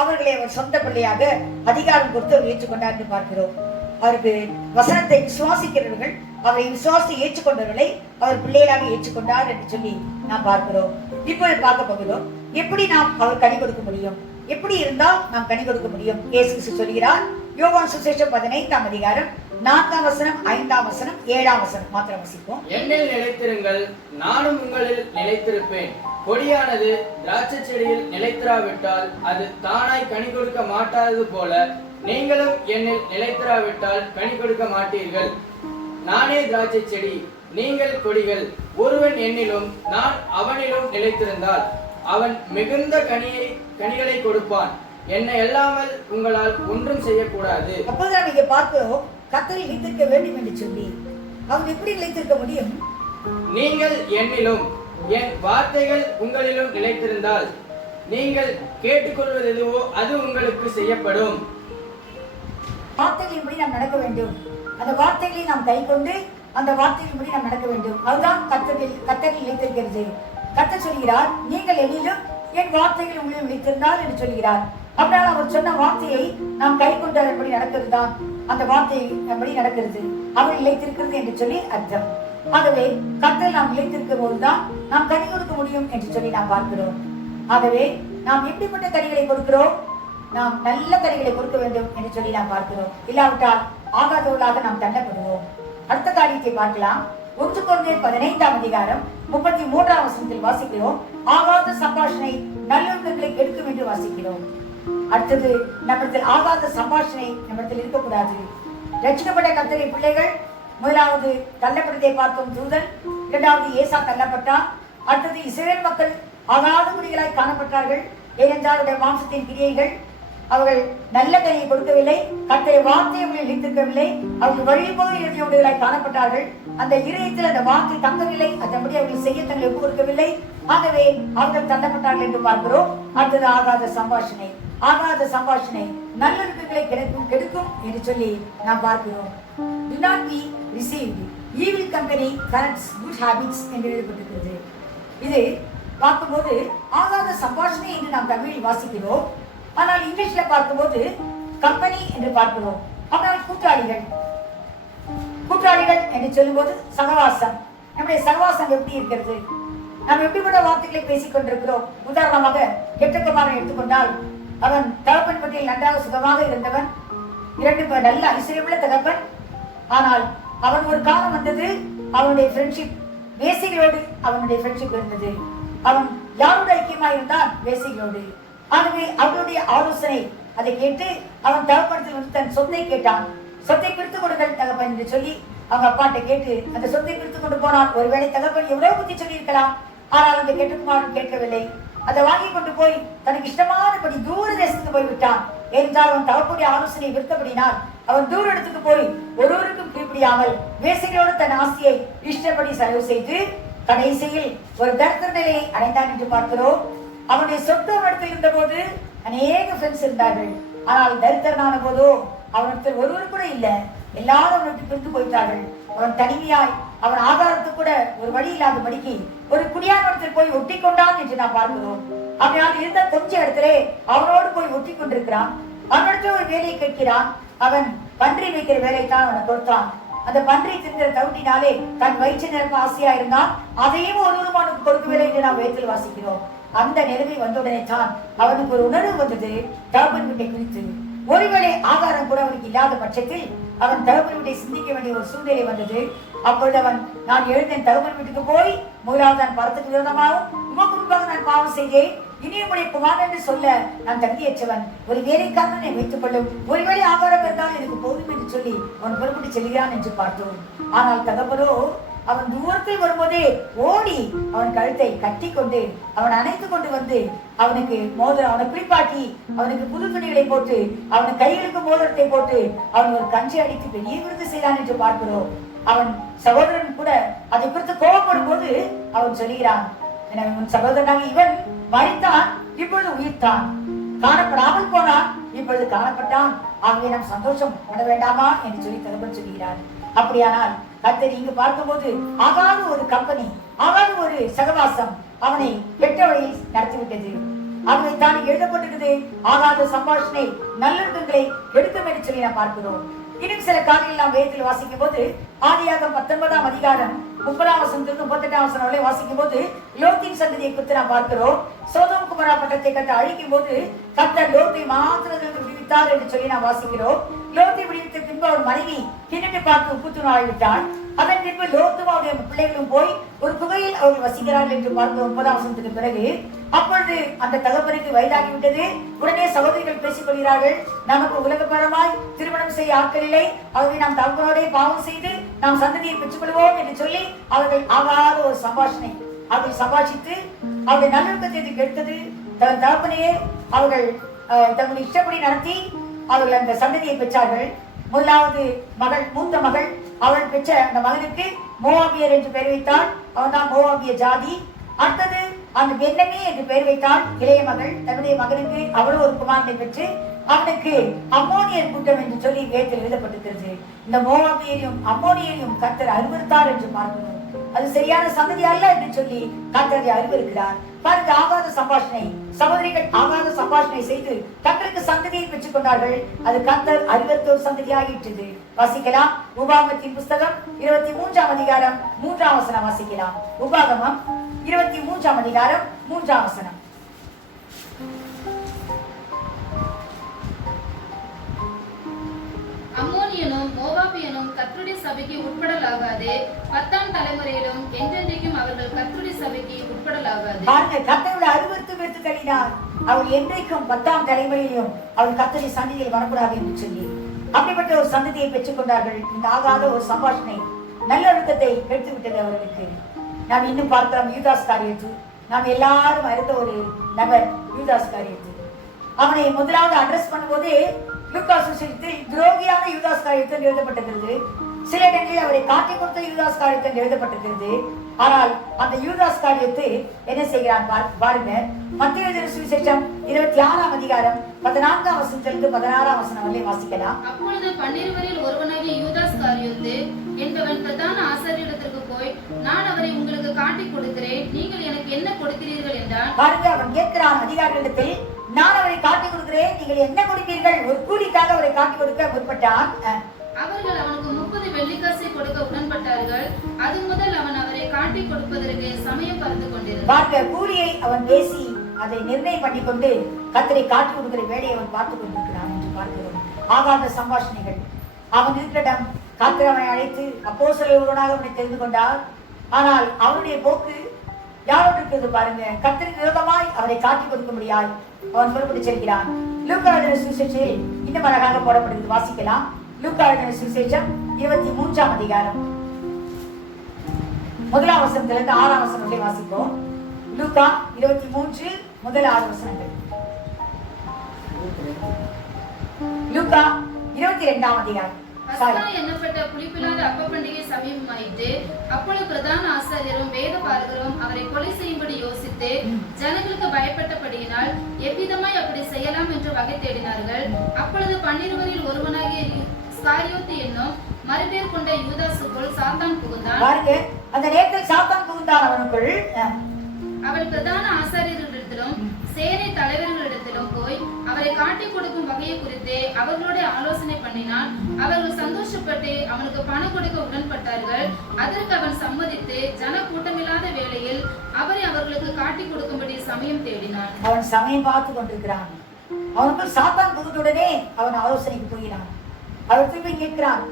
அவர்களை அவர் சொந்த பிள்ளையாக அதிகாரம் கொடுத்து அவர் ஏற்றுக்கொண்டார் என்று பார்க்கிறோம். அவருக்கு வசனத்தை விசுவாசிக்கிறவர்கள், அவரை விசுவாசி ஏற்றுக்கொண்டவர்களை அவர் பிள்ளைகளாக ஏற்றுக்கொண்டார் என்று சொல்லி நாம் பார்க்கிறோம். இப்பொழுது பார்க்க போகிறோம், எப்படி நாம் அவர் கனி கொடுக்க முடியும், எப்படி இருந்தால் நாம் கனி கொடுக்க முடியும். இயேசு கிறிஸ்து சொல்கிறார், யோவான் சுவிசேஷம் 15ஆம் அதிகாரம் 4ஆம் வசனம், 5ஆம் வசனம், 7ஆம் வசனம் மாத்திரம் வசிப்போம். என்னில் நிலைத்திருங்கள், நானும் உங்களில் நிலைத்திருப்பேன். கொடியானது திராட்சை செடியில் நிலைத்திராவிட்டால் அது தானாய் கனி கொடுக்க மாட்டாதது போல நீங்களும் என்னில் நிலைத்திராவிட்டால் கனி கொடுக்க மாட்டீர்கள். நானே திராட்சை செடி, நீங்கள் கொடிகள். ஒருவன் என்னிலும் நான் அவனிலும் நிலைத்திருந்தால் அவன் மிகுந்த கனிகளை கொடுப்பான். என்னை அல்லாமல் உங்களால் ஒன்றும் செய்யக்கூடாது. அப்போதான் நீங்க பார்க்கிறோம், கர்த்தரில் நிலைத்திருக்க வேண்டும் என்று சொல்லி அவன் எப்படி நிலைத்திருக்க முடியும்? நீங்கள் என்னிலும் என் வார்த்தைகள் உங்களிலும் நிலைத்திருந்தால் நீங்கள் கேட்டுக்கொள்வது எதுவோ அது உங்களுக்கு செய்யப்படும். வார்த்தைகளின்படி நாம் நடக்க வேண்டும். அந்த வார்த்தைகளை நாம் கை கொண்டு அந்த வார்த்தைகளின்படி நாம் நடக்க வேண்டும். அதுதான் கர்த்தரில் நிலைத்திருக்கிறது. கர்த்தர் சொல்கிறார், நீங்கள் என்னிலும் என் வார்த்தைகள் உங்களிலும் நிலைத்திருந்தால் என்று சொல்கிறார். அப்படினால் அவர் சொன்ன வார்த்தையை நாம் கை கொண்டு அதன்படி நடக்கிறது தான் அந்த வார்த்தை அப்படி நடக்கிறது, அவர் நிலைத்திருக்கிறது என்று சொல்லி அர்த்தம். ஆகவே கர்த்தர் நாம் நிலைத்திருக்கும் போதுதான் நாம் கனி கொடுக்க முடியும் என்று சொல்லி நாம் பார்க்கிறோம். ஆகவே நாம் எப்படிப்பட்ட கனிகளை கொடுக்கிறோம்? நாம் நல்ல கனிகளை கொடுக்க வேண்டும் என்று சொல்லி நாம் பார்க்கிறோம். இல்லாவிட்டால் ஆகாதவர்களாக நாம் தள்ளப்படுவோம். அடுத்த காரியத்தை பார்க்கலாம். 1 கொரிந்தியர் 15ஆம் அதிகாரம் 33ஆம் வசனத்தில் வாசிக்கிறோம், ஆகாத சம்பாஷணை நல்லொழுக்கங்களை கெடுக்கும் என்று வாசிக்கிறோம். அடுத்தது, நம்மிடத்தில் ஆகாத சம்பாஷணை நம்மிடத்தில் இருக்கக்கூடாது. ரட்சிக்கப்பட்ட கர்த்தரின் பிள்ளைகள், முதலாவது தள்ளப்பட்டதை பார்த்தோம் தூதன், இரண்டாவது ஏசா தள்ளப்பட்டார். அடுத்தது இஸ்ரவேல் மக்கள் ஆகாத குடிகளாய் காணப்பட்டார்கள். ஏனென்றால் அவருடைய மாம்சத்தின் கிரியைகள் அவர்கள் நல்ல கனியை கொடுக்கவில்லை, கர்த்தருடைய வார்த்தையை அவர்கள் இழித்திருக்கவில்லை, அவர்கள் வழிபோது இருதயமுடையவர்களாய் காணப்பட்டார்கள். அந்த இருதயத்தில் அந்த வார்த்தை தங்கவில்லை, அதன்படி அவர்கள் செய்ய தங்களை ஒப்பு கொடுக்கவில்லை. ஆகவே அவர்கள் தள்ளப்பட்டார்கள் என்று பார்க்கிறோம். அடுத்தது ஆகாத சம்பாஷணை. ஆகாத சம்பாஷணை நல்லொழுக்கங்களை கெடுக்கும் என்று சொல்லி நாம் பார்க்கிறோம். Do not be deceived. Evil company corrupts good habits என்று எழுதப்பட்டிருக்கிறது. இது பார்க்கும்போது ஆகாத சம்பாஷணை என்று நாம் தமிழில் வாசிக்கிறோம். ஆனால் இங்கிலீஷ்ல பார்க்கும்போது கம்பெனி என்று பார்க்கிறோம். ஆனால் கூட்டாளிகள் என்று சொல்லும்போது சகவாசம். நம்முடைய சகவாசம் எப்படி இருக்கிறது? நாம் எப்படிப்பட்ட வார்த்தைகளை பேசிக் கொண்டிருக்கிறோம்? உதாரணமாக கெட்டகுமாரன் எடுத்துக்கொண்டால், அவன் தகப்பன் பற்றியில் நன்றாக சுகமாக இருந்தவன், 2 பேர் நல்ல ஐஸ்வர்யமுள்ள தகப்பன். ஆனால் அவன் ஒரு காலம் வந்தது, அவனுடைய ஃப்ரெண்ட்ஷிப் வேசிகளோடு அவனுடைய ஃப்ரெண்ட்ஷிப் இருந்தது. அவன் யாரோட ஐக்கியமாக இருந்தான்? வேசிகளோடு. ஆகவே அவனுடைய ஆலோசனை அதை கேட்டு அவன் தகப்பனத்தில் வந்து தன் சொத்தை கேட்டான். சொத்தை பிரித்து கொடுங்கள் தகப்பன் என்று சொல்லி அவங்க அப்பாட்ட கேட்டு அந்த சொத்தை பிரித்து கொண்டு போனான். ஒருவேளை தகப்பன் எவ்வளவு புத்தி சொல்லி இருக்கலாம், ஆனால் அந்த கெட்டகுமாரன் கேட்கவில்லை. அதை வாங்கி கொண்டு போய் தனக்கு இஷ்டமானபடி தூர தேசத்துக்கு போய்விட்டான். ஏனென்றால் அவன் தகப்பனுடைய ஆலோசனை விருத்தபடினால் அவன் தூர இடத்துக்கு போய் ஒருவருக்கும் கீழ்ப்படியாமல் வேசிகளோடு தன் ஆசையை இஷ்டப்படி செலவு செய்து கடைசியில் ஒரு தரித்திர நிலையை அடைந்தான் என்று பார்க்கிறோம். அவனுடைய சொத்து அவனிடத்தில் இருந்த போது அநேக ஃப்ரெண்ட்ஸ் இருந்தார்கள். ஆனால் தரித்திரனான போதோ அவனிடத்தில் ஒருவர் கூட இல்லை. எல்லாரும் அவனுக்கு பிரிந்து போயிட்டார்கள். அவன் தனிமையாய் அவன் ஆதாரத்துக்கு கூட ஒரு வழி இல்லாதபடிக்கு ஒரு குடியானத்தில் போய் ஒட்டி கொண்டான் என்று நாம் பார்க்கிறோம். அவனால் இருந்த கொஞ்ச இடத்திலே அவனோடு போய் ஒட்டி கொண்டிருக்கிறான். அவனிடத்தில் ஒரு வேலையை கேட்கிறான். அவன் பன்றி வைக்கிற வேலைத்தான் அவனை கொடுத்தான். அந்த பன்றி தின்கிற தவிட்டினாலே தன் வயிற்று நிரப்ப ஆசையா இருந்தான். அதையும் ஒருவருமானுக்கு கொடுக்கவில்லை என்று நாம் வேதத்தில் வாசிக்கிறோம். அந்த நிலைமை வந்தவுடனே தான் அவனுக்கு ஒரு உணர்வு வந்தது தகப்பன் வீட்டை குறித்து. ஒருவேளை ஆகாரம் கூட அவனுக்கு இல்லாத பட்சத்தில் அவன் தகப்பன் வீட்டை சிந்திக்க வேண்டிய ஒரு சூழ்நிலை வந்தது. அப்பொழுது அவன், நான் எழுந்தேன் தகப்பன் வீட்டுக்கு போய் முதலாவது நான் பரத்துக்கு விரோதமாகவும் உமக்கு முன்பாக நான் பாவம் செய்தேன், இனி உடைய குமாரன் என்று சொல்ல நான் தகுதியற்றவன், ஒரு வேலைக்காரனை வைத்துக் கொள்ளும், ஒருவேளை ஆகாரம் இருந்தால் எனக்கு போதும் என்று சொல்லி அவன் புறப்பட்டு செல்கிறான் என்று பார்த்தோம். ஆனால் தகப்பனோ அவன் தூரத்தில் வரும்போதே ஓடி அவன் கழுத்தை கட்டி கொண்டு அவன் அணைத்து கொண்டு வந்து அவனுக்கு மோதிரம், அவனை குளிப்பாட்டி அவனுக்கு புது துணிகளை போட்டு அவன் கைகளுக்கு மோதிரத்தை போட்டு அவன் ஒரு கஞ்சி அடித்து பெரிய விருது செய்தான் என்று பார்க்கிறோம். அவன் சகோதரன் கூட அதை குறித்து கோபப்படும் போது அவன் சொல்கிறான், உன் சகோதரனாக இவன் மரித்தான், இப்பொழுது உயிர்த்தான், காணப்படாமல் போனான், இப்பொழுது காணப்பட்டான், ஆகவே நாம் சந்தோஷம் பட வேண்டாமா என்று சொல்லி தகவல் சொல்கிறார். அப்படியானால் கர்த்தர் இங்கு பார்க்கும்போது ஆகாத ஒரு கம்பெனி, ஆகாத ஒரு சகவாசம் அவனை கெட்ட வழியில் நடத்திவிட்டது. ஆகவே தான் எழுதப்பட்டிருக்கிறது, ஆகாத சம்பாஷணை நல்லொழுக்கங்களை எடுக்கும் என்று சொல்லி நாம் பார்க்கிறோம். இன்னும் சில காரியங்கள் நாம் வேதத்தில் வாசிக்கும் போது ஆதியாகமம் 19ஆம் அதிகாரம் 30ஆம் வசனத்திலிருந்து 38ஆம் வசனம் வரை வாசிக்கும் போது லோத்தின் சந்ததியை குறித்து நாம் பார்க்கிறோம். சோதோம் குமரா பட்டணத்தை கர்த்தர் அழிக்கும் போது கர்த்தர் லோத்தை மாத்திரத்திலிருந்து விடுவித்தார் என்று சொல்லி நாம் வாசிக்கிறோம். லோத்தை விடுவித்த பின்பு அவர் மனைவி கிணற்று பார்த்து உப்புத்துணு ஆகிவிட்டார். அதன் பின்பு லோத்தும் அவருடைய பிள்ளைகளும் போய் ஒரு குகையில் அவர்கள் வசிக்கிறார்கள் என்று பார்த்து 9ஆம் வசனத்துக்கு பிறகு அப்பொழுது அந்த தகப்பனுக்கு வயதாகிவிட்டது. உடனே சகோதரிகள் பேசிக் கொள்கிறார்கள், நமக்கு உலகபரமாய் திருமணம் செய்ய ஆட்கள் இல்லை, ஆகவே நாம் தகப்பனோட பாவம் செய்து நாம் சந்ததியை பெற்றுக் கொள்வோம் என்று சொல்லி அவர்கள் ஆகாத ஒரு சம்பாஷணை அவர்கள் சம்பாஷித்து அவருடைய நல்லொழுக்கத்தை கெடுத்தது. தன் தகப்பனையே அவர்கள் தங்கள் இஷ்டப்படி நடத்தி அவர்கள் அந்த சந்ததியை பெற்றார்கள். முதலாவது மகள், மூத்த மகள், அவள் பெற்ற அந்த மகனுக்கு மோவாபியர் என்று பெயர் வைத்தாள். அவன் தான் மோவாபிய ஜாதி. அடுத்தது அந்த பென்னமி என்று பெயர் வைத்தாள். இளைய மகள் தன்னுடைய மகனுக்கு அவளும் ஒரு குமாரனை பெற்று அவனுக்கு அம்மோனியர் கூட்டம் என்று சொல்லி வேதத்தில் எழுதப்பட்டிருக்கிறது. இந்த மோவாபியரையும் அம்மோனியரையும் கர்த்தர் அருவருத்தார் என்று பார்க்கணும். அது சரியான சந்ததி அல்ல என்று சொல்லி கர்த்தரை அருவருக்கிறார். பாருங்க, ஆகாத சம்பாஷணை, சகோதரிகள் ஆகாத சம்பாஷணை செய்து கர்த்தருக்கு சந்ததியை பெற்றுக் கொண்டார்கள். அது கர்த்தர் அருவருத்த ஒரு சந்ததியாகிட்டது. வாசிக்கலாம், உபாகமத்தின் புஸ்தகம் 23ஆம் அதிகாரம் 3ஆம் வசனம் வாசிக்கலாம். உபாகமம் 23ஆம் அதிகாரம் 3ஆம் வசனம். அம்மோனியனும் மோவாபியனும் கர்த்தருடைய சபைக்கு உட்படலாகாது, 10ஆம் தலைமுறையிலும் என்றென்றைக்கும் அவர்கள் கர்த்தருடைய சபைக்கு உட்படலாகாது. பாருங்க, கர்த்தருடைய அருவருத்து வெறுத்து தள்ளினார். அவர் என்றைக்கும் 10ஆம் தலைமுறையிலும் அவர் கர்த்தருடைய சந்ததியில் வரக்கூடாது என்று சொல்லி அப்படிப்பட்ட ஒரு சந்ததியை பெற்றுக் கொண்டார்கள். இந்த ஆகாத ஒரு சம்பாஷணை நல்லொழுக்கத்தை எடுத்து விட்டது அவர்களுக்கு. நாம் இன்னும் பார்க்கிறோம் யூதாஸ் காரியத்து. நாம் எல்லாரும் அறிந்த ஒரு நபர் யூதாஸ் காரியத்து. அவனை முதலாவது அட்ரஸ் பண்ணும்போது லூக்கா சுவிசேஷத்தில் துரோகியான யூதாஸ் காரியத்தில் எழுதப்பட்டிருக்கிறது. சில இடங்களில் அவரை காட்டி கொடுத்த யூதாஸ் காரியத்தில் எழுதப்பட்டிருக்கிறது. ஆனால் அந்த யூதாஸ் காரியத்தை என்ன செய்கிறான் பாருங்க. மத்தேயு சுவிசேஷம் 26ஆம் அதிகாரம் 14ஆம் வசனத்திலிருந்து 16ஆம் வசனம் வரை வாசிக்கலாம். அப்பொழுது 12 ஒருவனாகிய யூதாஸ் காரியோத்து என்பவன் பிரதான ஆசாரியரிடத்திற்கு போய், நான் அவரை உங்களுக்கு காட்டி கொடுக்கிறேன், நீங்கள் எனக்கு என்ன கொடுக்கிறீர்கள் என்றான். பாருங்க, அவன் கேட்கிறான் அதிகாரிகளிடத்தில், நான் அவரை காட்டி கொடுக்கிறேன், நீங்கள் என்ன கொடுப்பீர்கள்? ஒரு கூலிக்காக அவரை காட்டி கொடுக்க முற்பட்டான். அவர்கள் அவனுக்கு 30 வெள்ளிக்காசை கொடுக்க உடன்பட்டார்கள். அது முதல் அவன் அவரை காட்டி கொடுப்பதற்கு சமயம் பார்த்து கொண்டிருந்தான். பாருங்க, கூலியை அவன் பேசி அதை நிர்ணயம் பண்ணி கொண்டு கர்த்தரை காட்டி கொடுக்கிற வேலையை அவன் பார்த்துக் கொண்டிருக்கிறான் என்று பார்க்கிறோம். ஆகாத சம்பாஷணைகள். அவன் இருக்கிற இடம் கர்த்தர் அவனை அழைத்து அப்போஸ்தலர் ஒருவனாக அவனை தெரிந்து கொண்டார். ஆனால் அவனுடைய போக்கு யாரோடு இருக்கிறது பாருங்க. கர்த்தருக்கு விரோதமாய் அவரை காட்டி கொடுக்க முடியாது அவன் புறப்பட்டு செல்கிறான். லூக்கா எழுதின சுவிசேஷத்தில் இன்னும் அழகாக போடப்படுகிறது, வாசிக்கலாம். லூக்கா எழுதின சுவிசேஷம் 23ஆம் அதிகாரம் 1ஆம் வசனத்திலிருந்து 6ஆம் வசனம் வரை வாசிப்போம். லூக்கா 23 முதல் 6 வசனங்கள். லூக்கா 22ஆம் அதிகாரம். பஸ்கா என்னப்பட்ட புளிப்பில்லாத அப்ப பண்டிகை சமீபமாயிற்று. அப்பொழுது பிரதான ஆசாரியரும் வேத பாரகரும் அவரை கொலை செய்யும்படி யோசித்து ஜனங்களுக்கு பயப்பட்டபடியினால் எவ்விதமாய் அப்படி செய்யலாம் என்று வகை தேடினார்கள். அப்பொழுது 12 ஒருவனாகிய ஸ்காரியோத்து என்னும் மறுபேர் கொண்ட யூதாசுக்குள் சாத்தான் புகுந்தான். பாருங்க, அந்த நேரத்தில் சாத்தான் புகுந்தான் அவனுக்குள். அவள் பிரதான ஆசாரியர்களிடத்திலும் சேனை தலைவர்களிடத்திலும் போய் அவரை காட்டி கொடுக்கும் வகையை குறித்து அவர்களோட ஆலோசனை பண்ணினான். அவர்கள் சந்தோஷப்பட்டு அவனுக்கு பணம் கொடுக்க உடன்பட்டார்கள். அதற்கு அவன் சம்மதித்து ஜன கூட்டமில்லாத வேளையில் அவரை அவர்களுக்கு காட்டி கொடுக்கும்படி சமயம் தேடினான். அவன் சமயம் பார்த்து கொண்டிருக்கிறான். அவனுக்குள் சாத்தான் புகுந்தவுடனே அவன் ஆலோசனைக்கு போகிறான். அவர் திரும்பி கேட்கிறான்,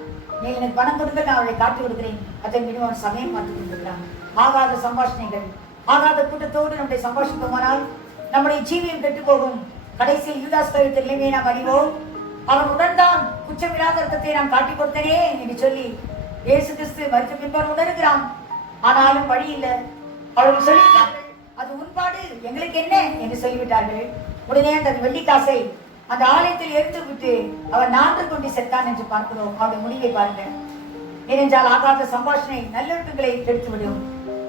நீ எனக்கு பணம் கொடுக்க, நான் அவளை காட்டி கொடுக்கிறேன். அதன் மீது அவன் சமயம் பார்த்து கொண்டிருக்கிறான். ஆகாத சம்பாஷணைகள், ஆகாத கூட்டத்தோடு நம்முடைய சம்பாஷித்தோமானால் நம்முடைய ஜீவியம் கெட்டு போகும். கடைசியில் யூதாஸ் காரியத்தை நிலைமையை நாம் அறிவோம். அவன் உணர்ந்தான், குற்றமில்லாத ரத்தத்தை நான் காட்டி கொடுத்தனே என்று சொல்லி இயேசு கிறிஸ்து மரித்த பின்பாடு உணர்கிறான். ஆனாலும் வழி இல்லை. அவர்கள் சொல்லிவிட்டார்கள், அது உன்பாடு, எங்களுக்கு என்ன என்று சொல்லிவிட்டார்கள். உடனே அந்த வெள்ளிக்காசை அந்த ஆலயத்தில் எடுத்து விட்டு அவன் நான்கு கொண்டு செத்தான் என்று பார்க்கிறோம். அவருடைய முடிவை பாருங்க. ஏனென்றால் ஆகாத சம்பாஷணை நல்லொழுக்கங்களை கெடுத்துவிடும்.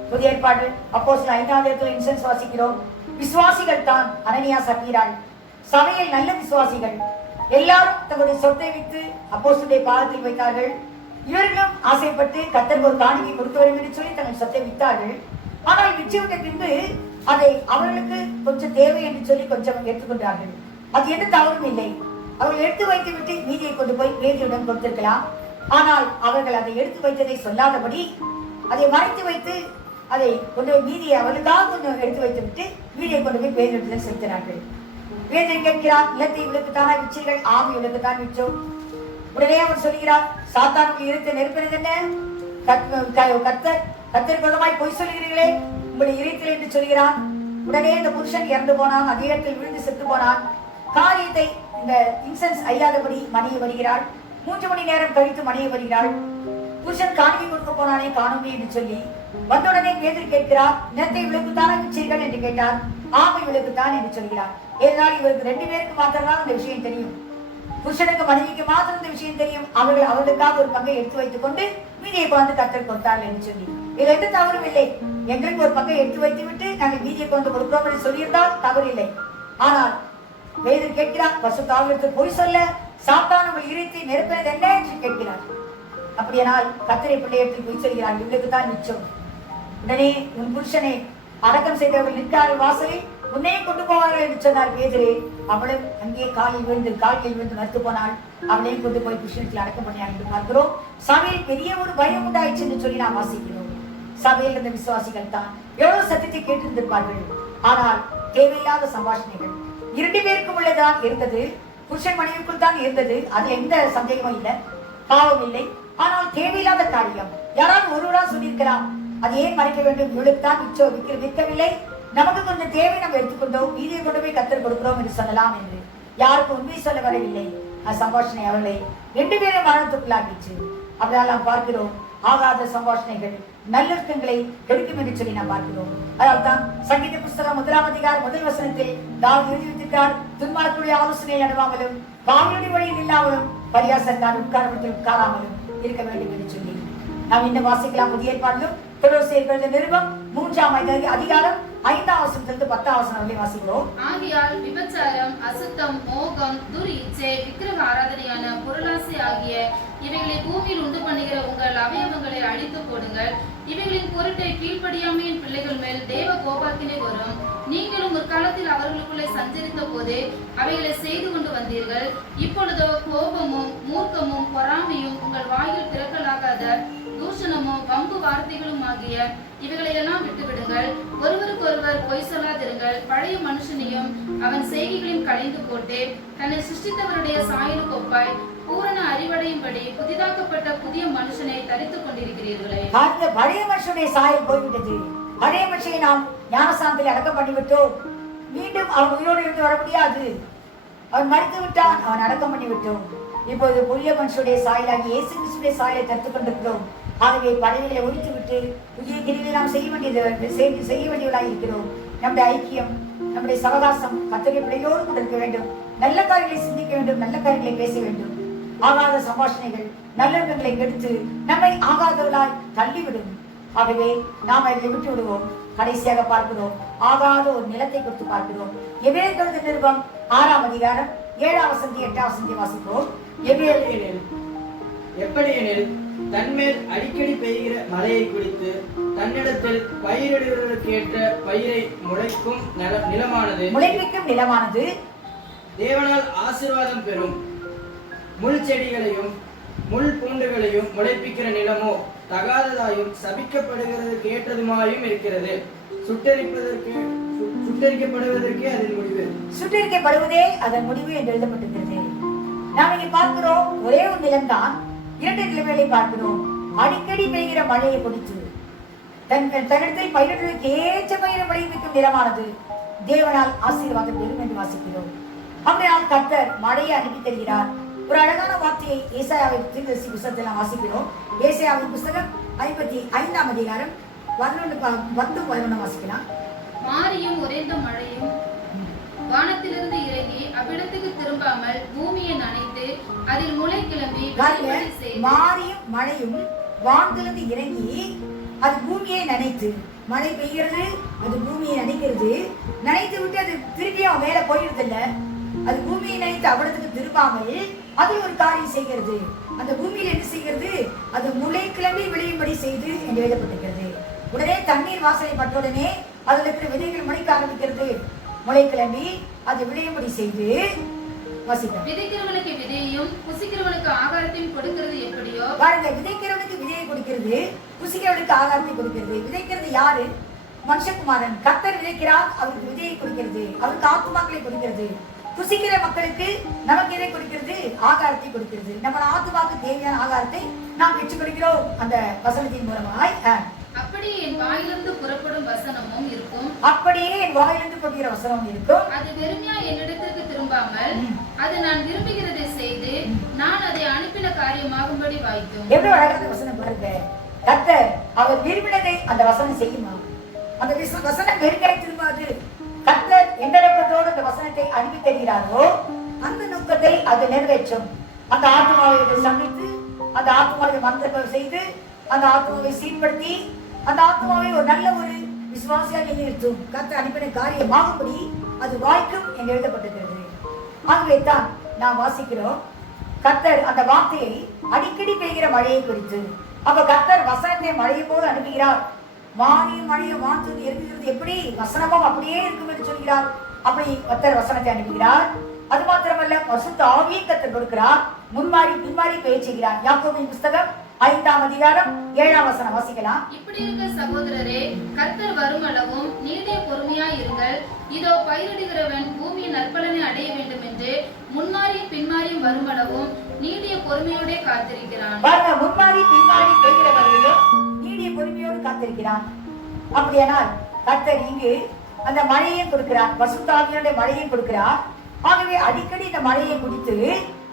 புதிய ஏற்பாடு அப்போஸ்தலர் 5ஆம் அதிகாரத்தில் இன்சென்ஸ் வாசிக்கிறோம். விசுவாசிகள் தான் அனனியா சப்பீராள், சபையில் நல்ல விசுவாசிகள் எல்லாரும் தங்களுடைய சொத்தை விற்று அப்போஸ்தலருடைய பாதத்தில் வைத்தார்கள். இவர்களும் ஆசைப்பட்டு கர்த்தருக்கு ஒரு காணிக்கை கொடுக்க வேண்டும் என்று சொல்லி தங்கள் சொத்தை விற்றார்கள். ஆனால் விற்றுவிட்ட பின்பு அதை அவர்களுக்கு கொஞ்சம் தேவை என்று சொல்லி கொஞ்சம் எடுத்துக்கொண்டார்கள். அது எந்த தவறும் இல்லை. அவர்கள் எடுத்து வைத்து விட்டு மீதியை கொண்டு போய் பேதியிடம் கொடுத்திருக்கலாம். ஆனால் அவர்கள் அதை எடுத்து வைத்ததை சொல்லாதபடி அதை மறைத்து வைத்து அதை கொண்டு போய் மீதியை அவர்களுக்காக கொஞ்சம் எடுத்து வைத்து விட்டு மீதியை கொண்டு போய் பேதியிடத்தில் செலுத்தினார்கள். பேதியை கேட்கிறார், நிலத்தை இவளுக்கு தானே விற்றீர்கள்? ஆம், இவளுக்கு தான் விற்றோம். உடனே அவர் சொல்கிறார், சாத்தானுக்கு இருத்த நெருப்பினது என்ன? கர்த்தர் பதமாய் பொய் சொல்கிறீர்களே, உங்களுடைய இறைத்தல் என்று சொல்கிறான். உடனே இந்த புருஷன் இறந்து போனான், அதே இடத்தில் விழுந்து செத்து போனான். காரியத்தை இந்த இன்சென்ஸ் ஐயாதபடி மணியை வருகிறாள். 3 மணி நேரம் கழித்து மணியை வருகிறாள். புருஷன் காணிக்கை கொடுக்க போனானே, காணுமே என்று சொல்லி வந்தவுடனே பேதுரு கேட்கிறார், நிலத்தை இவளுக்கு தானே விற்றீர்கள் என்று கேட்டார். ஆமை இவளுக்கு தான் என்று சொல்கிறார். ஏனால் இவருக்கு 2 பேருக்கு மாத்திரம்தான் இந்த விஷயம் தெரியும். புருஷனுக்கு மனைவிக்கு மாத்திரம் இந்த விஷயம் தெரியும். அவர்கள் அவர்களுக்காக ஒரு பங்கை எடுத்து வைத்துக் கொண்டு மீதியை கொண்டு கர்த்தர் கொடுத்தார்கள் என்று சொல்லி இது எந்த தவறும் இல்லை. எங்களுக்கு ஒரு பங்கை எடுத்து வைத்து விட்டு நாங்கள் மீதியை கொண்டு கொடுக்கிறோம் என்று சொல்லியிருந்தால் தவறு இல்லை. ஆனால் பேதுரு கேட்கிறார், பரிசுத்த ஆவியானவர் பொய் சொல்ல சாத்தான் உங்கள் இருதயத்தை நெருப்பினது என்ன என்று கேட்கிறார். அப்படியானால் கர்த்தரை பிள்ளையத்தில் பொய் சொல்கிறார், இவளுக்கு தான் மிச்சம். உடனே உன் புருஷனை அடக்கம் செய்தவர்கள் நிற்கிறார்கள் வாசலில், உன்னையே கொண்டு போவார்கள் என்று சொன்னார் பேதுரு. அவளும் அங்கே காலில் விழுந்து மறுத்து போனாள். அவளையும் கொண்டு போய் புருஷனத்தில் அடக்கம் பண்ணினார் என்று பார்க்கிறோம். சபையில் பெரிய ஒரு பயம் உண்டாயிற்று என்று சொல்லி நாம் வாசிக்கிறோம். சபையில் இருந்த விசுவாசிகள் தான் எவ்வளவு சத்தியத்தை கேட்டிருந்திருப்பார்கள். ஆனால் தேவையில்லாத சம்பாஷணைகள் 2 பேருக்கும் உள்ளதான் இருந்தது. புருஷன் மனைவிக்குள் தான் இருந்தது. அது எந்த சந்தேகமும் இல்லை, பாவம் இல்லை. ஆனால் தேவையில்லாத காரியம் யாராவது ஒருவரா சொல்லியிருக்கலாம், அது ஏன் மறைக்க வேண்டும்? இவளுக்கு தான் விற்கவில்லை, நமக்கு கொஞ்சம் தேவை, நம்ம எடுத்துக்கொண்டோம், மீதியை கொண்டு போய் கர்த்தர் கொடுக்கிறோம் என்று சொல்லலாம் என்று யாருக்கும் உண்மை சொல்ல வரவில்லை. சம்பாஷணை அவர்களை 2 பேரும் மரணத்துக்குள்ளாகிச்சு. அப்படினால் நாம் பார்க்கிறோம், ஆகாத சம்பாஷணைகள் நல்லொழுக்கங்களை கெடுக்கும் என்று சொல்லி நாம் பார்க்கிறோம். அதனால்தான் சங்கீத புஸ்தகம் 1ஆம் அதிகாரம் 1 வசனத்தில் தாவீது எழுதி சொல்லியிருக்கார், துன்மார்க்கருடைய ஆலோசனை நடவாமலும் பாவியுடைய வழியில் இல்லாமலும் பரியாசத்தால் உட்காரத்தில் உட்காராமலும் இருக்க வேண்டும் என்று சொல்லி நாம் இன்னும் வாசிக்கலாம். புதிய ஏற்பாட்டிலும் கொலோசியர் நிருபம் 3ஆம் அதிகாரம் 5ஆம் வசனத்திலிருந்து 10ஆம் வசனம் வரை வாசிக்கிறோம். ஆகையால் விபச்சாரம், அசுத்தம், மோகம், துர் இச்சை, விக்கிரக ஆராதனையான பொருளாசை ஆகிய இவைகளை பூமியில் உண்டு பண்ணுகிற உங்கள் அவயவங்களை அழித்து போடுங்கள். இவைகளின் பொருட்டை கீழ்ப்படியாமையின் பிள்ளைகள் மேல் தேவ கோபாக்கினை வரும். நீங்களும் முற்காலத்தில் அவர்களுக்குள்ளே சஞ்சரித்த போதே அவைகளை செய்து கொண்டு வந்தீர்கள். இப்பொழுதோ கோபமும் மூர்க்கமும் பொறாமையும் உங்கள் வாயில் திறக்கலாகாத தூஷணமும் வம்பு வார்த்தைகளும் ஆகிய இவைகளை எல்லாம் விட்டுவிடுங்கள். ஒருவருக்கொருவர் பொய் சொல்லாதிருங்கள். பழைய மனுஷனையும் அவன் செய்கைகளையும் களைந்து போட்டு தன்னை சிருஷ்டித்தவருடைய சாயலுக்கு ஒப்பாய் பூரண அறிவடையும்படி புதிதாக்கப்பட்ட புதிய மனுஷனை தரித்துக் கொண்டிருக்கிறீர்களே. பழைய மனுஷனுடைய சாயல் போய்விட்டது. பழைய மனுஷனை நாம் ஞானசானத்தில் அடக்கம் பண்ணிவிட்டோம். மீண்டும் அவன் உயிரோடு இருந்து வர முடியாது. அவன் மறித்து விட்டான், அவன் அடக்கம் பண்ணிவிட்டோம். இப்போது புதிய மனுஷனுடைய சாயலாகி இயேசு கிறிஸ்துடைய சாயலை தடுத்துக் கொண்டிருக்கிறோம். ஆகவே பழையவை ஒழித்து விட்டு புதிய கிரியை நாம் செய்ய வேண்டியவர்களாக இருக்கிறோம். நம்முடைய ஐக்கியம், நம்முடைய சவகாசம் கர்த்தருடைய பிள்ளைகளோடு கூட இருக்க வேண்டும். நல்ல காரியங்களை சிந்திக்க வேண்டும், நல்ல காரியங்களை பேச வேண்டும். ஆகாத சம்பாஷணைகள் நல்லவர்களை கெடுத்து நம்மை ஆகாதவர்களாய் தள்ளிவிடும். ஆகவே நாம் அதை விட்டு விடுவோம். கடைசியாக பார்க்கிறோம், ஆகாத ஒரு நிலத்தை கொடுத்து பார்க்கிறோம். எபிரேயர் நிருபம் 6ஆம் அதிகாரம் 7ஆம் வசனம் 8ஆம் வசனம் வாசிப்போம். எப்படியெனில் தன்மேல் அடிக்கடி பெய்கிற மழையை குடித்து தன்னிடத்தில் பயிரிடுவதற்கு ஏற்ற பயிரை முளைக்கும் நிலமானது தேவனால் ஆசீர்வாதம் பெறும். முள் செடிகளையும் முள் பூண்டுகளையும் முளைப்பிக்கிற நிலமோ தகாததாயும் சபிக்கப்படுகிறதுக்கு ஏற்றதுமாயும் இருக்கிறது. சுட்டரிக்கப்படுவதற்கே அதன் முடிவு. சுட்டரிக்கப்படுவதே அதன் முடிவு என்று எழுதப்பட்டிருக்கிறது. நாம் இங்கே பார்க்கிறோம், ஒரே ஒரு நிலம்தான். 2 நிலைமைகளை பார்க்கிறோம். அடிக்கடி பெய்கிற மழையை குடித்து தன்னிடத்தில் பயிரிடுவதற்கு ஏற்ற பயிரை விளைவிக்கும் நிலமானது தேவனால் ஆசீர்வாதம் பெறும் என்று வாசிக்கிறோம். அப்படினால் கர்த்தர் மழையை அனுப்பி தருகிறார். ஒரு அழகான வார்த்தையை ஏசாயாவின் தீர்க்கதரிசி புத்தகத்தில் நாம் வாசிக்கிறோம். ஏசாயாவின் புத்தகம் 55ஆம் அதிகாரம் 11 வாசிக்கலாம். மாரியும் உறைந்த மழையும் வானத்திலிருந்து இறங்கி அவ்விடத்துக்கு திரும்பாமல் பூமியை நனைத்து அதில் முளை கிளம்பி மாரியும் மழையும் வானத்திலிருந்து இறங்கி அது பூமியை நனைத்து, மழை பெய்கிறது, அது பூமியை நனைக்கிறது. நனைத்து விட்டு அது திரும்பியும் மேல போயிடுறது இல்ல, அது பூமியை நனைத்து அவ்விடத்துக்கு திரும்பாமல் அது ஒரு காரியம் செய்கிறது. அந்த பூமியில் என்ன செய்கிறது? அது முளை கிளம்பி விளையும்படி செய்து என்று எழுதப்பட்டிருக்கிறது. உடனே தண்ணீர் வாசனை பட்டுடனே அதில் இருக்கிற விதைகள் முளைக்க ஆரம்பிக்கிறது. முளை கிளம்பி அது விளையும்படி செய்து விதைக்கிறவனுக்கு விதையையும் புசிக்கிறவனுக்கு ஆகாரத்தையும் கொடுக்கிறது எப்படியோ பாருங்க. விதைக்கிறவனுக்கு விதையை கொடுக்கிறது, புசிக்கிறவனுக்கு ஆகாரத்தை கொடுக்கிறது. விதைக்கிறது யாரு? மனுஷகுமாரன். கர்த்தர் விதைக்கிறார், அவருக்கு விதையை கொடுக்கிறது, அவருக்கு ஆத்துமாக்களை கொடுக்கிறது. புசிக்கிற மக்களுக்கு நமக்கு எதை கொடுக்கிறது? ஆகாரத்தை கொடுக்கிறது. நம்ம ஆத்துமாக்கு தேவையான ஆகாரத்தை நாம் பெற்றுக் கொடுக்கிறோம் அந்த வசனத்தின் மூலமாய். அப்படியே என் வாயிலிருந்து புறப்படும் வசனமும் இருக்கும். அப்படியே என் வாயிலிருந்து போகிற வசனமும் இருக்கும். அது வெறுமையா என்னிடத்திற்கு திரும்பாமல் அது நான் விரும்புகிறதை செய்து நான் அதை அனுப்பின காரியமாகும்படி வாய்க்கும். எவ்வளவு அழகான வசனம் பாருங்க. கர்த்தர் அவர் விரும்பினதை அந்த வசனம் செய்யுமா? அந்த வசனம் வெறுங்காய் திரும்பாது. கர்த்தர் எந்த நோக்கத்தோடு அந்த வசனத்தை அனுப்பி தருகிறாரோ அந்த நோக்கத்தை அது நிறைவேற்றும். அந்த ஆத்மாவை சமைத்து, அந்த ஆத்மாவை மந்திரம் செய்து, அந்த ஆத்மாவை சீர்படுத்தி, அந்த ஆத்மாவை ஒரு நல்ல ஒரு விசுவாசியாக நிறுத்தும். கர்த்தர் அனுப்பின காரியமாகும்படி அது வாய்க்கும் என்று எழுதப்பட்டிருக்கிறது. ஆகவே தான் நாம் வாசிக்கிறோம், கர்த்தர் அந்த வார்த்தையை அடிக்கடி பெய்கிற மழையை குறித்து. அப்ப கர்த்தர் வசனத்தை மழையை போல அனுப்புகிறார். வானியும் மழையும் வானத்தில் இருக்கிறது எப்படி வசனமும் அப்படியே இருக்கும் என்று சொல்கிறார். அப்படி கர்த்தர் வசனத்தை அனுப்புகிறார். அது மாத்திரமல்ல, பரிசுத்த ஆவியை கர்த்தர் கொடுக்கிறார். முன்மாறி பின்மாறி பெய்ய செய்கிறார். யாக்கோபின் புத்தகம் 5ஆம் அதிகாரம் 7ஆம் வசனம் வாசிக்கலாம். இப்படி இருக்க சகோதரரே, கர்த்தர் வரும் அளவும் நீடிய பொறுமையாய் இருங்கள். இதோ பயிரிடுகிறவன் பூமியின் நற்பலனை அடைய வேண்டும் என்று முன்மாறியும் பின்மாறியும் வரும் அளவும் நீடிய பொறுமையோட காத்திருக்கிறான். பாருங்க, முன்மாறி பின்மாறி பெய்கிறவர்களும் நீடிய பொறுமையோடு காத்திருக்கிறான். அப்படியானால் கர்த்தர் இங்கு அந்த மழையை கொடுக்கிறார், பரிசுத்த ஆவியோட மழையை கொடுக்கிறார். ஆகவே அடிக்கடி இந்த மழையை குடித்து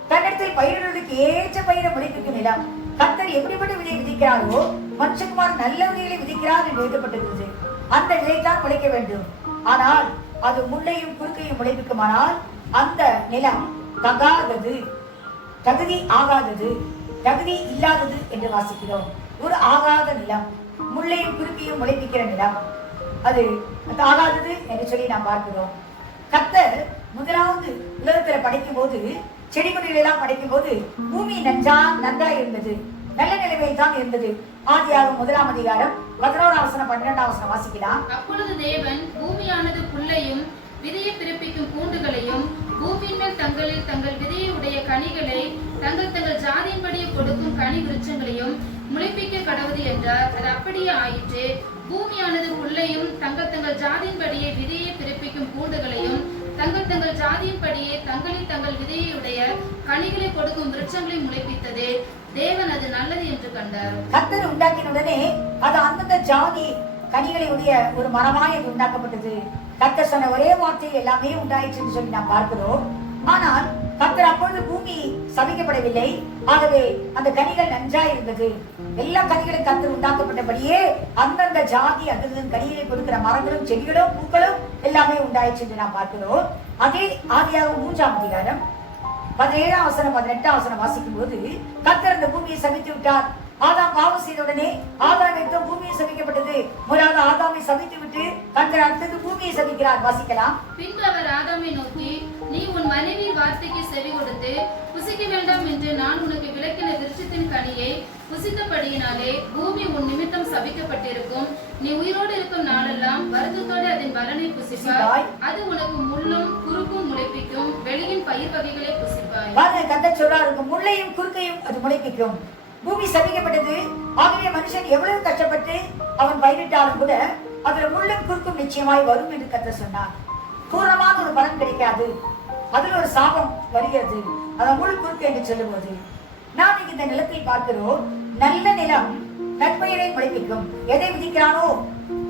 தன்னிடத்தில் பயிரிடுவதற்கு ஏற்ற பயிரை முளைப்பிக்கும் நிலம். கர்த்தர் எப்படிப்பட்ட விதையை விதிக்கிறாரோ மனுஷகுமார் நல்ல விதைகளை விதிக்கிறார் என்று எழுதப்பட்டிருக்கிறது. அந்த விதைத்தான் முளைக்க வேண்டும். ஆனால் அது முள்ளையும் குறுக்கையும் முளைப்பிக்குமானால் அந்த நிலம் தகாதது, தகுதி ஆகாதது, தகுதி இல்லாதது என்று வாசிக்கிறோம். ஒரு ஆகாத நிலம், முள்ளையும் குறுக்கையும் முளைப்பிக்கிற நிலம், அது ஆகாதது என்று சொல்லி நாம் பார்க்கிறோம். கர்த்தர் முதலாவது உலகத்துல படைக்கும் போது, செடி கொடிகள் எல்லாம் படைக்கும் போது பூமி நன்றா இருந்தது, நல்ல நிலைமையில் தான் இருந்தது. ஆதியாகமம் 1 அதிகாரம் 11 வசனம் 12 வசனம் வாசிக்கலாம். அப்பொழுது தேவன் பூமியானது புல்லையும் விதையை பிறப்பிக்கும் பூண்டுகளையும் பூமியின் மேல் தங்களில் தங்கள் விதையை உடைய கனிகளை தங்கள் ஜாதியின்படியே கொடுக்கும் கனி விருட்சங்களையும் முளைப்பிக்க கடவுது என்றார். அது அப்படியே ஆயிற்று. பூமியானது புல்லையும் தங்கள் ஜாதியின்படியே விதையை பிறப்பிக்கும் பூண்டுகளையும் தங்கள் ஜாதியின்படியே தங்களில் தங்கள் விதையை உடைய கனிகளை கொடுக்கும் விருட்சங்களை முளைப்பித்தது. தேவன் அது நல்லது என்று கண்டார். கர்த்தர் உண்டாக்கின உடனே அது அந்தந்த ஜாதி கனிகளை உடைய ஒரு மரமாய் அது உண்டாக்கப்பட்டது. கர்த்தர் சொன்ன ஒரே வார்த்தையில் எல்லாமே உண்டாயிற்று என்று சொல்லி நாம் பார்க்கிறோம். ஆனால் கர்த்தர் அப்பொழுது பூமி சபிக்கப்படவில்லை. ஆகவே அந்த கனிகள் நன்றாய் இருந்தது. எல்லா கனிகளும் கர்த்தர் உண்டாக்கப்பட்டபடியே அந்தந்த ஜாதி அந்த கனிகளை கொடுக்கிற மரங்களும் செடிகளும் பூக்களும் எல்லாமே உண்டாயிற்று என்று நாம் பார்க்கிறோம். அதே ஆதியாகமம் 3 அதிகாரம் 17 வசனம் 18 வசனம் வாசிக்கும் போது கர்த்தர் அந்த பூமியை சபித்து விட்டார். ஆதாம் பாவம் செய்த உடனே ஆதாம் எடுத்தும் பூமியை சபிக்கப்பட்டது. முதலாவது ஆதாமை சபித்து விட்டு கர்த்தர் அடுத்தது பூமியை சபிக்கிறார். வாசிக்கலாம். பின்பு அவர் ஆதாமை நோக்கி, நீ உன் மனைவி வார்த்தைக்கு செவி கொடுத்து புசிக்க வேண்டாம் என்று நான் உனக்கு விலக்கின விருட்சத்தின் கனியை புசித்தபடியினாலே பூமி உன் நிமித்தம் சபிக்கப்பட்டிருக்கும். நீ உயிரோடு இருக்கும் நாளெல்லாம் வருத்தத்தோடு அதன் பலனை புசிப்பாய். அது உனக்கு முள்ளும் குறுக்கும் முளைப்பிக்கும். வெளியின் பயிர் வகைகளை புசிப்பாய். கர்த்தர் சொல்றாரு, முள்ளையும் குறுக்கையும் அது முளைப்பிக்கும். பூமி சபிக்கப்பட்டது. ஆகவே மனுஷன் எவ்வளவு கஷ்டப்பட்டு அவன் பயிரிட்டாலும் கூட அதுல முள்ளும் குறுக்கும் நிச்சயமாய் வரும் என்று கர்த்தர் சொன்னார். பூர்ணமான ஒரு பலன் கிடைக்காது, அதுல ஒரு சாபம் வருகிறது. அத முள் குறுக்கு என்று சொல்லும்போது நாம் இந்த நிலத்தில் பார்க்கிறோம். நல்ல நிலம் நற்பயிரை முளைப்பிக்கும். எதை விதிக்கிறானோ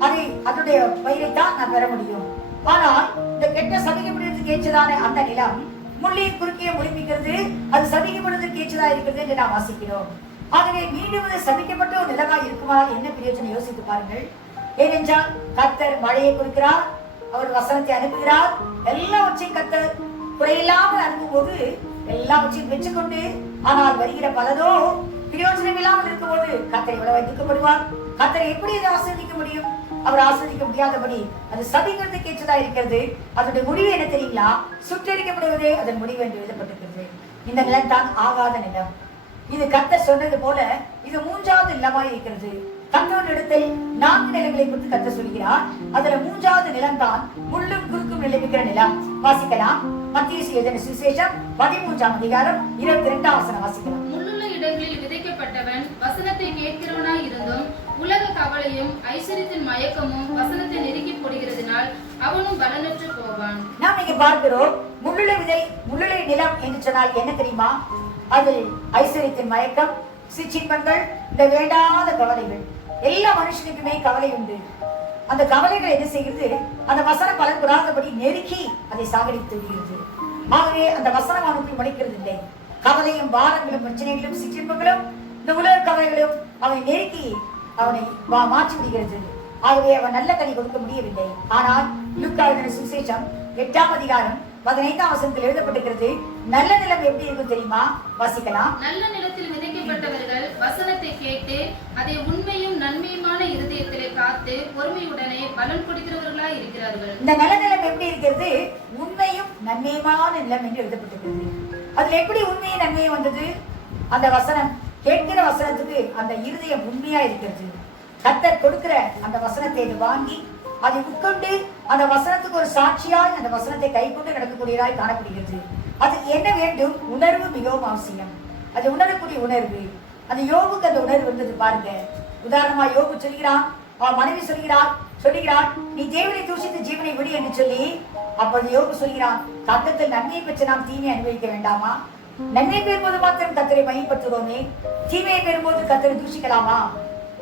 அதை அதனுடைய பயிரைத்தான் நான் பெற முடியும். ஆனால் இந்த கெட்ட சபிக்கப்படுவதற்கு ஏற்றதான அந்த நிலம் முள்ளையும் குறுக்கையும் முளைப்பிக்கிறது. அது சபிக்கப்படுவதற்கு ஏற்றதா இருக்கிறது என்று நாம் வாசிக்கிறோம். ஆகவே மீண்டும் சபிக்கப்பட்ட ஒரு நிலமாக இருக்குமானால் என்ன பிரயோஜனம் யோசித்து பாருங்கள். ஏனென்றால் கர்த்தர் மழையை கொடுக்கிறார், அவர் வசனத்தை அனுப்புகிறார். எல்லாவற்றையும் கர்த்தர் குறையில்லாமல் அனுப்பும் போது எல்லாவற்றையும் பெற்றுக்கொண்டு, ஆனால் வருகிற பலனோ பிரயோஜனம் இல்லாமல் இருக்கும் போது கர்த்தர் எவ்வளவு துக்கப்படுவார். கர்த்தரை எப்படி அதை ஆஸ்வதிக்க முடியும்? அவர் ஆஸ்வதிக்க முடியாதபடி அது சபிக்கிறதுக்கு ஏற்றதா இருக்கிறது. அதனுடைய முடிவு என்ன தெரியுங்களா? சுட்டரிக்கப்படுவதே அதன் முடிவு என்று எழுதப்பட்டிருக்கிறது. இந்த நிலம் தான் ஆகாத நிலம். இது கர்த்தர் சொன்னது போல இது 3வது நிலமாய் இருக்கிறது. கர்த்தரின் இடத்தில் 4 நிலங்களை குறித்து கர்த்தர் சொல்கிறார். அதுல 3வது நிலம் தான் முள்ளும் குறுக்கும் நிலைமிக்கிற நிலம். வாசிக்கலாம். மத்தேயு எழுதின சுவிசேஷம் 13 அதிகாரம் 22 வசனம் வாசிக்கலாம். முள்ளுள்ள இடங்களில் விதைக்கப்பட்டவன் வசனத்தை கேட்கிறவனாய் இருந்தும் உலக கவலையும் ஐஸ்வரியத்தின் மயக்கமும் வசனத்தை நெருக்கி போடுகிறதுனால் அவனும் பலனற்று போவான். நாம் இங்க பார்க்கிறோம், முள்ளுள்ள நிலம் என்று சொன்னால் என்ன தெரியுமா? அது ஐஸ்வரியத்தின் மயக்கம், சிற்றின்பங்கள், இந்த வேண்டாத கவலைகள். எல்லா மனுஷனுக்குமே கவலை உண்டு. அந்த கவலைகள் என்ன செய்கிறது? அந்த வசனம் பலன் கூடாதபடி நெருக்கி அதை சாகடித்து விடுகிறது. ஆகவே அந்த வசனம் அவனுக்கு மடிக்கிறது இல்லை. கவலையும் பாரங்களும் பிரச்சனைகளும் சிற்றின்பங்களும் இந்த உலக கவலைகளும் அவனை நெருக்கி அவனை மாற்றி விடுகிறது. ஆகவே அவன் நல்ல கனி கொடுக்க முடியவில்லை. ஆனால் லூக்கா எழுதின சுவிசேஷம் 8 அதிகாரம் 15 வசனத்தில் எழுதப்பட்டிருக்கிறது. நல்ல நிலம் எப்படி இருக்கும் தெரியுமா? வாசிக்கலாம். நல்ல நிலத்தில் விதைக்கப்பட்டவர்கள் வசனத்தை கேட்டு அதை உண்மையும் நன்மையுமான இருதயத்திலே காத்து பொறுமையுடனே பலன் கொடுக்கிறவர்களாய் இருக்கிறார்கள். இந்த நல்ல நிலம் எப்படி இருக்கிறது? உண்மையும் நன்மையுமான நிலம் என்று எழுதப்பட்டிருக்கிறது. அதுல எப்படி உண்மையும் நன்மையும் வந்தது? அந்த வசனம் கேட்கிற வசனத்துக்கு அந்த இருதயம் உண்மையா இருக்கிறது. கர்த்தர் கொடுக்கிற அந்த வசனத்தை வாங்கி அதை உட்கொண்டு அந்த வசனத்துக்கு ஒரு சாட்சியாய் அந்த வசனத்தை கை கொண்டு நடக்கக்கூடியதாய் காணப்படுகிறது. அது என்ன வேண்டும்? உணர்வு மிகவும் அவசியம். அது உணரக்கூடிய உணர்வு. அந்த யோபுக்கு அந்த உணர்வு இருந்தது பாருங்க. உதாரணமா யோபு சொல்கிறான், அவன் மனைவி சொல்கிறான், நீ தேவனை தூஷித்து ஜீவனை விடு என்று சொல்லி. அப்பொழுது யோபு சொல்கிறான், கர்த்தத்தில் நன்மையை பெற்று நாம் தீமையை அனுபவிக்க வேண்டாமா? நன்மை பெறும்போது மாத்திரம் கர்த்தரை மையப்படுத்துகிறோமே, தீமையை பெறும்போது கர்த்தரை தூஷிக்கலாமா?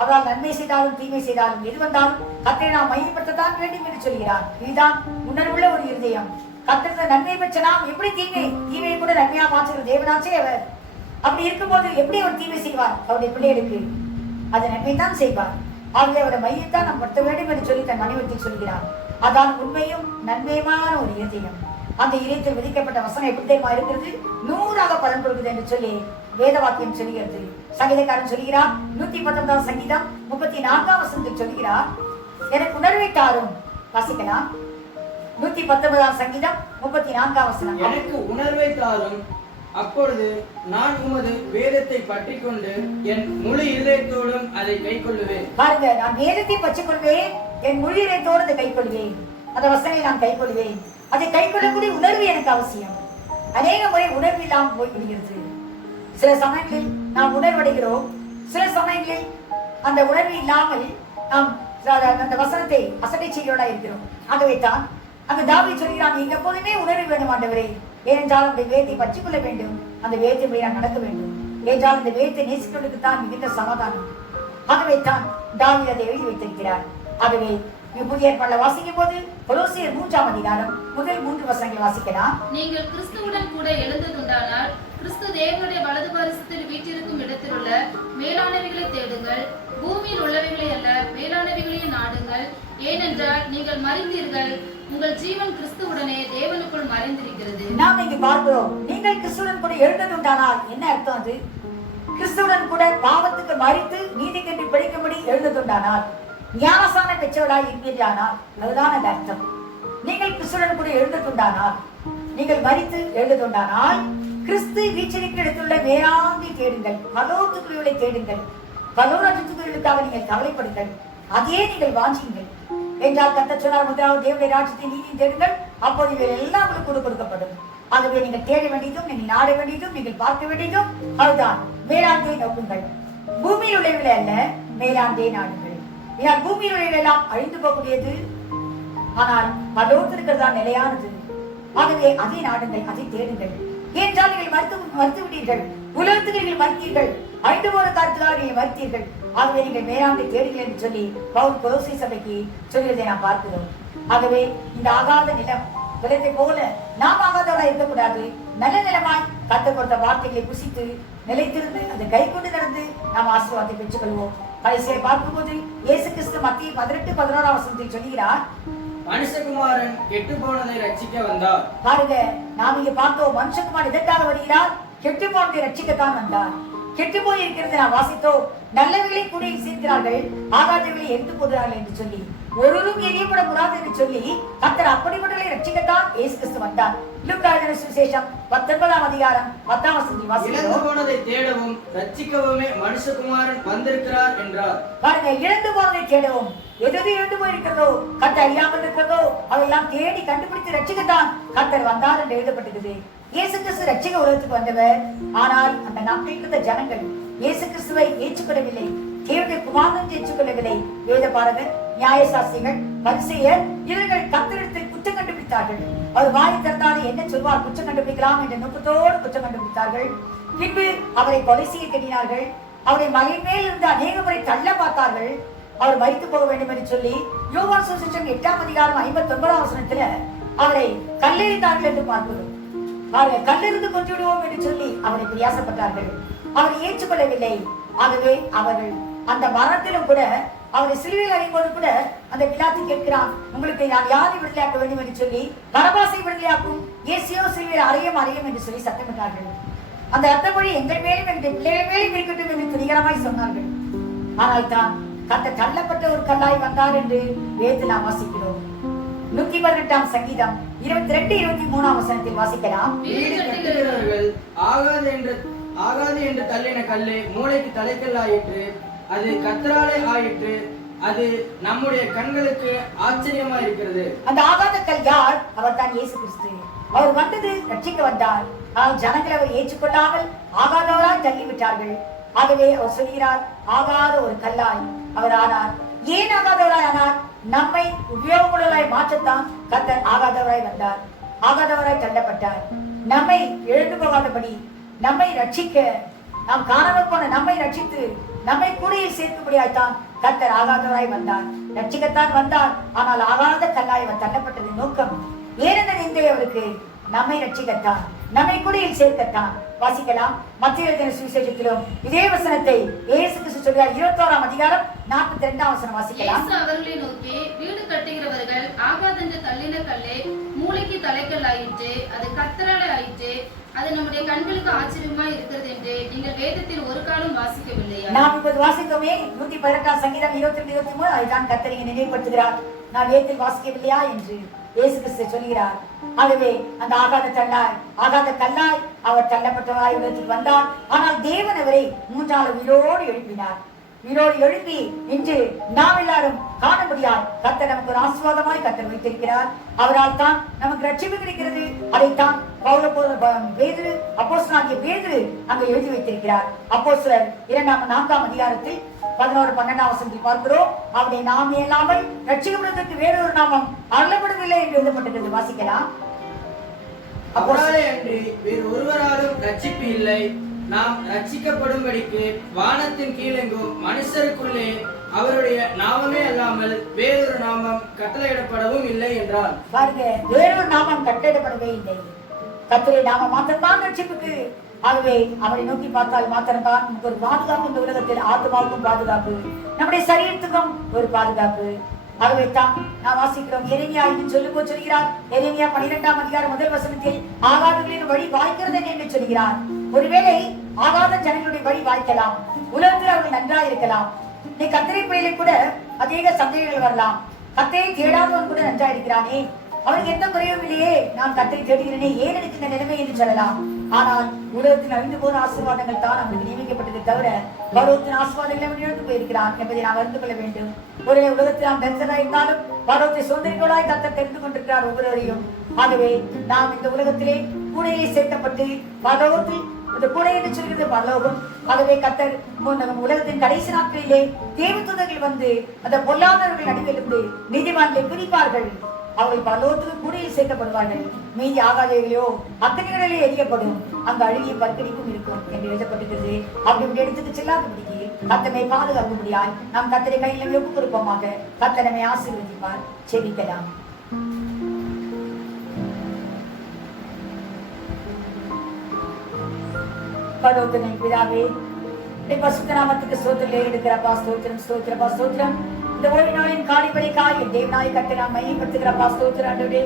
அவரால் நன்மை செய்தாலும் தீமை செய்தாலும் எது வந்தாலும் கர்த்தரை நாம் மையப்படுத்தத்தான் வேண்டும் என்று சொல்கிறார். இதுதான் உணர்வுள்ள ஒரு இருதயம். கர்த்தர் நன்மை பெற்ற நாம் எப்படி தீமையை கூட நன்மையா மாற்றுகிற தேவனாச்சே அவர். அப்படி இருக்கும்போது எப்படி அவர் தீமை செய்வார்? அவருடைய பிள்ளைகளுக்கு அது நன்மை தான் செய்வார். ஆகவே அவருடைய மையத்தான் நாம் படுத்த வேண்டும் என்று சொல்லி தன் மனைவிக்கு சொல்கிறார். அதான் உண்மையும் நன்மையுமான ஒரு இதயம். அந்த இதயத்தில் விதிக்கப்பட்ட வசனம் எப்படி தெரியுமா இருக்கிறது? 100ஆக பலன் கொடுக்குது என்று சொல்லி வேத வாக்கியம் சொல்லுகிறது. சங்கீதக்காரன் சொல்கிறார், 119 சங்கீதம் 34 வசனத்தில் சொல்கிறார், எனக்கு உணர்வை தாரும். வாசிக்கலாம். 119 சங்கீதம் 34 வசனம். எனக்கு உணர்வை தாரும், அப்பொழுது நான் உமது வேதத்தை பற்றி கொண்டு என் முழு இதயத்தோடும் அதை கை கொள்ளுவேன். பாருங்க, நான் வேதத்தை பற்றிக் கொள்வேன், என் முழு இதயத்தோடு அதை கை கொள்வேன். அந்த வசனை நான் கை கொள்வேன். அதை கை கொள்ளக்கூடிய உணர்வு எனக்கு அவசியம். அநேக முறை உணர்வு இல்லாமல் போய் விடுகிறது. சில சமயங்களில் நாம் உணர்வடைகிறோம், சில சமயங்களில் அந்த உணர்வு இல்லாமல் நாம் அந்த வசனத்தை அசட்டை செய்கிறோடா இருக்கிறோம். ஆகவே தான் அந்த தாவீது சொல்கிறான், நீங்க எப்போதுமே உணர்வு வேண்டும் ஆண்டவரே, ஏனென்றால் அந்த வேதத்தை பற்றிக் கொள்ள வேண்டும், அந்த வேதத்தை நான் நடக்க வேண்டும். ஏனென்றால் அந்த வேதத்தை நேசிக்கிறதுக்கு தான் மிகுந்த சமாதானம். ஆகவே தான் தாவீது அதை எழுதி வைத்திருக்கிறார். ஆகவே புதிய ஏற்பாடுல வாசிக்கும் போது கொலோசியர் 3ஆம் அதிகாரம் முதல் 3 வசனங்களை வாசிக்கலாம். நீங்கள் கிறிஸ்துவுடன் கூட எழுந்ததுண்டானால் கிறிஸ்து தேவனுடைய வலது பரிசத்தில் வீற்றிருக்கும் இடத்தில் உள்ள மேலானவைகளை தேடுங்கள், பூமியில் உள்ளவைகளை அல்ல மேலானவைகளையே நாடுங்கள். ஏனென்றால் நீங்கள் மறிந்தீர்கள், உங்கள் ஜீவன் கிறிஸ்துவுடனே தேவனுக்குள் மறைந்திருக்கிறது. நாம் இங்கு பார்க்கிறோம், நீங்கள் கிறிஸ்துவுடன் கூட எழுந்ததுண்டானால் என்ன அர்த்தம்? அது கிறிஸ்துவுடன் கூட பாவத்துக்கு மறித்து நீதிக்கென்று பிழைக்கும்படி எழுந்ததுண்டானால், ஞானஸ்நானம் பெற்றவர்களாய் இருப்பீர்களானால், அதுதான் அந்த அர்த்தம். நீங்கள் கிறிஸ்துவுடன் கூட எழுந்ததுண்டானால், நீங்கள் மறித்து எழுந்ததுண்டானால், கிறிஸ்து வீச்சிருக்கிற இடத்துள்ள மேலாண்மை தேடுங்கள், பலோத்துக்குரியவர்களை தேடுங்கள், பலோராஜத்துக்குரியவர்களுக்காக நீங்கள் கவலைப்படுங்கள், அதே நீங்கள் வாஞ்சியுங்கள் என்றால் கர்த்தர் சொன்னார், முதலாவது தேவனுடைய ராஜ்யத்தை நீதியை தேடுங்கள், அப்போது இவைகள் எல்லாம் உங்களுக்கு கொடுக்கப்படும். ஆகவே நீங்கள் தேட வேண்டியதும், நீங்கள் நாட வேண்டியதும், நீங்கள் பார்க்க வேண்டியதும் அதுதான். மேலாண்மையை நோக்குங்கள், பூமியில் உள்ளவர்களை அல்ல மேலாண்மையை நாடுங்கள். ஏனால் பூமியில் உள்ளவர்கள் எல்லாம் அழிந்து போகக்கூடியது, ஆனால் பரலோகத்திற்கிறதா நிலையானது. ஆகவே அதை நாடுங்கள், அதை தேடுங்கள். ஏனென்றால் நீங்கள் மறுத்து விட்டீர்கள், உலகத்துக்கு நீங்கள் மறுத்தீர்கள், அழிந்து போன காலத்துக்காக நீங்கள் மறுத்தீர்கள். ஆகவே நீங்கள் மேலாண்மை தேடுங்கள் என்று சொல்லி பவுல் கொலோசை சபைக்கு சொல்கிறதை நாம் பார்க்கிறோம். ஆகவே இந்த ஆகாத நிலம் விலத்தை போல நாம் ஆகாதவர்களாக இருக்கக்கூடாது. நல்ல நிலமாய் கர்த்தர் கொடுத்த வார்த்தைகளை புசித்து நிலைத்திருந்து அதை கை கொண்டு நடந்து நாம் ஆசீர்வாதத்தை பெற்றுக் கொள்வோம். கடைசியை பார்க்கும்போது இயேசு கிறிஸ்து மத்திய 18-11 வசனத்தில் சொல்கிறார், மனுஷகுமாரன் கெட்டு போனதை ரட்சிக்க வந்தார். பாருங்க, நாம் இங்க பார்த்தோம், மனுஷகுமாரன் எதற்காக வருகிறார்? கெட்டு போனதை ரட்சிக்கத்தான் வந்தார். கெட்டு போய் இருக்கிறது நாம் வாசித்தோம், நல்லவர்களை கூட சேர்க்கிறார்கள், ஆகாதவர்களை எரிந்து போடுகிறார்கள் என்று சொல்லி, ஒருவரும் எரியப்பட கூடாது என்று சொல்லி கர்த்தர் அப்படிப்பட்டவர்களை ரட்சிக்கத்தான் இயேசு கிறிஸ்து வந்தார். லூக்கா எழுதின சுவிசேஷம் 19ஆம் அதிகாரம் 10ஆம் வசனத்தில் வாசிக்கிறோம், இழந்து போனதை தேடவும் ரட்சிக்கவுமே மனுஷகுமாரன் வந்திருக்கிறார் என்றார். பாருங்க, இழந்து போனதை தேடவும், எது இழந்து போயிருக்கிறதோ, கர்த்தர் அறியாமல் இருக்கிறதோ அவையெல்லாம் தேடி கண்டுபிடித்து ரட்சிக்கத்தான் கர்த்தர் வந்தார் என்று எழுதப்பட்டிருக்கிறது. இயேசு கிறிஸ்து ரட்சிக்க உலகத்துக்கு வந்தவர். ஆனால் அந்த நாட்டில் இருந்த ஜனங்கள் இயேசு கிறிஸ்துவை ஏற்றுக்கொள்ளவில்லை, தேவனுடைய குமாரனை ஏற்றுக்கொள்ளவில்லை. வேத பாரகர், நியாயசாஸ்திரிகள், பரிசேயர் இவர்கள் கர்த்தரிடத்தில் குற்றம் கண்டுபிடித்தார்கள். அவர் வாயை திறந்தாலே என்ன சொல்வார், குற்றம் கண்டுபிடிக்கலாம் என்ற நோக்கத்தோடு குற்றம் கண்டுபிடித்தார்கள். பின்பு அவரை கொலை செய்ய தேடினார்கள். அவரை மலை மேல் இருந்து அநேக முறை தள்ள பார்த்தார்கள். அவர் மரித்து போக வேண்டும் என்று சொல்லி யோவான் சுவிசேஷம் 8ஆம் அதிகாரம் 59ஆம் வசனத்துல அவரை கல்லெறிந்தார்கள் என்று பார்க்கிறோம். கல்லெறிந்து கொண்டு விடுவோம் என்று சொல்லி அவரை பிரயாசப்பட்டார்கள். அவரை ஏற்றுக்கொள்ளவில்லை. ஆகவே அவர்கள் அந்த மரணத்திலும் கூட அவரை சிலுவையில் அறையும்போது கூட அந்த பிலாத்து கேட்கிறான், உங்களுக்கு நான் யாரை விடுதலையாக்க வேண்டும் என்று சொல்லி, பரபாசை விடுதலையாக்கும், இயேசுவோ சிலுவையில் அறையும் என்று சொல்லி சத்தமிட்டார்கள். அந்த ரத்தமொழி எங்கள் மேலும் எங்கள் பிள்ளைகள் மேலும் இருக்கட்டும் என்று துணிகரமாய் சொன்னார்கள். ஆனால் தான் கர்த்தர் தள்ளப்பட்ட ஒரு கல்லாய் வந்தார் என்று வேதத்தில் நாம் வாசிக்கிறோம். 118ஆம் சங்கீதம் 22-23ஆம் வசனத்தில் வாசிக்கலாம், ஆகாது என்று தள்ளின கல்லே மூளைக்கு தலைக்கல் ஆயிற்று, அது கர்த்தராலே ஆயிற்று, அது நம்முடைய கண்களுக்கு ஆச்சரியமா இருக்கிறது. அந்த ஆகாத கல் யார்? அவர் தான் இயேசு கிறிஸ்து. அவர் வந்தது ரட்சிக்க வந்தார். ஜனங்கள் அவர் ஏற்றுக்கொள்ளாமல் ஆகாதவராய் தள்ளிவிட்டார்கள். ஆகவே அவர் சொல்கிறார், ஆகாத ஒரு கல்லாய் அவர் ஆனார். ஏன் ஆகாதவராய் ஆனார்? நம்மை உபயோகமுள்ளவராய் மாற்றத்தான் கர்த்தர் ஆகாதவராய் வந்தார். ஆகாதவராய் தள்ளப்பட்டார். நம்மை எழுந்து போகாதபடி, நம்மை ரட்சிக்க, நாம் காணாமல் போன நம்மை ரட்சித்து நம்மை கூடையில் சேர்க்கும்படியாய்த்தான் கர்த்தர் ஆகாதவராய் வந்தார். ரட்சிக்கத்தான் வந்தார். ஆனால் ஆகாத கல்லாய் அவர் தள்ளப்பட்டது நோக்கம். ஏனென்ற நிந்தை அவருக்கு நம்மை ரட்சிக்கத்தான், நம்மை குடியில் சேர்க்கத்தான். வாசிக்கலாம். மத்திய எழுதின சுவிசேஷத்திலும் இதே வசனத்தை இயேசு கிறிஸ்து சொல்கிறார். 21ஆம் அதிகாரம் 42ஆம் வசனம் வாசிக்கலாம். இயேசு அவர்களை நோக்கி, வீடு கட்டுகிறவர்கள் ஆகாதென்று தள்ளின கல்லே மூளைக்கு தலைக்கல் ஆயிற்று, அது கர்த்தராலே ஆயிற்று, அது நம்முடைய கண்களுக்கு ஆச்சரியமா இருக்கிறது என்று நீங்கள் வேதத்தில் ஒரு காலம் வாசிக்கவில்லையா? நாம் இப்போது வாசிக்கவே 118ஆம் சங்கீதம் 22, 23 அதுதான் கர்த்தர் இங்கே நினைவுபடுத்துகிறார். நான் வேதத்தில் வாசிக்கவில்லையா என்று இயேசு கிறிஸ்து சொல்கிறார். ஆகவே அந்த ஆகாத கல்லாய் அவர் தள்ளப்பட்டவராய் உலகத்துக்கு வந்தார். ஆனால் தேவன் அவரை 3ஆம் உயிரோடு எழுப்பினார். உயிரோடு எழுப்பி இன்று நாம் எல்லாரும் காணும்படியால் கர்த்தர் நமக்கு ஒரு ஆசீர்வாதமாய் கர்த்தர் வைத்திருக்கிறார். அவரால் தான் நமக்கு ரட்சிப்பு கிடைக்கிறது. அதைத்தான் பேதுரு, அப்போஸ்தலனாகிய பேதுரு அங்கே எழுதி வைத்திருக்கிறார். அப்போஸ்தலர் 2-4ஆம் அதிகாரத்தில் 11-12ஆம் வசனத்தில் பார்க்கிறோம். அவருடைய நாமே இல்லாமல் ரட்சிக்கப்படுவதற்கு வேறொரு நாமம் அருளப்படவில்லை என்று எழுதப்பட்டிருக்கிறது. வாசிக்கலாம். அவராலே அன்றி வேறு ஒருவராலும் ரட்சிப்பு இல்லை. நாம் ரட்சிக்கப்படும்படிக்கு வானத்தின் கீழெங்கும் மனுஷருக்குள்ளே அவருடைய நாமமே அல்லாமல் வேறொரு நாமம் கட்டளையிடப்படவும் இல்லை என்றார். பாருங்க, வேறொரு நாமம் கட்டளையிடப்படவே இல்லை. கர்த்தருடைய நாமம் மாத்திரம்தான் ரட்சிப்புக்கு. ஆகவே அவரை நோக்கி பார்த்தால் மாத்திரம்தான் நமக்கு ஒரு பாதுகாப்பு. இந்த உலகத்தில் ஆத்மாவுக்கும் பாதுகாப்பு, நம்முடைய சரீரத்துக்கும் ஒரு பாதுகாப்பு. ஆகவே தான் நாம் வாசிக்கிறோம். எரேமியா சொல்கிறார். எரேமியா 12ஆம் அதிகாரம் 1 வசனத்தில் ஆகாதவர்களின் வழி வாய்க்கிறது என்று சொல்கிறார். ஒருவேளை ஆகாத ஜனங்களுடைய வழி வாய்க்கலாம், உலகத்தில் அவர்கள் நன்றாக இருக்கலாம். நீ கர்த்தரை பயிலை கூட அதிக சந்தேகங்கள் வரலாம். கர்த்தரை தேடாதவன் கூட நன்றா இருக்கிறானே, அவனுக்கு எந்த குறையும் இல்லையே, நான் கர்த்தரை தேடுகிறேனே, ஏன் எனக்கு இந்த நிலைமை என்று சொல்லலாம். ஆனால் உலகத்தில் அழிந்து போன ஆசீர்வாதங்கள் தான் அவனுக்கு நியமிக்கப்பட்டதை தவிர பரலோகத்தின் ஆசீர்வாதங்களை அவன் இழந்து போயிருக்கிறான் என்பதை நாம் அறிந்து கொள்ள வேண்டும். ஒரு உலகத்தில் நாம் தரிசனம் இருந்தாலும் பரலோகத்தை சொந்தரிகளாய் கர்த்தர் தெரிந்து கொண்டிருக்கிறார் ஒவ்வொருவரையும். ஆகவே நாம் இந்த உலகத்திலே கூடையிலே சேர்க்கப்பட்டு பரலோகத்தில் இந்த கூடை என்று சொல்கிறது பரலோகம். ஆகவே கர்த்தர் உலகத்தின் கடைசி நாட்களிலே தேவதூதர்கள் வந்து அந்த பொல்லாதவர்கள் நடுவில் இருந்து நீதிமான்களை பிரிப்பார்கள். அவர்கள் பரலோகத்துக்கு கூடையில் சேர்க்கப்படுவார்கள். மீதி ஆகாதவைகளோ அத்தனைகளிலே எரியப்படும், அங்க அழுகிய பற்கடிப்பும் இருக்கும் என்று எழுதப்பட்டிருக்கிறது. அப்படி எடுத்துட்டு செல்லாதபடிக்கு கர்த்தரை பாதுகாக்கும்படியாய் நாம் கர்த்தரை கையில் ஒப்பு கொடுப்போமாக. கர்த்தர் நம்மை ஆசீர்வதிப்பார். செபிக்கலாம். பரலோகத்தின் பிதாவே, பரிசுத்த நாமத்துக்கு ஸ்தோத்திரம் எடுக்கிறப்பா. ஸ்தோத்திரம் ஸ்தோத்திரப்பா ஸ்தோத்திரம். இந்த ஓய்வு நாளின் காணிபலிக்காய் தேவனாய் கர்த்தரை நாம் மையப்படுத்துகிறப்பா. ஸ்தோத்திரம் ஆண்டவரே,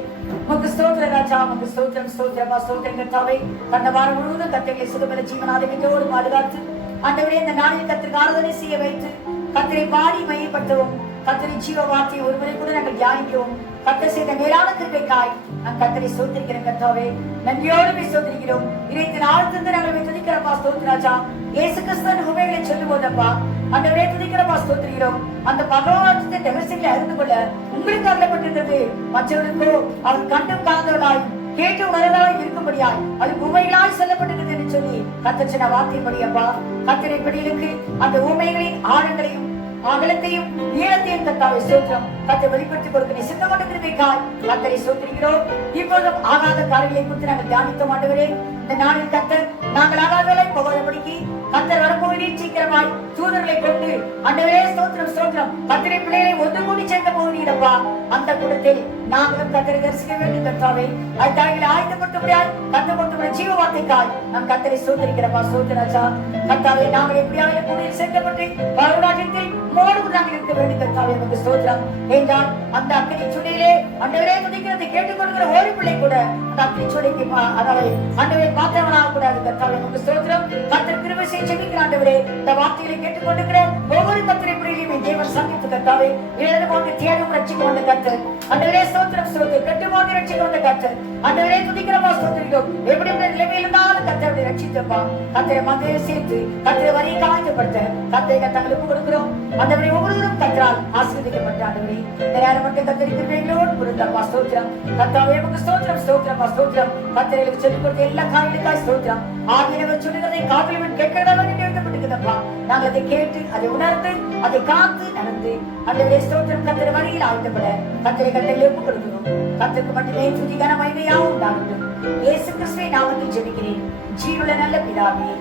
உமக்கு ஸ்தோத்திரம் ராஜா, உமக்கு ஸ்தோத்திரம் ஸ்தோத்திரப்பா ஸ்தோத்திரம் கர்த்தாவே. கடந்த வாரம் முழுவதும் கர்த்தரை சுகபல ஜீவனாதிபதியோடு பாதுகாத்து ஆண்டவரே இந்த நாளில் கர்த்தருக்கு ஆராதனை செய்ய வைத்து கர்த்தரை பாடி மையப்படுத்தவும், கர்த்தரை ஜீவ வார்த்தையை ஒருமுறை கூட நாங்கள் தியானிக்கிறோம். கர்த்தர் செய்த மேலான கிருபைக்காய் நான் கர்த்தரை ஸ்தோத்திரிக்கிறேன் கர்த்தாவே. நன்றியோடு ஸ்தோத்திரிக்கிறோம். இறைத்து ஆழ்ந்து நாங்கள் துதிக்கிறப்பா. ஸ்தோத்திராஜா, இயேசு கிறிஸ்துவின் உண்மைகளை சொல்லும் போதப்பா ஆண்டவரே துதிக்கிறப்பா. ஸ்தோத்திரிக்கிறோம். அந்த பரலோகத்தின் ரகசியங்களை அறிந்து கொள்ள உங்களுக்கு அருளப்பட்டிருக்கிறது. மற்றவர்களுக்கோ அவர் கண்டும் காண்பவர்களாய் கேட்டு உணர்வதாய் இருக்கும்படியாய் அது உண்மைகளாய் சொல்லப்பட்டிருக்கிறது என்று சொல்லி கர்த்தர் சொன்ன வார்த்தையின்படியப்பா கர்த்தரை படிகளுக்கு அந்த உண்மைகளின் ஆழங்களையும் அகலத்தையும் நீளத்தையும் கர்த்தாவை ஸ்தோத்திரம் கர்த்தர் வெளிப்படுத்தி கொடுக்க சித்தமான கிருபைக்காய் கர்த்தரை ஸ்தோத்திரிக்கிறோம். இப்போதும் ஆகாத காரியங்களை குறித்து நாங்கள் தியானித்தோம் ஆண்டவரே. இந்த நாளில் கர்த்தர் நாங்கள் ஆகாதவர்களை போகாதபடிக்கு கர்த்தர் வரப்போகிறீர் சீக்கிரமாய் தூதர்களை கொண்டு ஆண்டவரே ஸ்தோத்திரம் ஸ்தோத்திரம் கர்த்தரை பிள்ளைகளை ஒன்று கூடி சேர்க்க போகிறீரப்பா. அந்த கூடத்தில் நாங்களும் கர்த்தரை தரிசிக்க வேண்டும் கர்த்தாவே. அதுக்காக ஆயத்தப்பட்டு முடியாது கர்த்தர் கொடுத்த ஜீவ வார்த்தைக்காய் நாம் கர்த்தரை ஸ்தோத்திரிக்கிறப்பா. ஸ்தோத்திராஜா கர்த்தாவே, நாங்கள் எப்படியாக கூடையில் சேர்க்கப்பட்டு பரலோகத்தில் மோடு நாங்கள் இருக்க வேண்டும் கர்த்தாவே. நமக்கு ஸ்தோத்திரம் என்றால் அந்த அக்கினி சுடையிலே ஆண்டவரே துதிக்கிறதை கேட்டுக்கொள்கிற ஒரு பிள்ளை கூட அந்த அக்கினி சுடைக்கு அதாவது ஆண்டவரை பார்த்தவனாக கூடாது கர்த்தாவே. நமக்கு ஸ்தோத்திரம். கர்த்தர் கிருபை செய்ய ஜெபிக்கிற ஆண்டவரே, இந்த வார்த்தைகளை கேட்டுக்கொண்டிருக்கிற ஒவ்வொரு கர்த்தரை பிள்ளைகளையும் தேவன் சந்தித்து கர்த்தாவே எழுதமாக தேடும் ரட்சிக்க வந்த கர்த்தர் ஆண்டவரே ஸ்தோத்திரம் ஸ்தோத்திரம் கட்டுமாக ரட்சிக்க வந்த கர்த்தர் ஆண்டவரே துதிக்கிறப்பா. ஸ்தோத்திரிக்கிறோம். எப்படி நிலைமையில் இருந்தாலும் கர்த்தரை ரட்சித்தப்பா. கர்த்தரை மந்தையை சேர்த்து கர்த்தரை வரியை காய்ச்சப்படுத்த கர்த்தரை கர்த்தங்களுக்கு கொடுக்கிறோம். ஆண்டவரே ஒவ்வொருவரும் கர்த்தரால் ஆசீர்வதிக்கப்பட்ட ஆண்டவரே இந்த நேரம் மட்டும் கர்த்தரை கிருபைகளோடு கொடுத்தப்பா. ஸ்தோத்திரம் கர்த்தாவே, நமக்கு ஸ்தோத்திரம் ஸ்தோத்திரப்பா ஸ்தோத்திரம். கர்த்தரைக்கு சொல்லிக் கொடுத்த எல்லா காரியங்களுக்காய் ஸ்தோத்திரம். ஆகியவர் சொல்லுகிறதை காப்பிலவன் கேட்கிறவன் என்று எழுதப்பட்டிருக்கிறப்பா. நாங்கள் அதை கேட்டு அதை உணர்ந்து அதை காத்து நடந்து ஆண்டவரே ஸ்தோத்திரம் கர்த்தரை வழியில் ஆழ்த்தப்பட கர்த்தரை கர்த்தரை ஒப்புக் கொடுக்கிறோம். கர்த்தருக்கு மட்டுமே துதி கன மகிமையாக உண்டாகட்டும். இயேசு கிறிஸ்துவின் நாமத்தில் ஜெபிக்கிறேன் ஜீவனுள்ள நல்ல பிதாவே,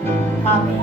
ஆமென்.